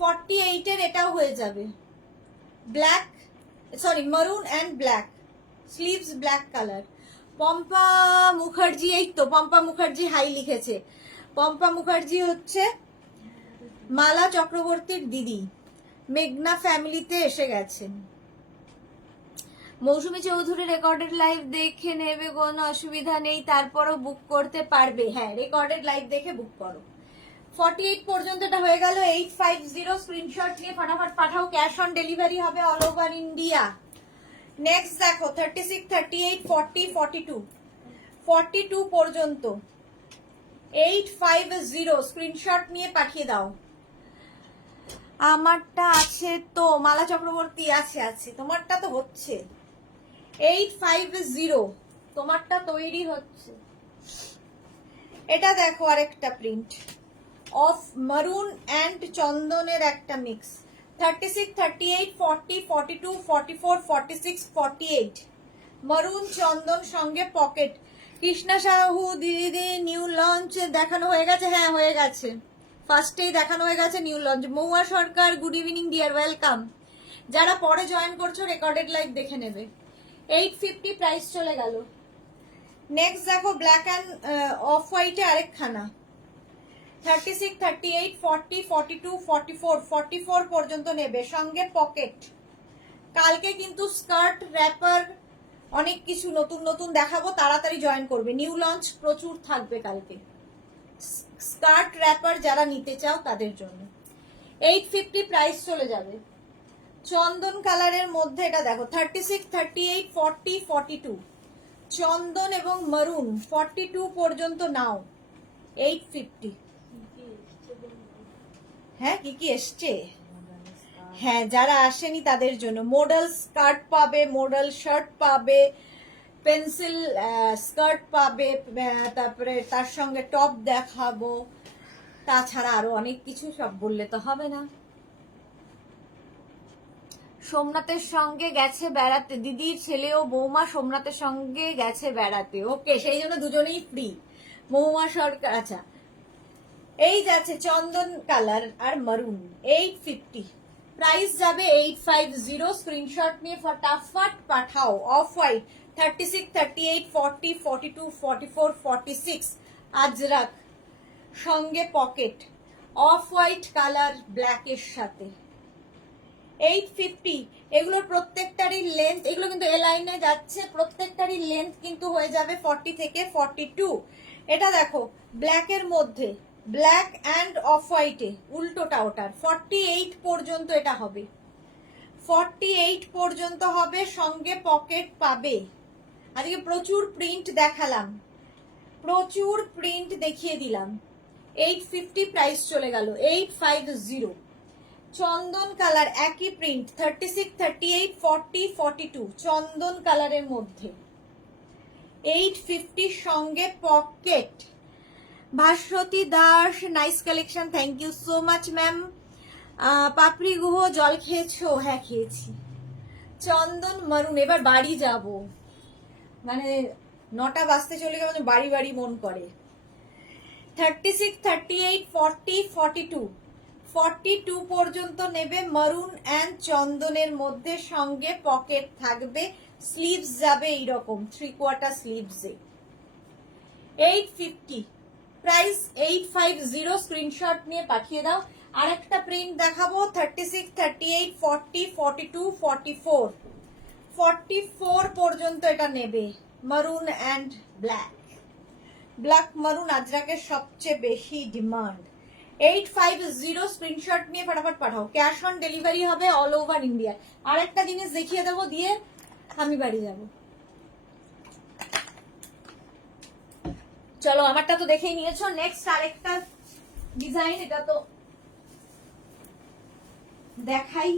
48 এর এটাও হয়ে যাবে ব্ল্যাক, সরি মারুন and black, sleeves black colour. Pampa Mukherjee, এই তো পম্পা মুখার্জি হাই লিখেছে। পম্পা মুখার্জি হচ্ছে মালা চক্রবর্তীর দিদি, মেঘনা ফ্যামিলিতে এসে গেছেন। মৌসুমী চৌধুরী রেকর্ডেড লাইভ দেখে নেবে, কোনো অসুবিধা নেই, তারপরও বুক করতে পারবে। হ্যাঁ, রেকর্ডেড লাইভ দেখে বুক করো। 48 পর্যন্ত এটা হয়ে গেল 850। স্ক্রিনশট নিয়ে ফটাফট পাঠাও, ক্যাশ অন ডেলিভারি হবে অল ওভার ইন্ডিয়া। নেক্সট দেখো 36 38 40 42 42 পর্যন্ত 850। স্ক্রিনশট নিয়ে পাঠিয়ে দাও। আমারটা আছে তো, মালা চক্রবর্তী আছে আছে, তোমারটা তো হচ্ছে 850, তোমারটা তৈরি হচ্ছে। এটা দেখো আরেকটা প্রিন্ট অফ মারুন অ্যান্ড চন্দনের একটা মিক্স 36 38 40 42 44 46 48 মারুন চন্দন সঙ্গে পকেট। কৃষ্ণা সাহু দিদি নিউ লঞ্চ দেখানো হয়ে গেছে, হ্যাঁ হয়ে গেছে, ফার্স্টেই দেখানো হয়ে গেছে নিউ লঞ্চ। মহুয়া সরকার গুড ইভিনিং ডিয়ার, ওয়েলকাম। যারা পরে জয়েন করছো রেকর্ডেড লাইভ দেখে নেবে। 850 প্রাইস চলে গেল। নেক্সট দেখো ব্ল্যাক অ্যান্ড অফ হোয়াইটে আরেকখানা 36 38 40 42 44 44 পর্যন্ত নেবে, সঙ্গে পকেট। কালকে কিন্তু স্কার্ট র্যাপার অনেক কিছু নতুন নতুন দেখাবো, তাড়াতাড়ি জয়েন করবে, নিউ লঞ্চ প্রচুর থাকবে কালকে। স্কার্ট র্যাপার যারা নিতে চাও তাদের জন্য 850 প্রাইস চলে যাবে। চন্দন কালারের মধ্যে এটা দেখো 36 38 40 42 চন্দন এবং মারুন 42 পর্যন্ত নাও 850। হ্যাঁ, কি কি এসছে? হ্যাঁ, যারা আসেনি তাদের জন্য মডেল স্কার্ট পাবে, মডেল শার্ট পাবে, পেন্সিল স্কার্ট পাবে, তারপরে তার সঙ্গে টপ দেখাবো, তাছাড়া আরো অনেক কিছু, সব বললে তো হবে না। সোমনাথের সঙ্গে গেছে বেড়াতে, দিদির ছেলেও বৌমা সোমনাথের সঙ্গে গেছে বেড়াতে, ওকে, সেই জন্য দুজনেই ফ্রি। মহুয়া সরকার, আচ্ছা এই যাচ্ছে চন্দন কালার আর মারুন 850, প্রাইস যাবে 850। স্ক্রিনশট নিয়ে ফটাফট পাঠাও। অফ হোয়াইট 36 38 40 42 44 46 আজরাক সঙ্গে পকেট, অফ হোয়াইট কালার ব্ল্যাকের সাথে 850। এগুলোর প্রত্যেকটারই লেন্থ, এগুলো কিন্তু এ লাইনে যাচ্ছে, প্রত্যেকটারই লেন্থ কিন্তু হয়ে যাবে 40 থেকে 42। এটা দেখো ব্ল্যাকের মধ্যে, ব্ল্যাক অ্যান্ড অফ হোয়াইটে, উল্টোটা ওটার 48 পর্যন্ত এটা হবে, 48 পর্যন্ত হবে, সঙ্গে পকেট পাবে। আজকে প্রচুর প্রিন্ট দেখালাম, প্রচুর প্রিন্ট দেখিয়ে দিলাম। 850 প্রাইস চলে গেল 850। চন্দন কালার একই প্রিন্ট 36 38 40 42 চন্দন কালারের মধ্যে 850 সঙ্গে pocket. Bhaswati Das, nice collection, thank you so much ma'am. Papri Guha, জল খেয়েছো? হ্যাঁ খেয়েছি। চন্দন মারুন, এবার বাড়ি যাব, মানে 9টা বাজতে চলে গেলে বাড়ি বাড়ি মন করে। 36, 38, 40, 42, 42 পর্যন্ত নেবে। মারুন অ্যান্ড চন্দনের মধ্যে, সঙ্গে পকেট থাকবে, স্লিভস যাবে এইরকম 3/4 স্লিভসে। 850 প্রাইস, 850। স্ক্রিনশট নিয়ে পাঠিয়ে দাও। আরেকটা প্রিন্ট দেখাবো, 36, 38, 40, 42, 44, 44 পর্যন্ত এটা নেবে। মারুন অ্যান্ড ব্ল্যাক, ব্ল্যাক মারুন আজরাকের সবচেয়ে বেশি ডিমান্ড। 850 স্ক্রিনশট নিয়ে ফটাফট পাঠাও। ক্যাশ অন ডেলিভারি হবে অল ওভার ইন্ডিয়া। আর একটা জিনিস দেখিয়ে দেবো, দিয়ে আমি বাড়ি যাব। চলো, আমারটা তো দেখেই নিয়েছো। নেক্সট আরেকটা ডিজাইন, এটা তো দেখাই,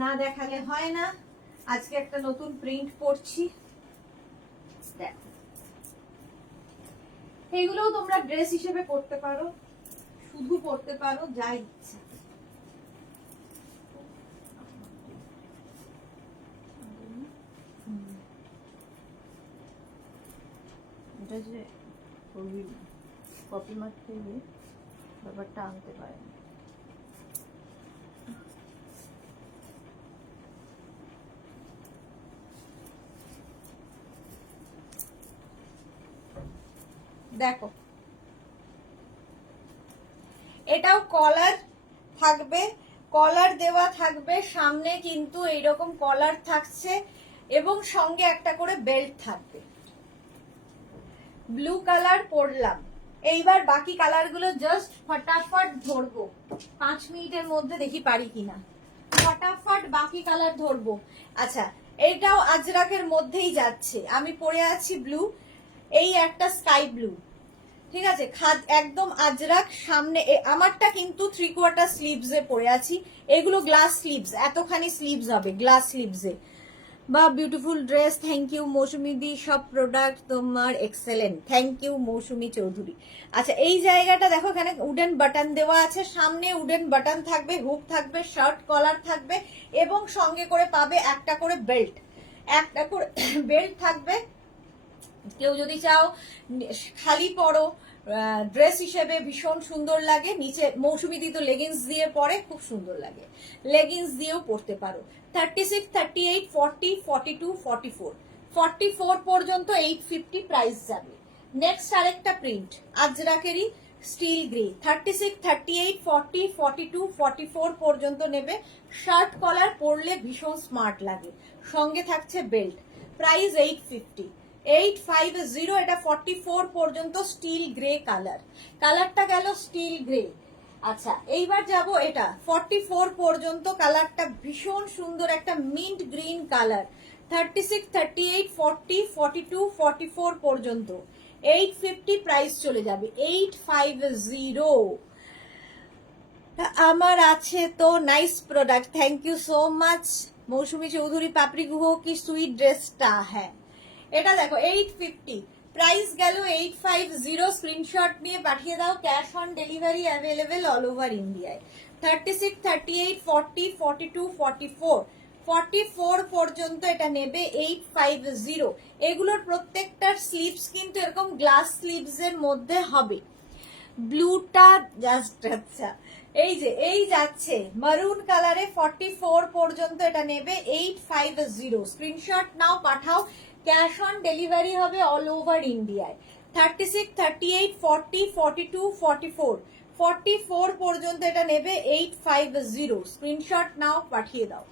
না দেখালে হয় না। আজকে একটা নতুন প্রিন্ট পড়ছি, দেখো। এইগুলোও তোমরা ড্রেস হিসেবে পরতে পারো, শুধু পরতে পারো, যা ইচ্ছা। এটা যে কপি মারতে গিয়ে ব্যাপারটা আনতে পারে না। দেখো, এটাও কলার থাকবে, কলার দেওয়া থাকবে, সামনে কিন্তু এইরকম কলার থাকছে এবং সঙ্গে একটা করে বেল্ট থাকবে। ব্লু কালার পরলাম, এইবার বাকি কালারগুলো জাস্ট ফটাফট ধরবো 5 মিনিটের মধ্যে, দেখি পারি কিনা। ফটাফট বাকি কালার ধরবো। আচ্ছা, এইটাও আজরাকের মধ্যেই যাচ্ছে। আমি পরে আছি ব্লু, এই একটা স্কাই ব্লু, ঠিক আছে, একদম আজরাক। সামনে আমারটা কিন্তু 3/4 স্লিভসে পরে আছি, এগুলো গ্লাস স্লিভস, এতখানি স্লিভস হবে গ্লাস স্লিভসে। বা বিউটিফুল ড্রেস, থ্যাংক ইউ মৌসুমি দি, সব প্রোডাক্ট তোমার এক্সেলেন্ট, থ্যাংক ইউ মৌসুমি চৌধুরী। আচ্ছা, এই জায়গাটা দেখো, এখানে উডেন বাটন দেওয়া আছে, সামনে উডেন বাটন থাকবে, হুক থাকবে, শার্ট কলার থাকবে এবং সঙ্গে করে পাবে একটা করে বেল্ট, একটা করে বেল্ট থাকবে। কেউ যদি চাও খালি পরো, ড্রেস হিসেবে ভীষণ সুন্দর লাগে। নিচে মৌসুমি দি তো লেগিংস দিয়ে পরে, খুব সুন্দর লাগে, লেগিংস দিয়েও পরতে পারো। 36, 38, 40, 42, 44, 44 পর্যন্ত 850 প্রাইস যাবে। নেক্সট আরেকটা প্রিন্ট আজরাকেরই, স্টিল গ্রে। 36, 38, 40, 42, 44 পর্যন্ত নেবে। শার্ট কলার পরলে ভীষণ স্মার্ট লাগে, সঙ্গে থাকছে বেল্ট। প্রাইস 850, 850। এটা 44 পর্যন্ত স্টিল গ্রে কালার, কালারটা গেল স্টিল গ্রে। আচ্ছা, এইবার যাব এটা 44 পর্যন্ত, কালারটা ভীষণ সুন্দর, একটা মিন্ট গ্রিন কালার। 36, 38, 40, 42, 44 পর্যন্ত 850 প্রাইস চলে যাবে। 850 আমার আছে তো। Nice product, thank you so much Mousumi Chowdhury. Papri Guha, কি সুইট ড্রেসটা। হ্যাঁ, এটা দেখো 850 প্রাইস গেল। 850 স্ক্রিনশট নিয়ে পাঠিয়ে দাও। Cash on delivery available all over ইন্ডিয়ায়। 36, 38, 40, 42, 44, 44 পর্যন্ত এটা নেবে 850। এগুলোর প্রত্যেকটার স্লিভস কিন্তু এরকম গ্লাস স্লিভস এর মধ্যে হবে। ব্লুটা জাস্ট, আচ্ছা এই যে এই যাচ্ছে মারুন কালারে, 44 পর্যন্ত এটা নেবে 850। স্ক্রিনশট নাও, পাঠাও। ক্যাশ অন ডেলিভারি হবে অল ওভার ইন্ডিয়ায়। 36, 38, 40, 42, 44, 44 পর্যন্ত এটা নেবে 850। স্ক্রিনশট নাও, পাঠিয়ে দাও।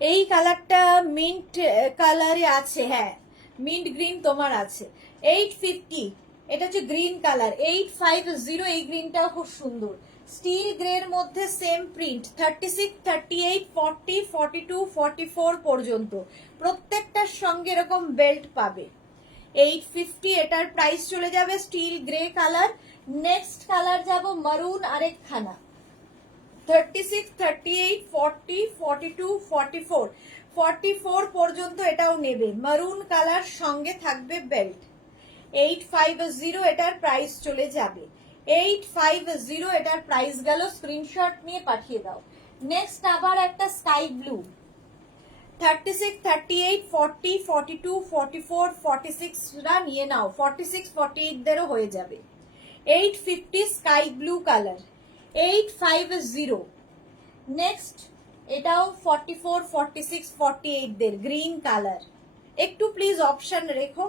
এই কালারটা মিন্ট কালারে আছে, হ্যাঁ মিন্ট গ্রিন তোমার আছে। 850, এটা হচ্ছে গ্রিন কালার। 850, এই গ্রিনটাও খুব সুন্দর, স্টিল গ্রের মধ্যে সেম প্রিন্ট। 36, 38, 40, 42, 44 পর্যন্ত প্রত্যেকটার সঙ্গে এরকম বেল্ট পাবে। 850 এটার প্রাইস চলে যাবে। Still grey colour. Next colour যাব মারুন আরেকখানা। 36, 38, 40, 42, 44, 44 পর্যন্ত এটাও নেবে। মারুন কালার, সঙ্গে থাকবে বেল্ট। 850 এটার প্রাইস চলে যাবে, 850 এটার প্রাইস গেল। স্ক্রিনশট নিয়ে পাঠিয়ে দাও। নেক্সট আবার একটা স্কাই ব্লু, 36, 38, 40, 42, 44, 46 রা নিয়ে নাও, 46, 48 দেরও হয়ে যাবে। 850 স্কাই ব্লু কালার, 850। নেক্সট এটাও 44, 46, 48 দের গ্রিন কালার। একটু প্লিজ অপশন রেখো,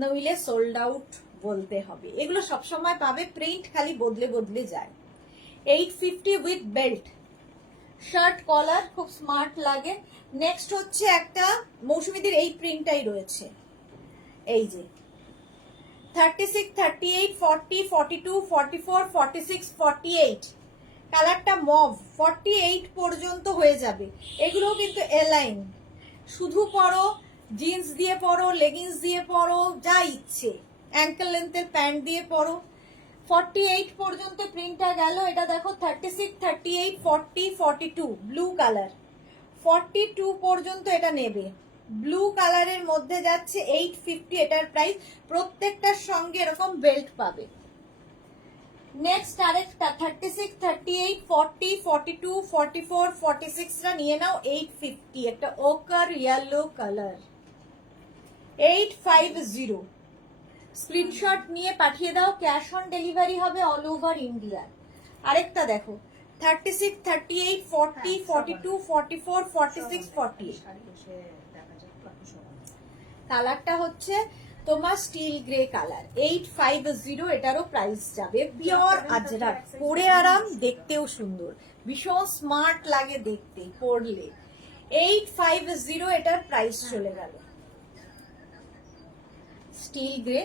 নইলে সোল্ড আউট বলতে হবে। এগুলো সবসময় পাবে, প্রিন্ট খালি বদলে বদলে যায়। 850 উইথ বেল্ট, শার্ট কলার, খুব স্মার্ট লাগে। নেক্সট হচ্ছে একটা মৌসুমীদের এই প্রিন্টটাই রয়েছে, এই যে 36, 38, 40, 42, 44, 46, 48 কালারটা মভ, 48 পর্যন্ত হয়ে যাবে। এগুলো কিন্তু এলাইন, শুধু পরো, জিন্স দিয়ে পরো, লেগিংস দিয়ে পরো, যা ইচ্ছে, অ্যাঙ্কেল লেন্থের প্যান্ট দিয়ে পরো। 48 পর্যন্ত প্রিন্টটা গেল। এটা দেখো 36, 38, 40, 42 ব্লু কালার, 42 পর্যন্ত এটা নেবে। ব্লু কালারের মধ্যে যাচ্ছে 850 এটার প্রাইস। প্রত্যেকটার সঙ্গে এরকম বেল্ট পাবে। নেক্সট আরেকটা 36, 38, 40, 42, 44, 46 রা নিয়ে নাও, 850 একটা ওকার ইয়েলো কালার, 850। স্ক্রিনশট নিয়ে পাঠিয়ে দাও, ক্যাশ অন ডেলিভারি হবে অল ওভার ইন্ডিয়া। আরেকটা দেখো 36, 38, 40, 42, 44, 46, 48 কালারটা হচ্ছে তোমার স্টিল গ্রে কালার, 850 এটারও প্রাইস যাবে। পিওর আজরাক, পরে আরাম, দেখতেও সুন্দর, ভীষণ স্মার্ট লাগে দেখতে পরলে। 850 এটার প্রাইস চলে গেল, স্টিল গ্রে।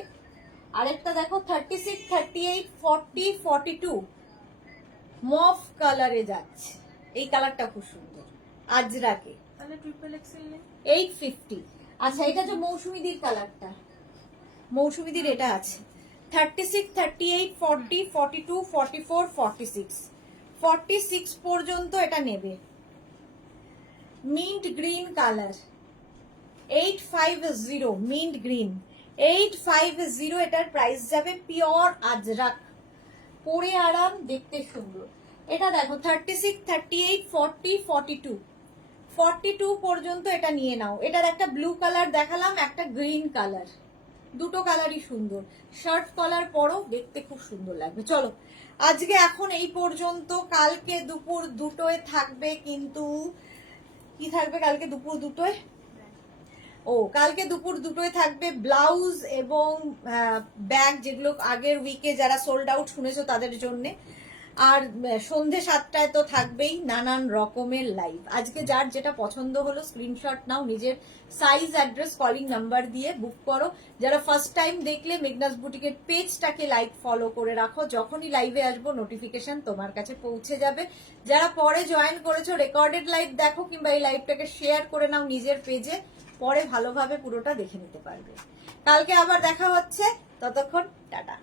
আরেকটা দেখো 36, 38, 40, 42 মফ কালারে যাচ্ছে, এই কালারটা খুব সুন্দর আজরাকে, 850। আচ্ছা এটা যে মৌসুমীদির কালারটা, মৌসুমীদির এটা আছে 36, 38, 40, 42, 44, 46 46 পর্যন্ত এটা নেবে। Mint green colour, 850 mint green, 850 এটার প্রাইস যাবে। পিওর আজরাক, পরে আরাম, দেখতে সুন্দর। এটা দেখো 36, 38, 40, 42 42 পর্যন্ত এটা নিয়ে নাও। এটার একটা ব্লু কালার দেখালাম, একটা গ্রিন কালার, দুটো কালারই সুন্দর। শার্ট কলার পরো, দেখতে খুব সুন্দর লাগবে। চলো আজকে এখন এই পর্যন্ত। কালকে দুপুর 2টোয় থাকবে, কিন্তু কি থাকবে কালকে দুপুর 2টোয়? ও কালকে দুপুর 2টোয় থাকবে ব্লাউজ এবং ব্যাগ, যেগুলো আগের উইকে যারা সোল্ড আউট শুনেছো তাদের জন্য। আর সন্ধে 7টায় তো থাকবেই নানান রকমের লাইভ। আজকে যার যেটা পছন্দ হলো স্ক্রিনশট নাও, নিজের সাইজ, অ্যাড্রেস, কলিং নাম্বার দিয়ে বুক করো। যারা ফার্স্ট টাইম দেখলে মেঘনাস বুটিকের পেজটাকে লাইক ফলো করে রাখো, যখনই লাইভে আসবো নোটিফিকেশন তোমার কাছে পৌঁছে যাবে। যারা পরে জয়েন করেছো রেকর্ডেড লাইভ দেখো, কিংবা এই লাইভটাকে শেয়ার করে নাও নিজের পেজে, পরে ভালোভাবে পুরোটা দেখে নিতে পারবে। কালকে আবার দেখা হচ্ছে, ততক্ষণ টাটা।